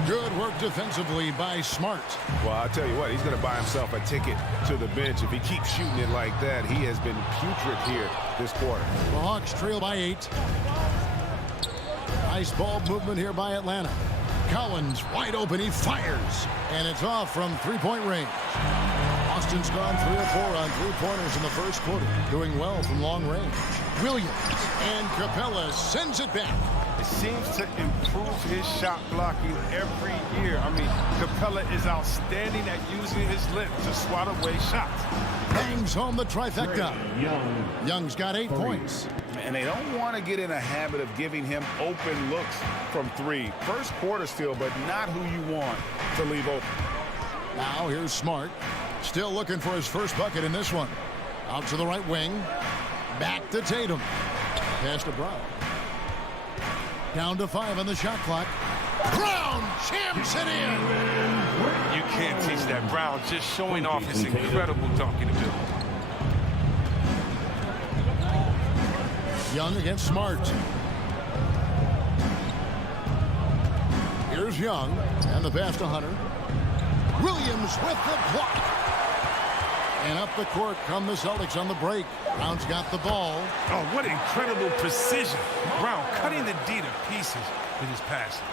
Good work defensively by Smart. Well, I'll tell you what, he's going to buy himself a ticket to the bench. If he keeps shooting it like that, he has been putrid here this quarter. The Hawks trail by 8. Nice ball movement here by Atlanta. Collins wide open. He fires. And it's off from three-point range. Austin's gone 3 or 4 on three-pointers in the first quarter. Doing well from long range. Williams and Capella sends it back. It seems to improve his shot blocking every year. I mean, Capella is outstanding at using his length to swat away shots. Bangs home the trifecta. Young's got 8 points. And they don't want to get in a habit of giving him open looks from 3. First quarter still, but not who you want to leave open. Now here's Smart. Still looking for his first bucket in this one. Out to the right wing. Back to Tatum. Pass to Brown. Down to 5 on the shot clock. Brown champs it in. You can't teach that. Brown just showing off his incredible dunk in the middle. Young against Smart. Here's Young, and the pass to Hunter. Williams with the block. And up the court come the Celtics on the break. Brown's got the ball. Oh, what incredible precision. Brown cutting the D to pieces with his passing.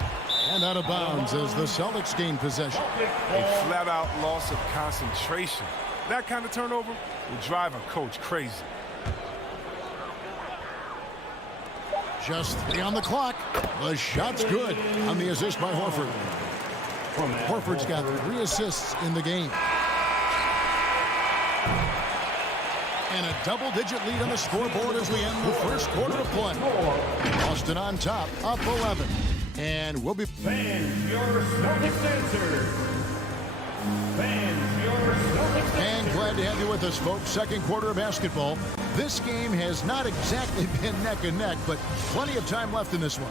And out of bounds as the Celtics gain possession. A flat-out loss of concentration. That kind of turnover will drive a coach crazy. Just 3 on the clock. The shot's good on the assist by Horford. Horford's got 3 assists in the game. And a double-digit lead on the scoreboard as we end the first quarter of play. Boston on top, up 11. And we'll be... Fans, your Celtics answer. Fans, your Celtics answer. And glad to have you with us, folks. Second quarter of basketball. This game has not exactly been neck and neck, but plenty of time left in this one.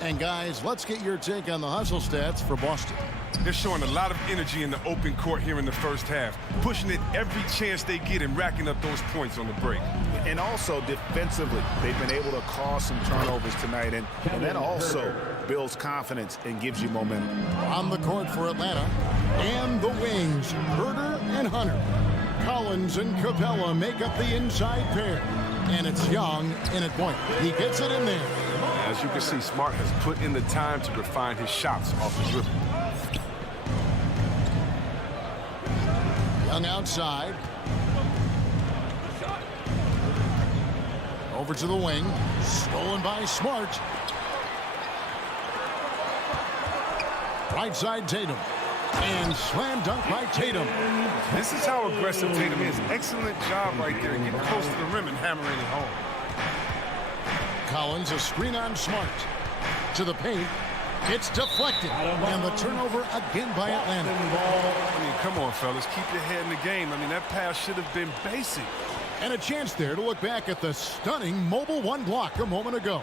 And guys, let's get your take on the hustle stats for Boston. They're showing a lot of energy in the open court here in the first half, pushing it every chance they get and racking up those points on the break. And also defensively, they've been able to cause some turnovers tonight, and that also builds confidence and gives you momentum. On the court for Atlanta, and the wings, Herter and Hunter. Collins and Capella make up the inside pair. And it's Young in at point. He gets it in there. As you can see, Smart has put in the time to refine his shots off the dribble. Young outside. Over to the wing. Stolen by Smart. Right side Tatum. And slam dunk by Tatum. This is how aggressive Tatum is. Excellent job right there, getting close to the rim and hammering it home. Collins, a screen on Smart. To the paint. It's deflected. And the turnover again by Atlanta. I mean, come on, fellas. Keep your head in the game. I mean, that pass should have been basic. And a chance there to look back at the stunning mobile 1 block a moment ago.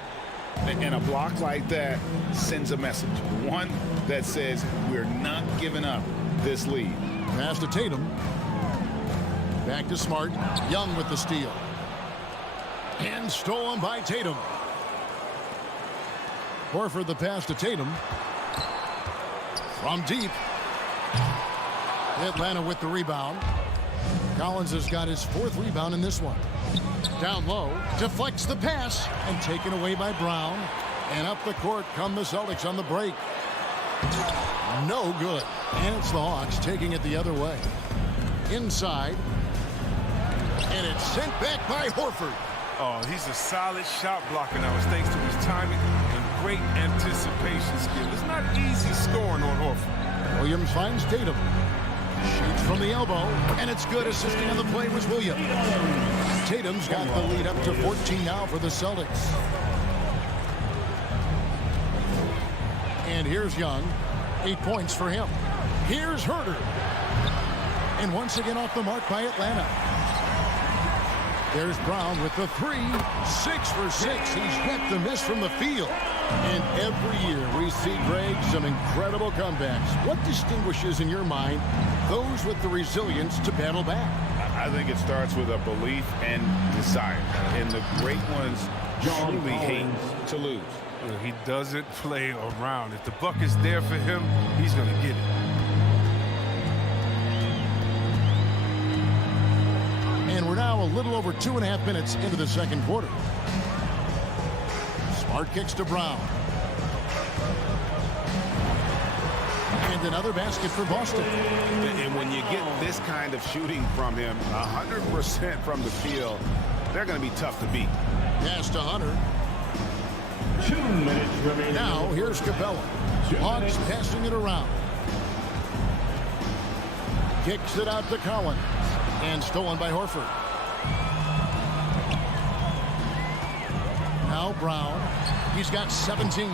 And a block like that sends a message. One that says we're not giving up this lead. Pass to Tatum. Back to Smart. Young with the steal. And stolen by Tatum. Horford the pass to Tatum. From deep. Atlanta with the rebound. Collins has got his 4th rebound in this one. Down low, deflects the pass, and taken away by Brown. And up the court come the Celtics on the break. No good. And it's the Hawks taking it the other way. Inside. And it's sent back by Horford. Oh, he's a solid shot blocker now. It's thanks to his timing and great anticipation skill. It's not easy scoring on Horford. Williams finds Tatum. Shoots from the elbow, and it's good. Assisting on the play was Williams. Tatum's got the lead up to 14 now for the Celtics. And here's Young. 8 points for him. Here's Herter. And once again off the mark by Atlanta. There's Brown with the 3. 6 for 6. He's yet to miss from the field. And every year we see, Greg, some incredible comebacks. What distinguishes in your mind those with the resilience to battle back? I think it starts with a belief and desire. And the great ones truly hate to lose. He doesn't play around. If the buck is there for him, he's going to get it. And we're now a little over 2.5 minutes into the second quarter. Smart kicks to Brown. And another basket for Boston. And when you get this kind of shooting from him, 100% from the field, they're going to be tough to beat. Pass to Hunter. 2 minutes remaining. Now here's Capella. Hawks passing it around. Kicks it out to Collins. And stolen by Horford. Now Brown. He's got 17.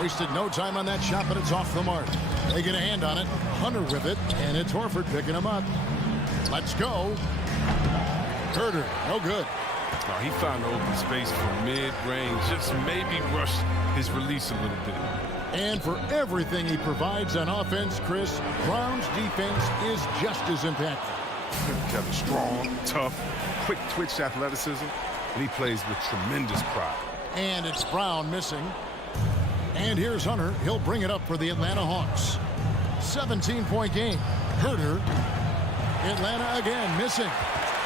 Wasted no time on that shot, but it's off the mark. They get a hand on it. Hunter with it, and it's Horford picking him up. Let's go. Herder, no good. Oh, he found open space for mid-range. Just maybe rush his release a little bit. And for everything he provides on offense, Chris, Brown's defense is just as impactful. Kevin, strong, tough, quick twitch athleticism, and he plays with tremendous pride. And it's Brown missing. And here's Hunter. He'll bring it up for the Atlanta Hawks. 17-point game. Herder. Atlanta again missing.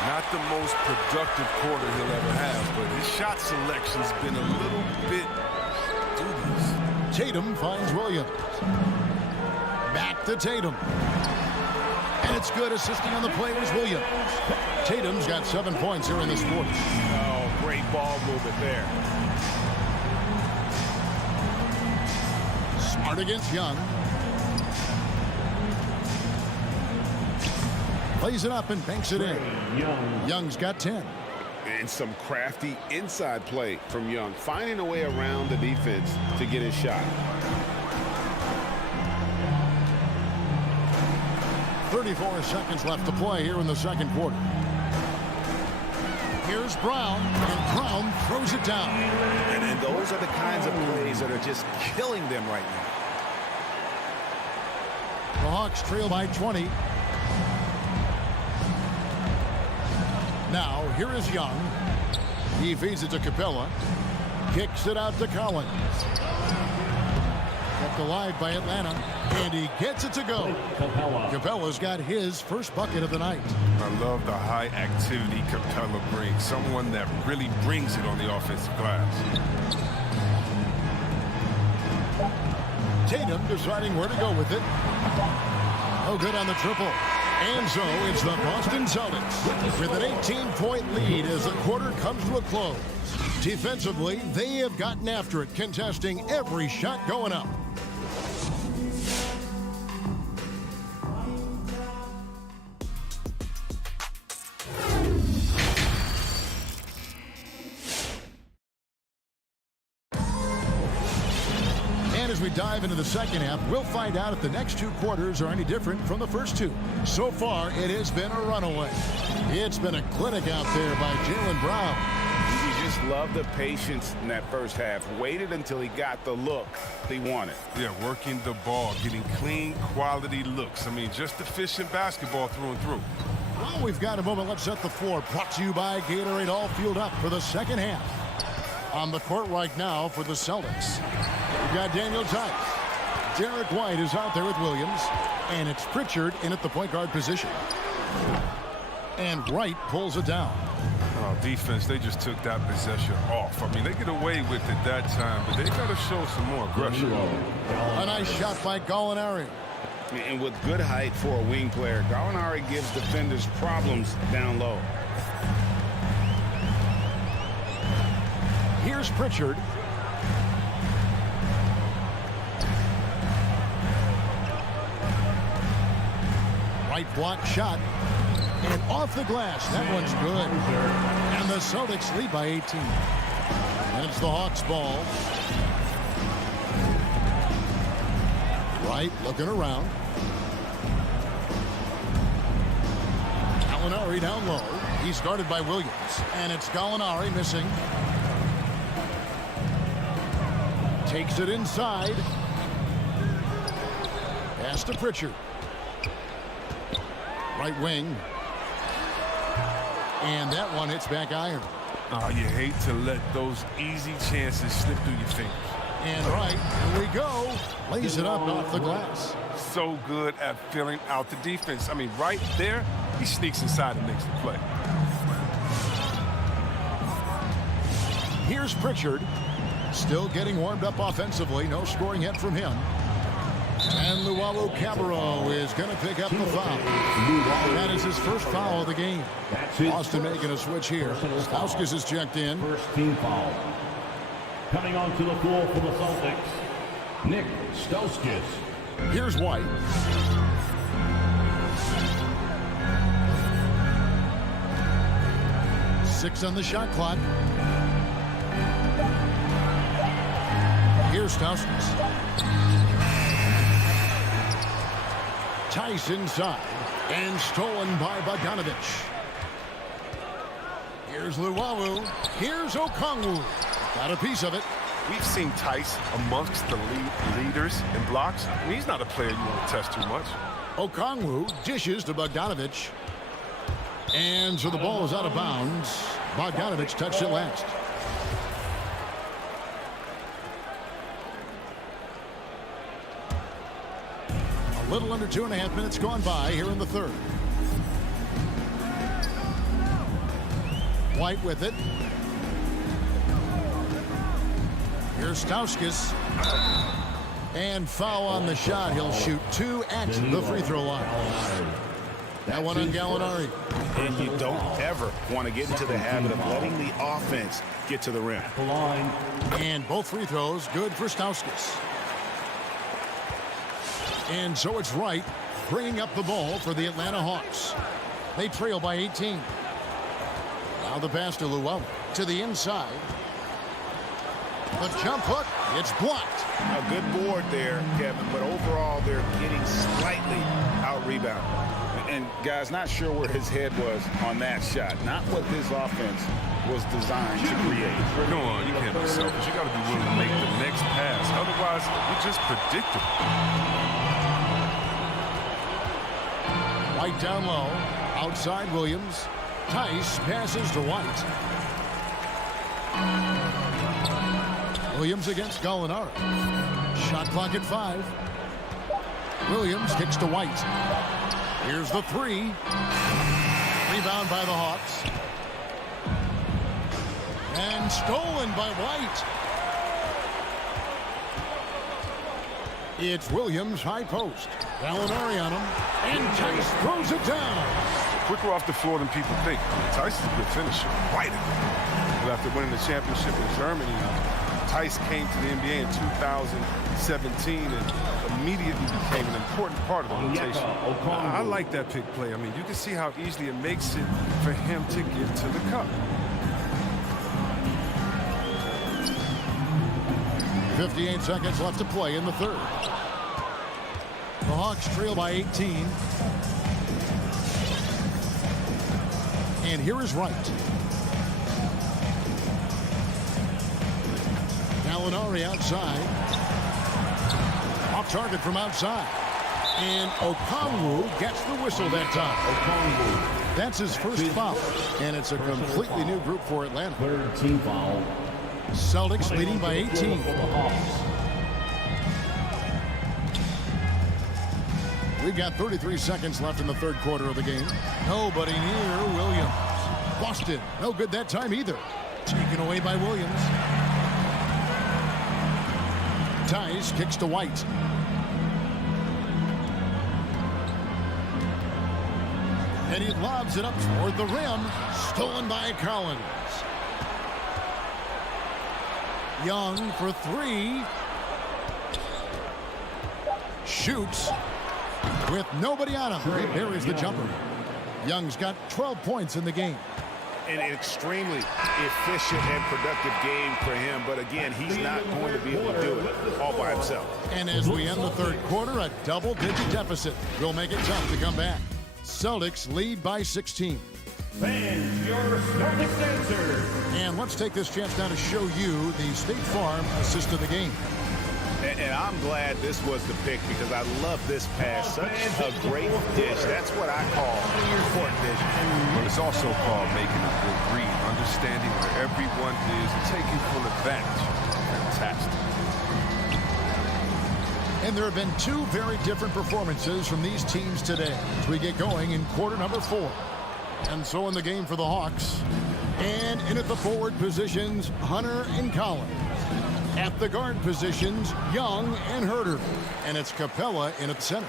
Not the most productive quarter he'll ever have, but his shot selection's been a little bit dubious. Tatum finds Williams. Back to Tatum. And it's good. Assisting on the play was Williams. Tatum's got 7 points here in this quarter. Oh, great ball movement there. Smart against Young. Plays it up and banks it in. Young's got 10. And some crafty inside play from Young, finding a way around the defense to get his shot. 34 seconds left to play here in the second quarter. Here's Brown, and Brown throws it down. And those are the kinds of plays that are just killing them right now. The Hawks trail by 20. Now, here is Young. He feeds it to Capella. Kicks it out to Collins. Kept alive by Atlanta. And he gets it to go. Capella's got his first bucket of the night. I love the high activity Capella brings. Someone that really brings it on the offensive glass. Tatum deciding where to go with it. No good on the triple. And so it's the Boston Celtics with an 18-point lead as the quarter comes to a close. Defensively, they have gotten after it, contesting every shot going up. As we dive into the second half, we'll find out if the next two quarters are any different from the first two. So far, it has been a runaway. It's been a clinic out there by Jaylen Brown. You just love the patience in that first half. Waited until he got the look he wanted. Yeah, working the ball, getting clean, quality looks. I mean, just efficient basketball through and through. Well, we've got a moment. Let's set the floor. Brought to you by Gatorade, all fueled up for the second half. On the court right now for the Celtics, we've got Daniel Tice. Derek White is out there with Williams, and it's Pritchard in at the point guard position. And Wright pulls it down. Oh, defense, they just took that possession off. I mean, they get away with it that time, but they got to show some more aggression. A nice shot by Gallinari. And with good height for a wing player, Gallinari gives defenders problems down low. Here's Pritchard. Right block shot. And off the glass. That one's good. And the Celtics lead by 18. And it's the Hawks ball. Wright looking around. Gallinari down low. He's guarded by Williams. And it's Gallinari missing. Takes it inside. Pass to Pritchard. Right wing. And that one hits back iron. Oh, you hate to let those easy chances slip through your fingers. And right, here we go. Lays it up off the glass. So good at filling out the defense. I mean, right there, he sneaks inside and makes the play. Here's Pritchard. Still getting warmed up offensively. No scoring yet from him. And Luwawu-Cabarrot is going to pick up the foul. That is his first foul of the game. Boston making a switch here. Stauskas is checked in. First team foul. Coming onto the floor for the Celtics, Nick Stauskas. Here's White. Six on the shot clock. Here's Stauskas. Tice inside and stolen by Bogdanovich. Here's Luwawu. Here's Okongwu. Got a piece of it. We've seen Tice amongst the leaders in blocks. I mean, he's not a player you want to test too much. Okongwu dishes to Bogdanovich. And so the ball is out of bounds. Bogdanovich touched it last. A little under 2.5 minutes gone by here in the third. White with it. Here's Stauskas. And foul on the shot. He'll shoot 2 at the free throw line. That one on Gallinari. And you don't ever want to get into the habit of letting the offense get to the rim. And both free throws good for Stauskas. And so it's Wright bringing up the ball for the Atlanta Hawks. They trail by 18. Now the pass to Luwawu to the inside. The jump hook, it's blocked. A good board there, Kevin, but overall they're getting slightly out-rebounded. And guys, not sure where his head was on that shot. Not what this offense was designed to create. Come on, you can't be selfish. You got to be willing to make the next pass. Otherwise, you're just predictable. White down low. Outside Williams. Tice passes to White. Williams against Gallinari. Shot clock at 5. Williams kicks to White. Here's the 3. Rebound by the Hawks. And stolen by White. It's Williams high post. Gallinari on him. And Tice throws it down. Quicker off the floor than people think. Tice is a good finisher. Right. But after winning the championship in Germany, Tice came to the NBA in 2017 and immediately became an important part of the rotation. I like that pick play. I mean, you can see how easily it makes it for him to get to the cup. 58 seconds left to play in the third. The Hawks trail by 18. And here is Wright. Gallinari outside. Off target from outside. And Okongwu gets the whistle that time. Okongwu. That's his first foul. And it's a completely new group for Atlanta. Third team foul. Celtics leading by 18. We've got 33 seconds left in the third quarter of the game. Nobody near Williams. Boston, no good that time either. Taken away by Williams. Tice kicks to White. And he lobs it up toward the rim. Stolen by Collins. Young for 3. Shoots. With nobody on him. He buries the jumper. Young's got 12 points in the game. An extremely efficient and productive game for him. But again, he's not going to be able to do it all by himself. And as we end the third quarter, a double-digit deficit will make it tough to come back. Celtics lead by 16. Fans, your Celtics answer. And let's take this chance now to show you the State Farm assist of the game. And I'm glad this was the pick because I love this pass. Such a great dish. That's what I call court vision. But it's also called making a good read, understanding where everyone is and taking full advantage. Fantastic. And there have been 2 very different performances from these teams today as we get going in quarter number 4. And so in the game for the Hawks. And in at the forward positions, Hunter and Collins. At the guard positions, Young and Herter. And it's Capella in at center.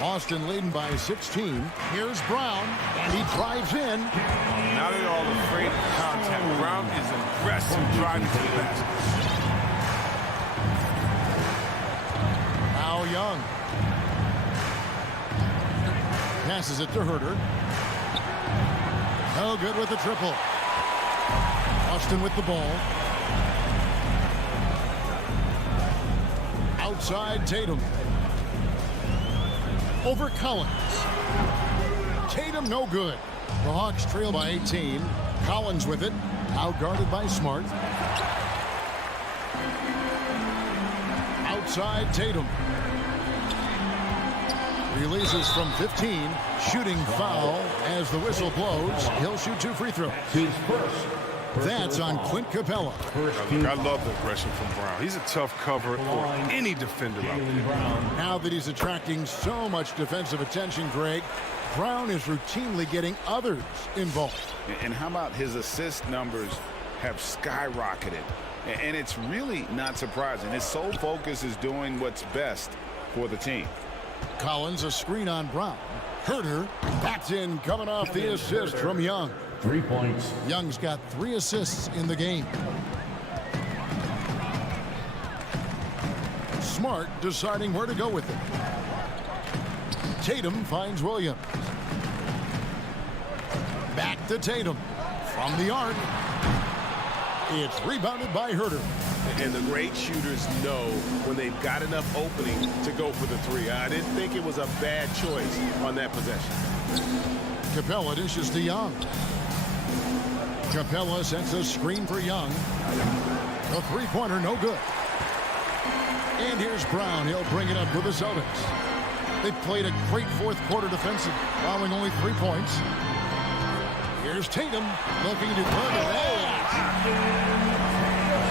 Boston leading by 16. Here's Brown, and he drives in. Not at all afraid of contact. Brown is aggressive driving to the basket. Now Young. Passes it to Herter. No good with the triple. Boston with the ball. Outside Tatum. Over Collins. Tatum no good. The Hawks trail by 18. Collins with it. Out guarded by Smart. Outside Tatum. Releases from 15. Shooting foul as the whistle blows. He'll shoot 2 free throws. That's on Clint Capella. I love the aggression from Brown. He's a tough cover for any defender out there. Now that he's attracting so much defensive attention, Greg, Brown is routinely getting others involved. And how about his assist numbers have skyrocketed? And it's really not surprising. His sole focus is doing what's best for the team. Collins, a screen on Brown. Herter, that's in, coming off the assist from Young. 3 points. Young's got 3 assists in the game. Smart deciding where to go with it. Tatum finds Williams. Back to Tatum. From the arc. It's rebounded by Herter. And the great shooters know when they've got enough opening to go for the 3. I didn't think it was a bad choice on that possession. Capella dishes to Young. Capella sets a screen for Young. The three-pointer no good. And here's Brown. He'll bring it up with the Celtics. They've played a great fourth quarter defensive, allowing only 3 points. Here's Tatum looking to put it in.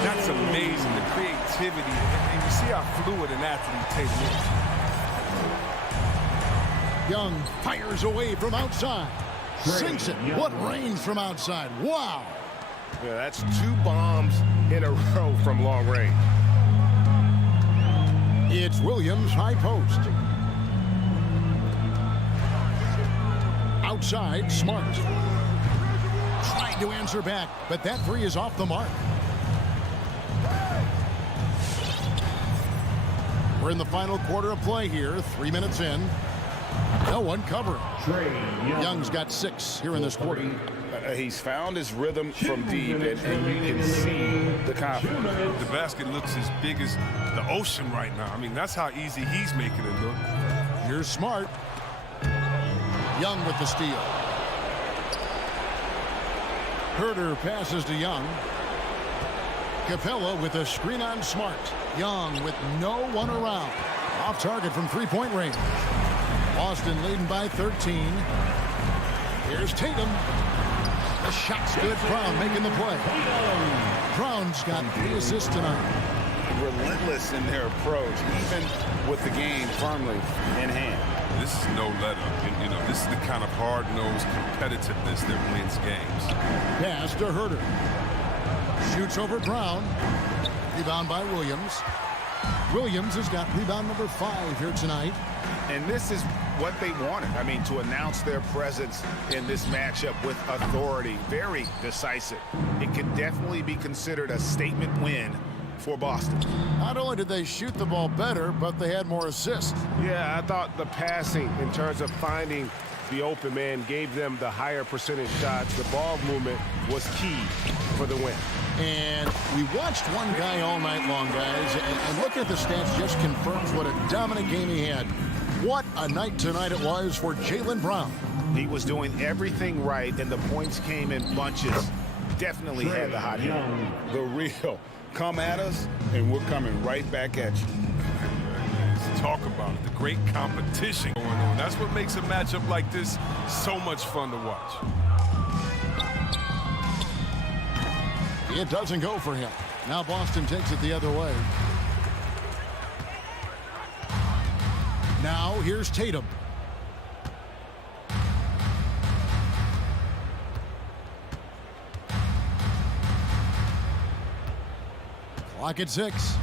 That's amazing, the creativity. And you see how fluid an athlete Tatum is. Young fires away from outside. Sinks it. What range from outside. Wow. Yeah, that's 2 bombs in a row from long range. It's Williams, high post. Outside, Smart. Trying to answer back, but that 3 is off the mark. We're in the final quarter of play here, 3 minutes in. No one covering. Young's got 6 here in this quarter. He's found his rhythm from deep, and you can see the confidence. The basket looks as big as the ocean right now. I mean, that's how easy he's making it look. Here's Smart. Young with the steal. Herter passes to Young. Capella with a screen on Smart. Young with no one around. Off target from 3-point range. Boston leading by 13. Here's Tatum. The shot's good. Brown making the play. Brown's got 3 assists tonight. Relentless in their approach, even with the game firmly in hand. This is no let-up. You know, this is the kind of hard-nosed competitiveness that wins games. Pass to Herter. Shoots over Brown. Rebound by Williams. Williams has got rebound number 5 here tonight. And this is what they wanted. I mean, to announce their presence in this matchup with authority. Very decisive. It could definitely be considered a statement win for Boston. Not only did they shoot the ball better, but they had more assists. Yeah, I thought the passing in terms of finding the open man gave them the higher percentage shots. The ball movement was key for the win. And we watched one guy all night long, guys, and looking at the stats just confirms what a dominant game he had. What a night tonight it was for Jaylen Brown. He was doing everything right, and the points came in bunches. Definitely had the hot hand. The real. Come at us, and we're coming right back at you. Talk about it, the great competition going on. That's what makes a matchup like this so much fun to watch. It doesn't go for him. Now Boston takes it the other way. Now here's Tatum. Clock at 6.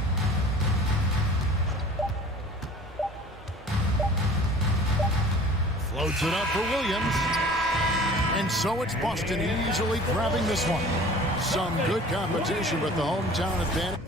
Floats it up for Williams. And so it's Boston easily grabbing this one. Some good competition, but the hometown advantage.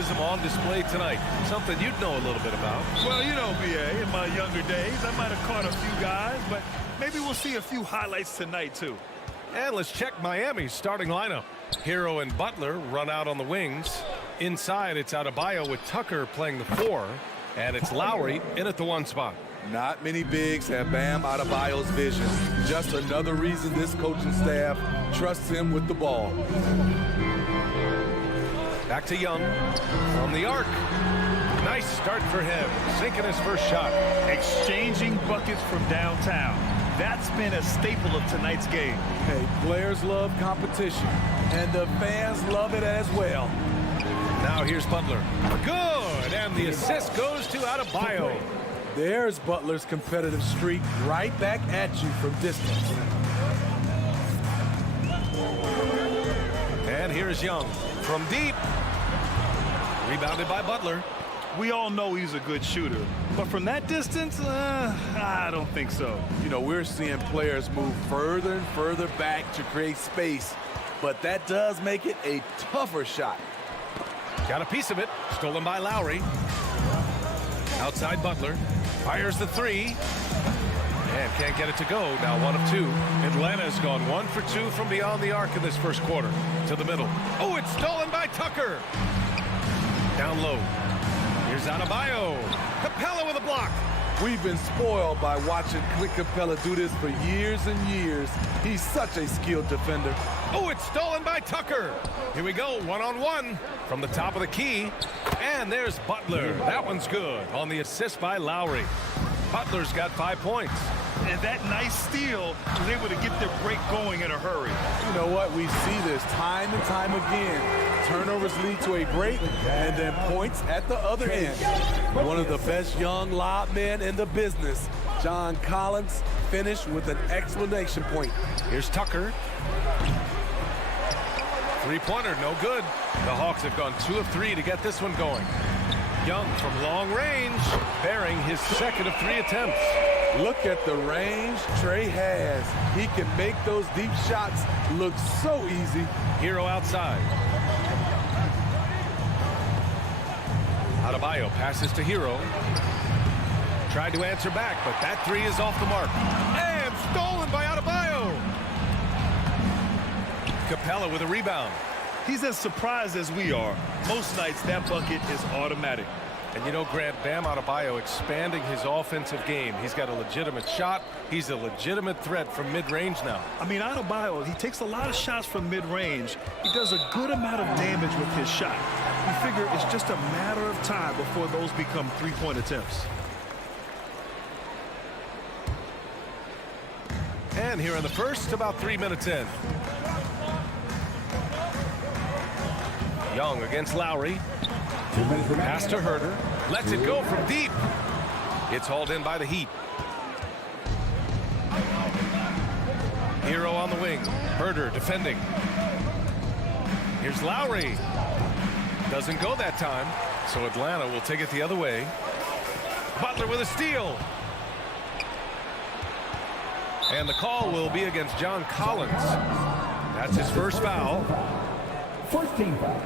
athleticism on display tonight. Something you'd know a little bit about. Well, you know, BA, in my younger days, I might have caught a few guys, but maybe we'll see a few highlights tonight, too. And let's check Miami's starting lineup. Hero and Butler run out on the wings. Inside, it's Adebayo with Tucker playing the 4. And it's Lowry in at the 1 spot. Not many bigs have Bam Adebayo's vision. Just another reason this coaching staff trusts him with the ball. Back to Young from the arc. Nice start for him, sinking his first shot. Exchanging buckets from downtown. That's been a staple of tonight's game. Hey, players love competition, and the fans love it as well. Now here's Butler. Good, and the assist goes to Adebayo. There's Butler's competitive streak right back at you from distance. And here's Young from deep. Rebounded by Butler. We all know he's a good shooter, but from that distance, I don't think so. You know, we're seeing players move further and further back to create space, but that does make it a tougher shot. Got a piece of it, stolen by Lowry. Outside Butler, fires the 3, and can't get it to go. Now 1 of 2. Atlanta's gone 1 for 2 from beyond the arc in this first quarter. To the middle. Oh, it's stolen by Tucker. Down low. Here's Adebayo. Capella with a block. We've been spoiled by watching Clint Capella do this for years and years. He's such a skilled defender. Oh, it's stolen by Tucker. Here we go, 1-on-1 from the top of the key. And there's Butler. That one's good on the assist by Lowry. Butler's got 5 points. And that nice steal was able to get their break going in a hurry. You know what? We see this time and time again. Turnovers lead to a break and then points at the other end. One of the best young lob men in the business, John Collins, finished with an exclamation point. Here's Tucker. 3-pointer, no good. The Hawks have gone 2 of 3 to get this one going. Young from long range, bearing his second of 3 attempts. Look at the range Trey has. He can make those deep shots look so easy. Hero outside. Adebayo passes to Hero. Tried to answer back, but that 3 is off the mark. And stolen by Adebayo. Capella with a rebound. He's as surprised as we are. Most nights, that bucket is automatic. And you know, Grant, Bam Adebayo expanding his offensive game. He's got a legitimate shot. He's a legitimate threat from mid-range now. I mean, Adebayo, he takes a lot of shots from mid-range. He does a good amount of damage with his shot. You figure it's just a matter of time before those become 3-point attempts. And here in the first, about 3 minutes in. Young against Lowry. Pass to Herter. Lets it go from deep. It's hauled in by the Heat. Hero on the wing. Herter defending. Here's Lowry. Doesn't go that time, so Atlanta will take it the other way. Butler with a steal. And the call will be against John Collins. That's his first foul. First team foul.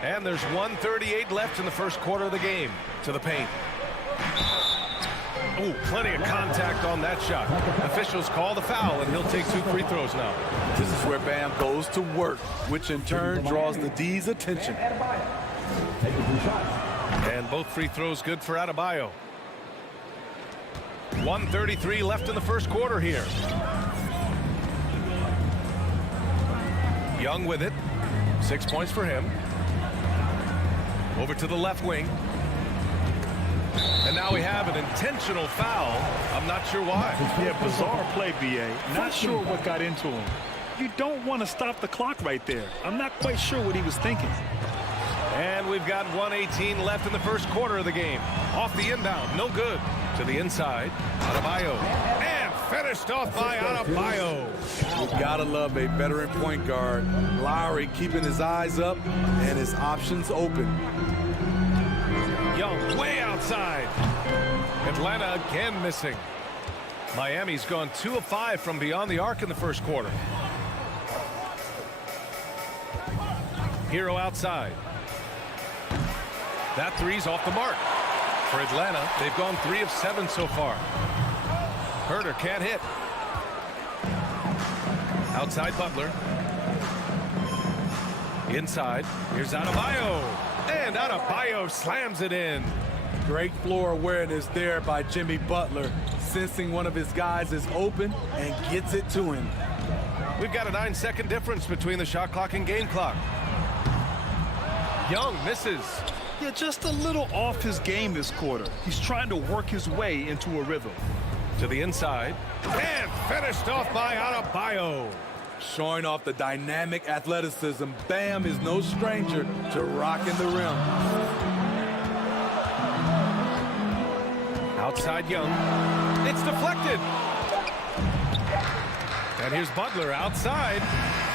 And there's 1:38 left in the first quarter of the game. To the paint. Oh, plenty of contact on that shot. Officials call the foul, and he'll take 2 free throws now. This is where Bam goes to work, which in turn draws the D's attention. And both free throws good for Adebayo. 1:33 left in the first quarter here. Young with it. 6 points for him. Over to the left wing. And now we have an intentional foul. I'm not sure why. Yeah, bizarre play, BA. Not sure what got into him. You don't want to stop the clock right there. I'm not quite sure what he was thinking. And we've got 1:18 left in the first quarter of the game. Off the inbound, no good. To the inside, Adebayo. And finished off by Adebayo. You've got to love a veteran point guard. Lowry keeping his eyes up and his options open. Young way outside. Atlanta again missing. Miami's gone 2 of 5 from beyond the arc in the first quarter. Hero outside. That three's off the mark. For Atlanta, they've gone 3 of 7 so far. Herter can't hit. Outside Butler. Inside. Here's Adebayo. And Adebayo slams it in. Great floor awareness there by Jimmy Butler, sensing one of his guys is open and gets it to him. We've got a 9-second difference between the shot clock and game clock. Young misses. Yeah, just a little off his game this quarter. He's trying to work his way into a rhythm. To the inside. And finished off by Adebayo. Showing off the dynamic athleticism, Bam is no stranger to rocking the rim. Outside Young. It's deflected. And here's Butler outside.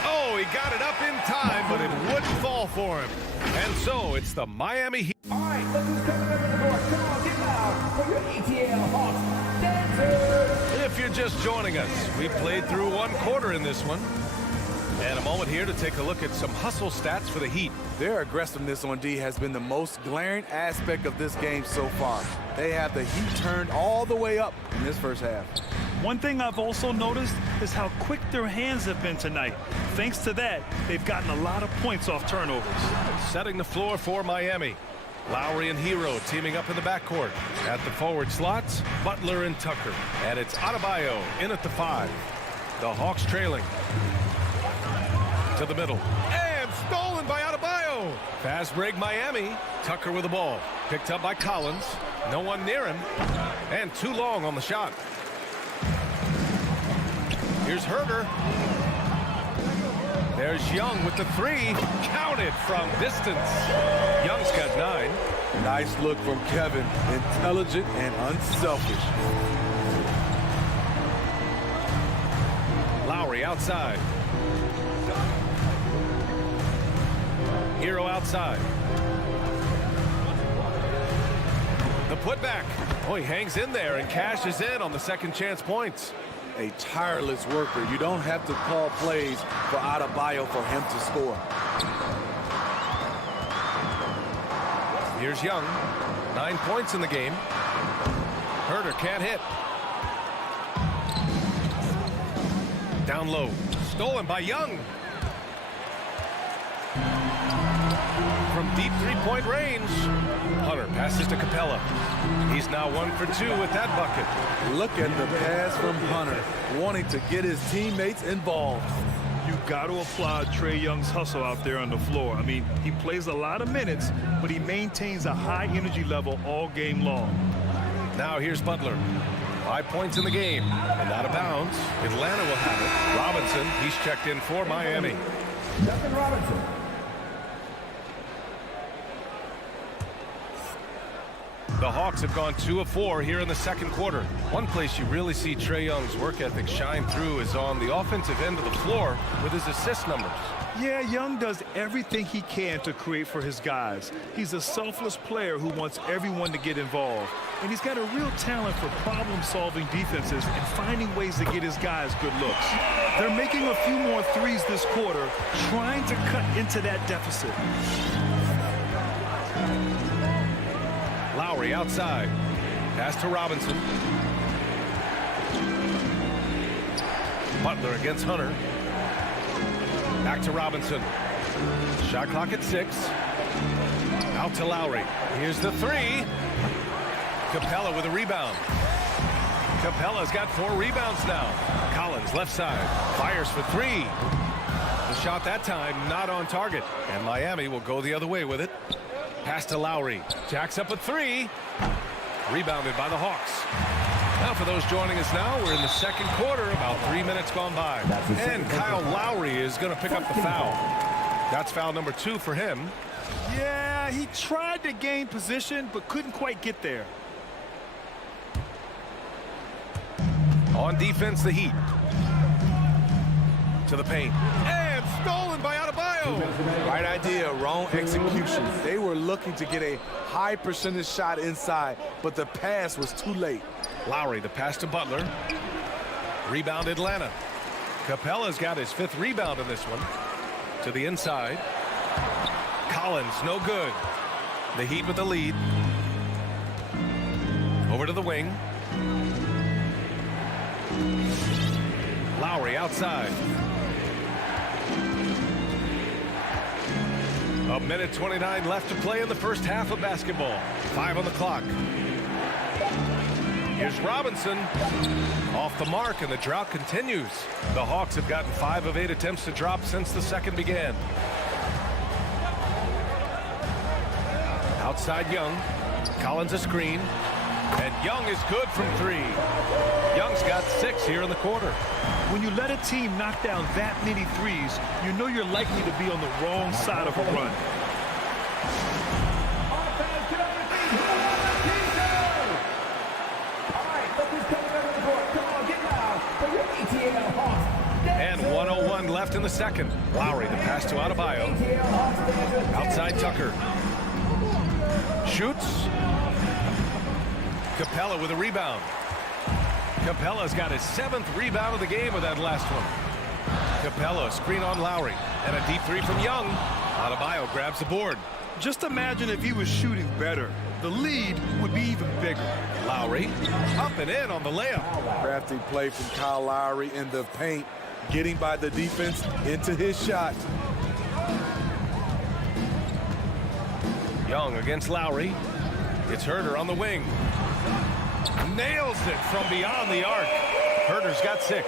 Oh, he got it up in time, but it wouldn't fall for him. And so it's the Miami Heat. All right, look who's coming up to the court. Come on, get loud for your ATL Hawks dancers. If you're just joining us, we played through 1 quarter in this one. And a moment here to take a look at some hustle stats for the Heat. Their aggressiveness on D has been the most glaring aspect of this game so far. They have the Heat turned all the way up in this first half. One thing I've also noticed is how quick their hands have been tonight. Thanks to that, they've gotten a lot of points off turnovers. Setting the floor for Miami. Lowry and Hero teaming up in the backcourt. At the forward slots, Butler and Tucker. And it's Adebayo in at the 5. The Hawks trailing. To the middle. And stolen by Adebayo. Fast break Miami. Tucker with the ball. Picked up by Collins. No one near him. And too long on the shot. Here's Herter. There's Young with the 3. Counted from distance. Young's got 9. Nice look from Kevin. Intelligent and unselfish. Lowry outside. Hero outside. The putback. Oh, he hangs in there and cashes in on the second chance points. A tireless worker. You don't have to call plays for Adebayo for him to score. Here's Young. 9 points in the game. Herter can't hit. Down low. Stolen by Young. From deep 3-point range. Hunter passes to Capella. He's now 1 for 2 with that bucket. Look at the pass from Hunter, wanting to get his teammates involved. You got to applaud Trae Young's hustle out there on the floor. I mean, he plays a lot of minutes, but he maintains a high energy level all game long. Now here's Butler. 5 points in the game and out of bounds. Atlanta will have it. Robinson, he's checked in for Miami. Duncan Robinson. The Hawks have gone 2 of 4 here in the second quarter. One place you really see Trae Young's work ethic shine through is on the offensive end of the floor with his assist numbers. Yeah, Young does everything he can to create for his guys. He's a selfless player who wants everyone to get involved. And he's got a real talent for problem-solving defenses and finding ways to get his guys good looks. They're making a few more threes this quarter, trying to cut into that deficit. Lowry outside. Pass to Robinson. Butler against Hunter. Back to Robinson. Shot clock at 6. Out to Lowry. Here's the 3. Capella with a rebound. Capella's got 4 rebounds now. Collins left side. Fires for 3. The shot that time not on target. And Miami will go the other way with it. Pass to Lowry. Jacks up a 3. Rebounded by the Hawks. Now for those joining us now, we're in the second quarter, about 3 minutes gone by. And Kyle Lowry is going to pick up the foul. That's foul number 2 for him. Yeah, he tried to gain position, but couldn't quite get there. On defense, the Heat. To the paint. And stolen by Adebayo. Right idea, wrong execution. They were looking to get a high percentage shot inside, but the pass was too late. Lowry, the pass to Butler. Rebound Atlanta. Capella's got his 5th rebound in this one. To the inside. Collins, no good. The Heat with the lead. Over to the wing. Lowry outside. A minute 29 left to play in the first half of basketball. 5 on the clock. Here's Robinson. Off the mark, and the drought continues. The Hawks have gotten 5 of 8 attempts to drop since the second began. Outside Young. Collins a screen. And Young is good from 3. Young's got 6 here in the quarter. When you let a team knock down that many threes, you know you're likely to be on the wrong side of a run. And 1:01 left in the second. Lowry, the pass to Adebayo. Outside Tucker. Shoots. Capella with a rebound. Capella's got his 7th rebound of the game with that last one. Capella, screen on Lowry. And a deep 3 from Young. Adebayo grabs the board. Just imagine if he was shooting better. The lead would be even bigger. Lowry up and in on the layup. Crafty play from Kyle Lowry in the paint, getting by the defense into his shot. Young against Lowry. It's Herter on the wing. Nails it from beyond the arc. Herter's got 6.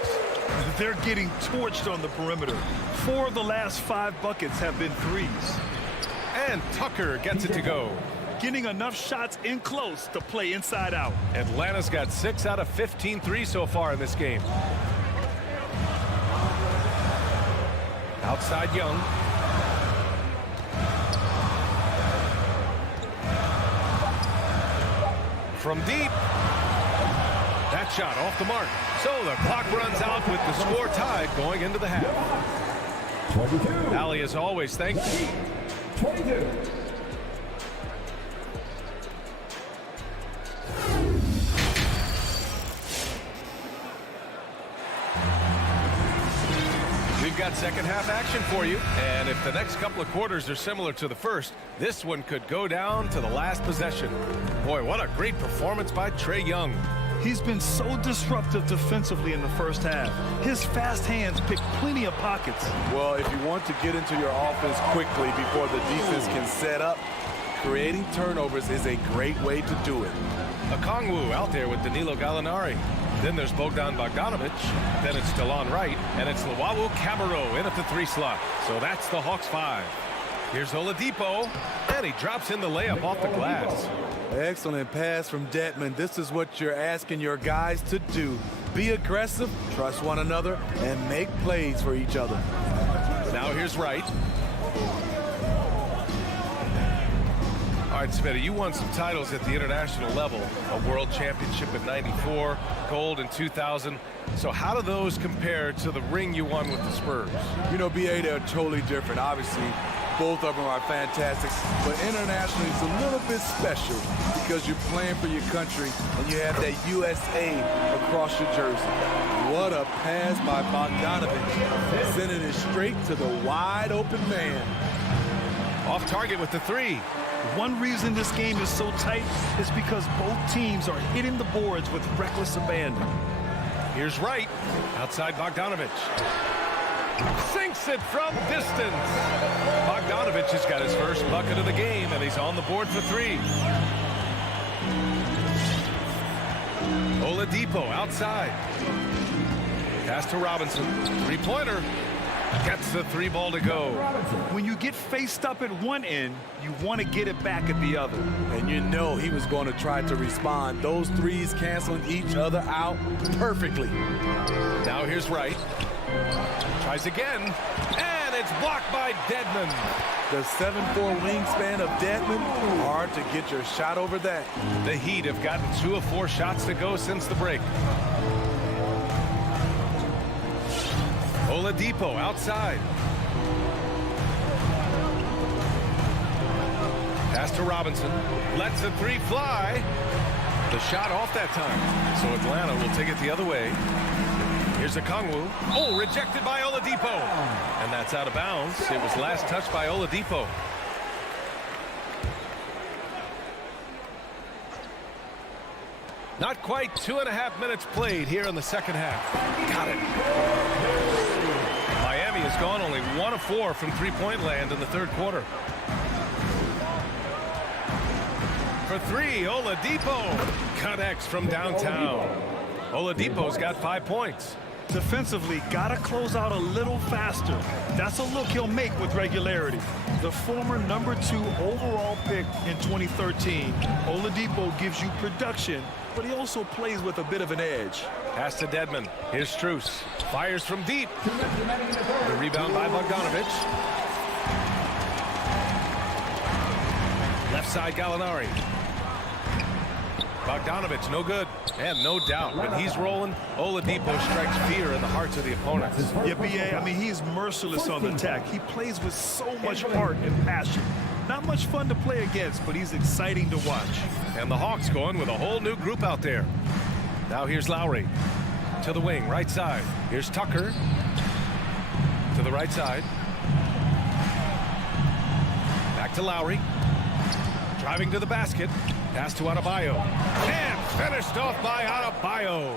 They're getting torched on the perimeter. 4 of the last 5 buckets have been threes. And Tucker gets it to go. Getting enough shots in close to play inside out. Atlanta's got 6 out of 15 threes so far in this game. Outside Young. From deep. That shot off the mark. So the clock runs out with the score tied going into the half. 22. Allie, as always, thank you. 22. We've got second half action for you, and if the next couple of quarters are similar to the first, this one could go down to the last possession. Boy, what a great performance by Trae Young. He's been so disruptive defensively in the first half. His fast hands pick plenty of pockets. Well, if you want to get into your offense quickly before the defense can set up, creating turnovers is a great way to do it. Okongwu out there with Danilo Gallinari. Then there's Bogdan Bogdanovic. Then it's DeLon Wright. And it's Luwawu Cabarrot in at the 3 slot. So that's the Hawks 5. Here's Oladipo. And he drops in the layup off the glass. Excellent pass from Detman. This is what you're asking your guys to do. Be aggressive, trust one another, and make plays for each other. Now here's Wright. All right, Smitty, you won some titles at the international level. A world championship in '94, gold in 2000. So how do those compare to the ring you won with the Spurs? You know, BA, they're totally different. Obviously, both of them are fantastic. But internationally, it's a little bit special because you're playing for your country and you have that USA across your jersey. What a pass by Bogdanovic. Sending it straight to the wide open man. Off target with the 3. One reason this game is so tight is because both teams are hitting the boards with reckless abandon. Here's Wright. Outside Bogdanovic. Sinks it from distance. Bogdanovic has got his first bucket of the game, and he's on the board for 3. Oladipo outside. Pass to Robinson. 3-pointer. Gets the 3 ball to go. When you get faced up at one end, you want to get it back at the other. And you know he was going to try to respond. Those threes canceling each other out perfectly. Now here's Wright. Tries again. And it's blocked by Dedmon. The 7'4" wingspan of Dedmon. Hard to get your shot over that. The Heat have gotten 2 of 4 shots to go since the break. Oladipo outside. Pass to Robinson. Lets the 3 fly. The shot off that time. So Atlanta will take it the other way. Here's Okongwu. Oh, rejected by Oladipo. And that's out of bounds. It was last touched by Oladipo. Not quite 2.5 minutes played here in the second half. Got it. Miami has gone only 1 of 4 from three-point land in the third quarter. For three, Oladipo connects from downtown. Oladipo's got 5 points. Defensively, gotta close out a little faster. That's a look he'll make with regularity. The former #2 overall pick in 2013, Oladipo gives you production, but he also plays with a bit of an edge. Pass to Dedmon. Here's Strus. Fires from deep. The rebound by Bogdanovic. Left side, Gallinari. Bogdanovic, no good. And no doubt, when he's rolling, Oladipo strikes fear in the hearts of the opponents. Yeah, B.A., I mean, he's merciless on the attack. He plays with so much heart and passion. Not much fun to play against, but he's exciting to watch. And the Hawks going with a whole new group out there. Now here's Lowry. To the wing, right side. Here's Tucker. To the right side. Back to Lowry. Driving to the basket. Pass to Adebayo. And finished off by Adebayo.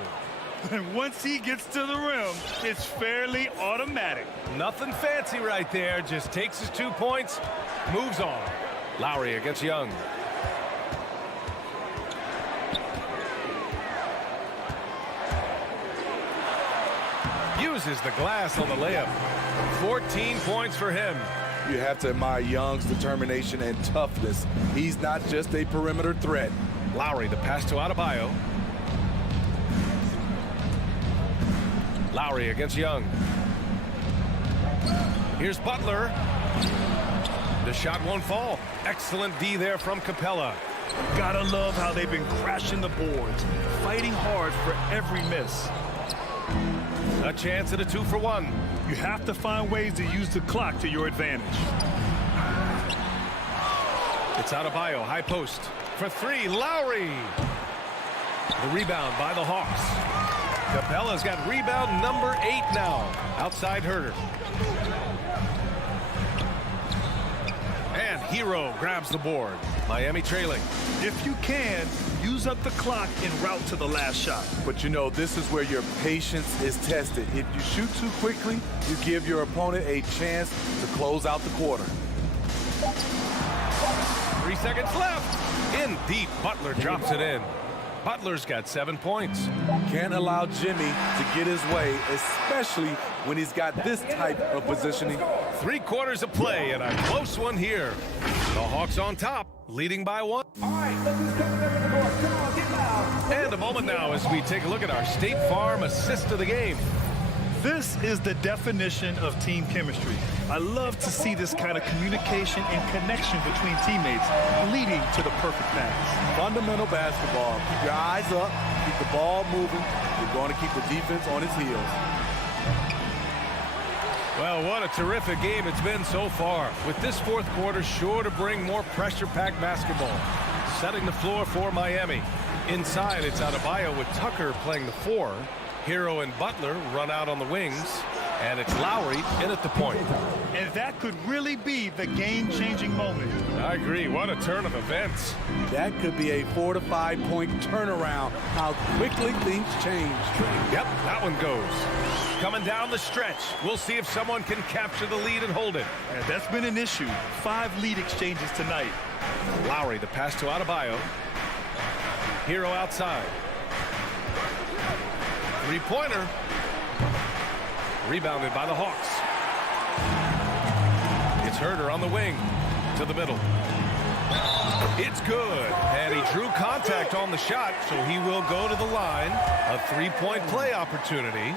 And once he gets to the rim, it's fairly automatic. Nothing fancy right there. Just takes his 2 points, moves on. Lowry against Young. Uses the glass on the layup. 14 points for him. You have to admire Young's determination and toughness. He's not just a perimeter threat. Lowry, the pass to Adebayo. Lowry against Young. Here's Butler. The shot won't fall. Excellent D there from Capella. Gotta love how they've been crashing the boards, fighting hard for every miss. A chance at a 2-for-1. You have to find ways to use the clock to your advantage. It's Adebayo, high post. For three, Lowry. The rebound by the Hawks. Capella's got rebound number 8 now. Outside Herter. And Hero grabs the board. Miami trailing. If you can, use up the clock en route to the last shot. But you know, this is where your patience is tested. If you shoot too quickly, you give your opponent a chance to close out the quarter. 3 seconds left. In deep, Butler drops it in. Butler's got 7 points. Can't allow Jimmy to get his way, especially when he's got this type of positioning. 3 quarters of play and a close one here. The Hawks on top, leading by 1. And a moment now as we take a look at our State Farm assist of the game. This is the definition of team chemistry. I love to see this kind of communication and connection between teammates leading to the perfect pass. Fundamental basketball. Keep your eyes up, keep the ball moving. You're going to keep the defense on its heels. Well, what a terrific game it's been so far. With this fourth quarter sure to bring more pressure-packed basketball. Setting the floor for Miami. Inside, it's Adebayo with Tucker playing the 4. Hero and Butler run out on the wings, and it's Lowry in at the point. And that could really be the game-changing moment. I agree. What a turn of events. That could be a 4 to 5 point turnaround. How quickly things change. Yep, that one goes. Coming down the stretch. We'll see if someone can capture the lead and hold it. And that's been an issue. 5 lead exchanges tonight. Lowry, the pass to Adebayo. Hero outside. 3-pointer. Rebounded by the Hawks. It's Herter on the wing. To the middle. It's good. And he drew contact on the shot, so he will go to the line. A 3-point play opportunity.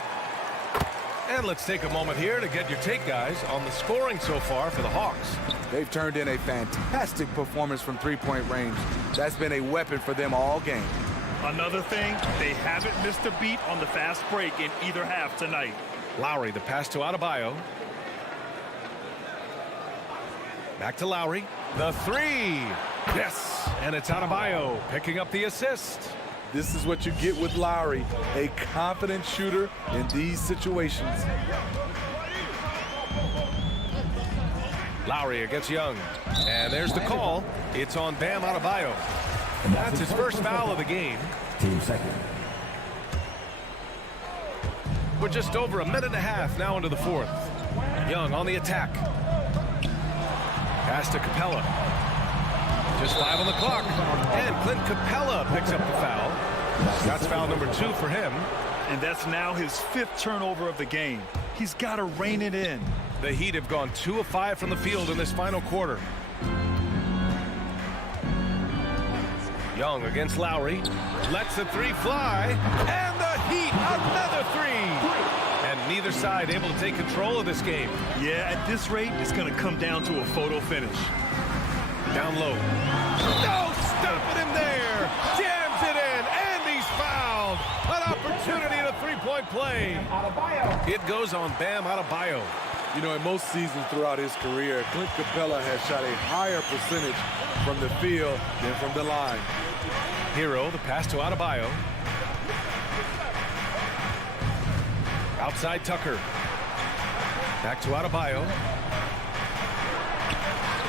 And let's take a moment here to get your take, guys, on the scoring so far for the Hawks. They've turned in a fantastic performance from 3-point range. That's been a weapon for them all game. Another thing, they haven't missed a beat on the fast break in either half tonight. Lowry, the pass to Adebayo. Back to Lowry. The 3. Yes. And it's Adebayo picking up the assist. This is what you get with Lowry, a confident shooter in these situations. Lowry against Young. And there's the call. It's on Bam Adebayo. That's his first foul of the game. Team second. We're just over a minute and a half now into the fourth. Young on the attack. Pass to Capella. Just 5 on the clock. And Clint Capella picks up the foul. That's foul number 2 for him. And that's now his 5th turnover of the game. He's got to rein it in. The Heat have gone 2 of 5 from the field in this final quarter. Young against Lowry. Lets the 3 fly. And the Heat, another 3. And neither side able to take control of this game. Yeah, at this rate, it's going to come down to a photo finish. Down low. No, stopping him there. Jams it in, and he's fouled. An opportunity at a 3-point play. It goes on Bam Adebayo. You know, in most seasons throughout his career, Clint Capella has shot a higher percentage from the field than from the line. Hero, the pass to Adebayo. Outside Tucker. Back to Adebayo.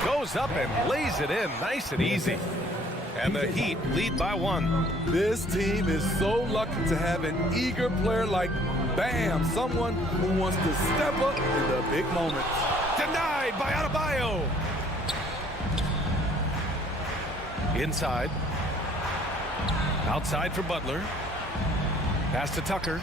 Goes up and lays it in nice and easy. And the Heat lead by 1. This team is so lucky to have an eager player like Bam, someone who wants to step up in the big moments. Denied by Adebayo. Inside. Outside for Butler. Pass to Tucker.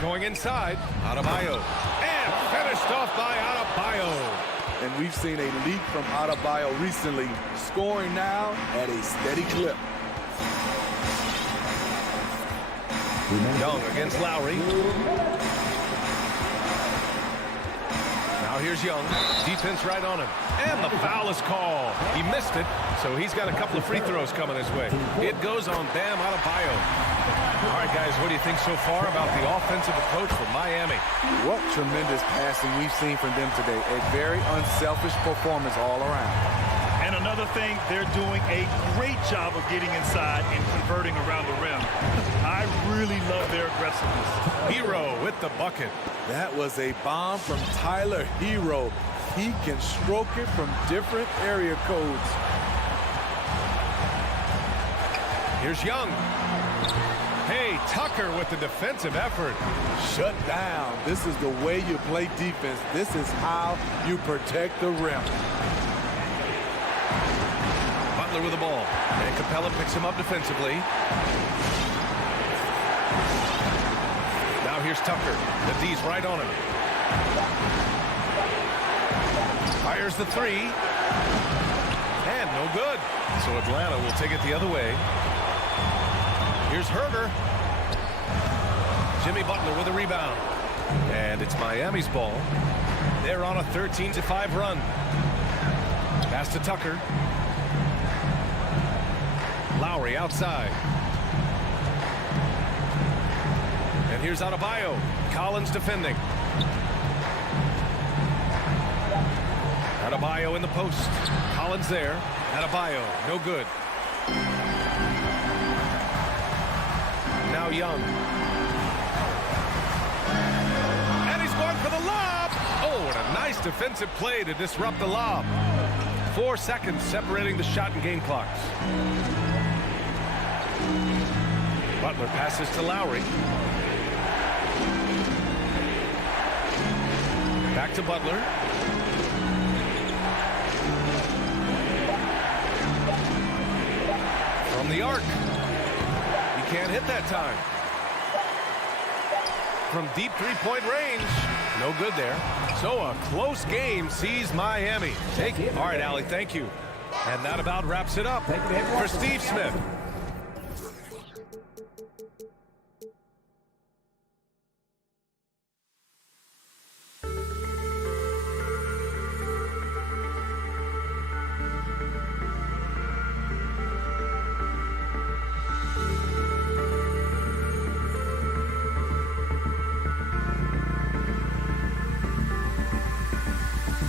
Going inside. Adebayo. And finished off by Adebayo. And we've seen a leap from Adebayo recently, scoring now at a steady clip. Young against Lowry. Now here's Young. Defense right on him. And the foul is called. He missed it, so he's got a couple of free throws coming his way. It goes on Bam Adebayo. All right, guys, what do you think so far about the offensive approach for Miami? What tremendous passing we've seen from them today. A very unselfish performance all around. And another thing, they're doing a great job of getting inside and converting around the rim. I really love their aggressiveness. Hero with the bucket. That was a bomb from Tyler Hero. He can stroke it from different area codes. Here's Young. Hey, Tucker with the defensive effort. Shut down. This is the way you play defense. This is how you protect the rim. Butler with the ball. And Capella picks him up defensively. Now here's Tucker. The D's right on him. Fires the 3. And no good. So Atlanta will take it the other way. Here's Herter. Jimmy Butler with a rebound. And it's Miami's ball. They're on a 13-5 run. Pass to Tucker. Lowry outside. And here's Adebayo. Collins defending. Adebayo in the post. Collins there. Adebayo, no good. Now Young. And he's going for the lob. Oh, and a nice defensive play to disrupt the lob. 4 seconds separating the shot and game clocks. Butler passes to Lowry. Back to Butler. From the arc. He can't hit that time. From deep three-point range. No good there. So a close game sees Miami. All right, Allie, thank you. And that about wraps it up. For Steve Smith,